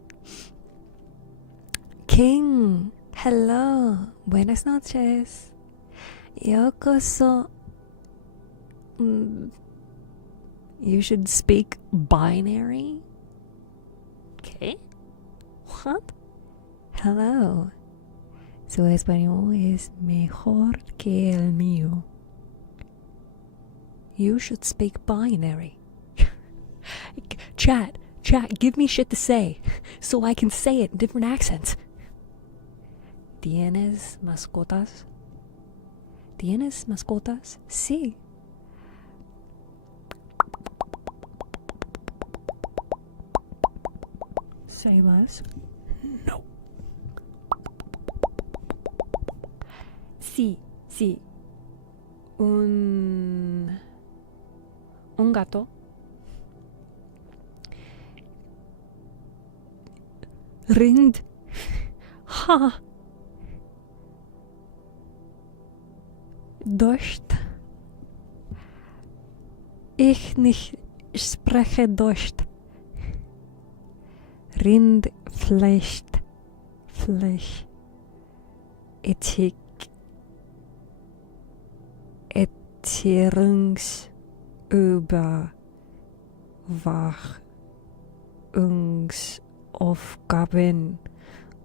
King, hello, buenas noches. Yokoso. You should speak binary. Okay. What? Hello. Su español es mejor que el mío. You should speak binary. Chat, give me shit to say so I can say it in different accents. ¿Tienes mascotas? ¿Tienes mascotas? Sí. Say less. No. Sí. Un gato. Rind. Ha. Deutsch. Ich nicht spreche Deutsch. Rindfleisch. Fleisch. Ethik. Überwachungsaufgaben.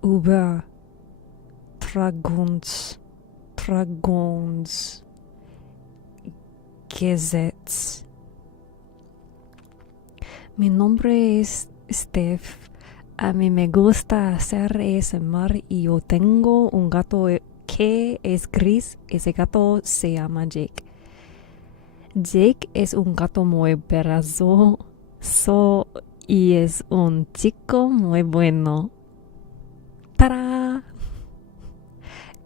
Übertragungsgesetz. Mi nombre es Steph. A mí me gusta hacer ASMR y yo tengo un gato que es gris. Ese gato se llama Jake. Jake es un gato muy perezoso y es un chico muy bueno. ¡Tará!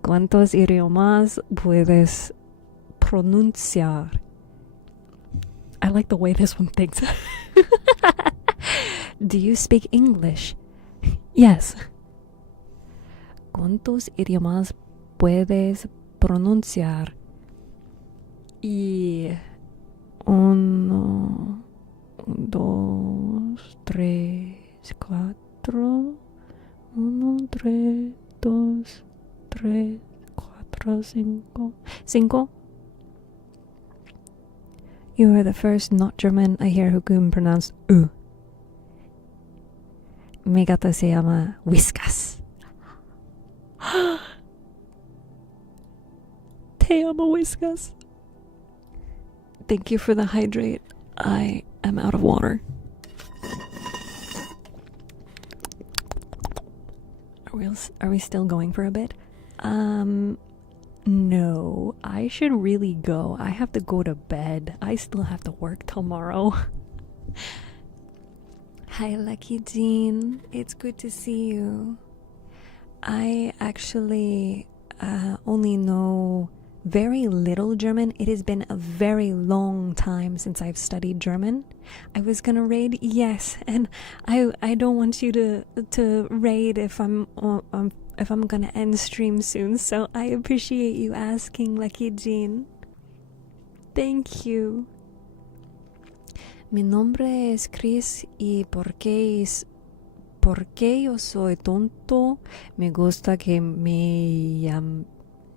¿Cuántos idiomas puedes pronunciar? I like the way this one thinks. Do you speak English? Yes. ¿Cuántos idiomas puedes pronunciar? Y 1, 2, 3, 4. 1, 3, 2, 3, 4, 5. 5. You are the first not German I hear who can pronounce U. Mi gato se llama Whiskas. Te amo, Whiskas. Thank you for the hydrate. I am out of water. Are we still going for a bit? No, I should really go. I have to go to bed. I still have to work tomorrow. Hi, Lucky Jean. It's good to see you. I actually only know very little German. It has been a very long time since I've studied German. I was gonna raid, yes, and I don't want you to raid if I'm gonna end stream soon. So I appreciate you asking, Lucky Jean. Thank you. Mi nombre es Chris y porque yo soy tonto, me gusta que me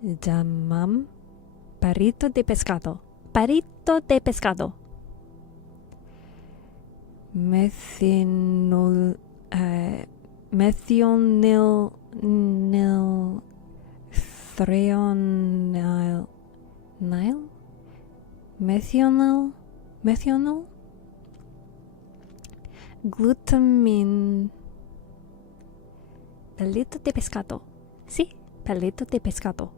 llaman Parito de pescado. Parito de pescado. Methanol methanol glutamin. Palito de pescado. Sí, palito de pescado.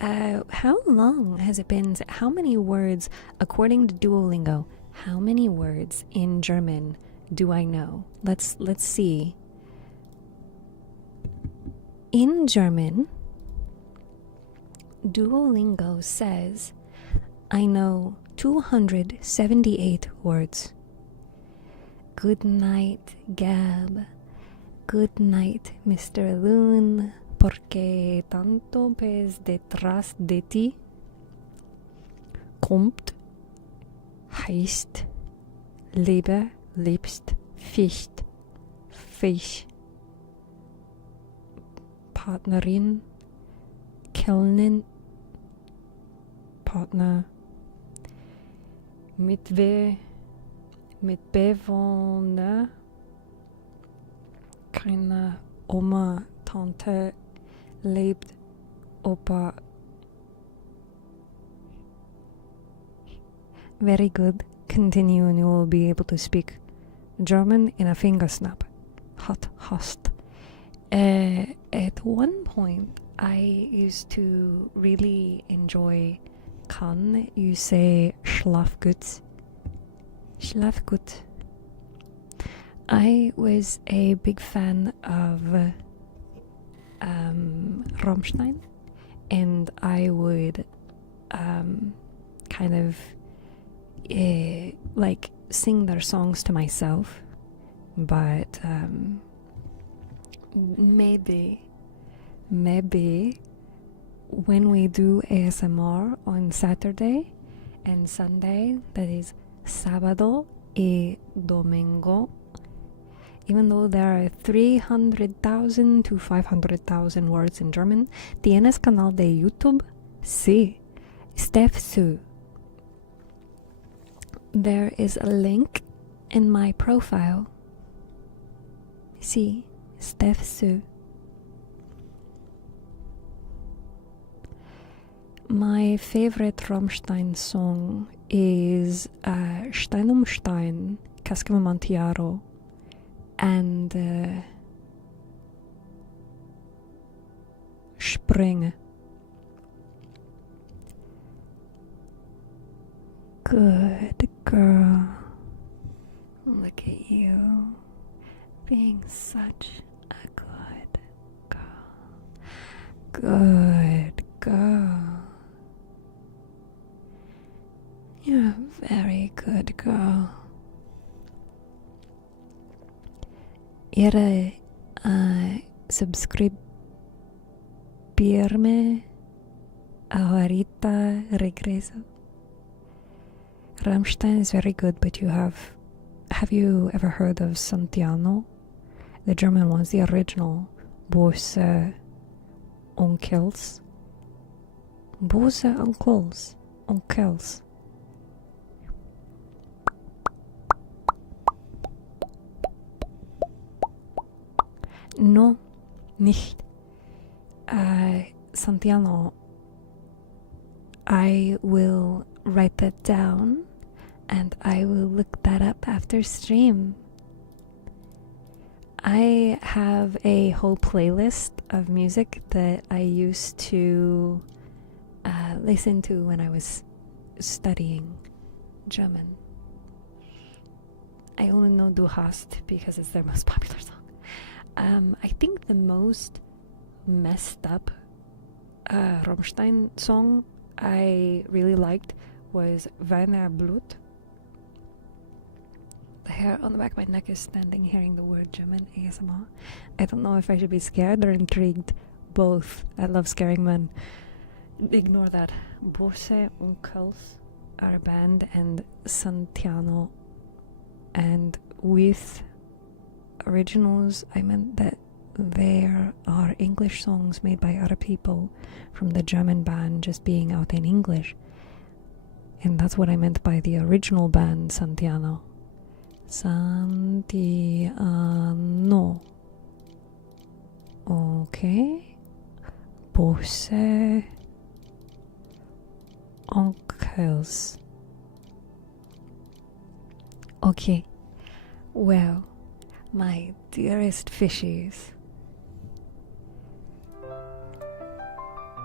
How long has it been? How many words, according to Duolingo, how many words in German do I know? Let's see. In German, Duolingo says I know 278 words. Good night, Gab. Good night, Mr. Loon. Porque tanto pez detrás de ti kommt, heißt, lebe, lebst, ficht, Fisch, Partnerin, Kellnerin, Partner, Mitbewohner, keine Oma, Tante, lebt, Opa. Very good. Continue and you will be able to speak German in a finger snap. Hot host. At one point, I used to really enjoy kann you say schlaf gut. Schlaf gut. I was a big fan of Rammstein, and I would kind of like sing their songs to myself, but maybe when we do ASMR on Saturday and Sunday, that is sábado y domingo, even though there are 300,000 to 500,000 words in German, ¿tienes canal de YouTube? Sí, StephTsu. There is a link in my profile. Sí, StephTsu. My favorite Rammstein song is Stein um Stein, Casca Amontillado, and Springe. Good girl. Look at you being such a good girl. Good girl. You're a very good girl. ¿Quiere suscribirme ahorita regreso? Rammstein is very good, but have you ever heard of Santiano? The German ones, the original. Bose Onkels. Bose Onkels. Onkels. No, nicht. Santiano. I will write that down and I will look that up after stream. I have a whole playlist of music that I used to listen to when I was studying German. I only know Du hast because it's their most popular song. I think the most messed up Rammstein song I really liked was Weiner Blut. The hair on the back of my neck is standing hearing the word German ASMR. I don't know if I should be scared or intrigued. Both. I love scaring men. Ignore that. Bose Onkels are a band, and Santiano. And with originals, I meant that there are English songs made by other people from the German band just being out in English. And that's what I meant by the original band, Santiano. Santiano. Okay. Bose Onkels. Okay. Well, my dearest fishies,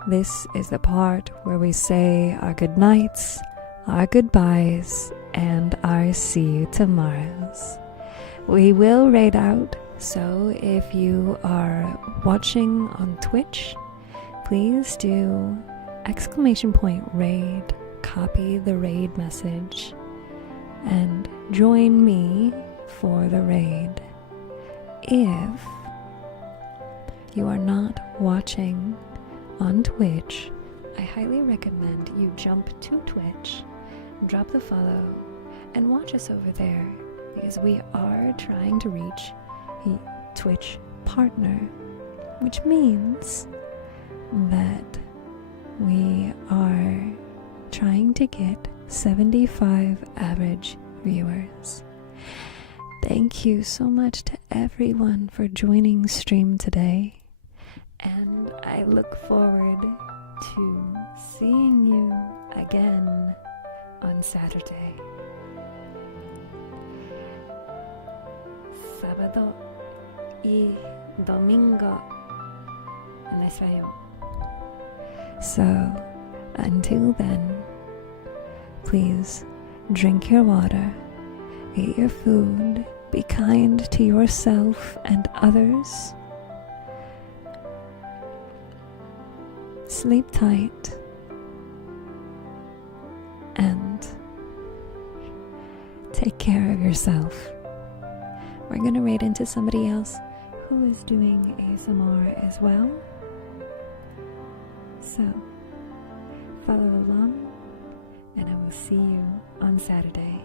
this is the part where we say our good nights, our goodbyes, and our see you tomorrows. We will raid out, so if you are watching on Twitch, please do !raid, copy the raid message, and join me for the raid. If you are not watching on Twitch, I highly recommend you jump to Twitch, drop the follow, and watch us over there, because we are trying to reach a Twitch partner, which means that we are trying to get 75 average viewers. Thank you so much to everyone for joining stream today, and I look forward to seeing you again on Saturday. Sábado y domingo en español. So, until then, please drink your water, eat your food, be kind to yourself and others, sleep tight, and take care of yourself. We're gonna raid into somebody else who is doing ASMR as well. So, follow along, and I will see you on Saturday.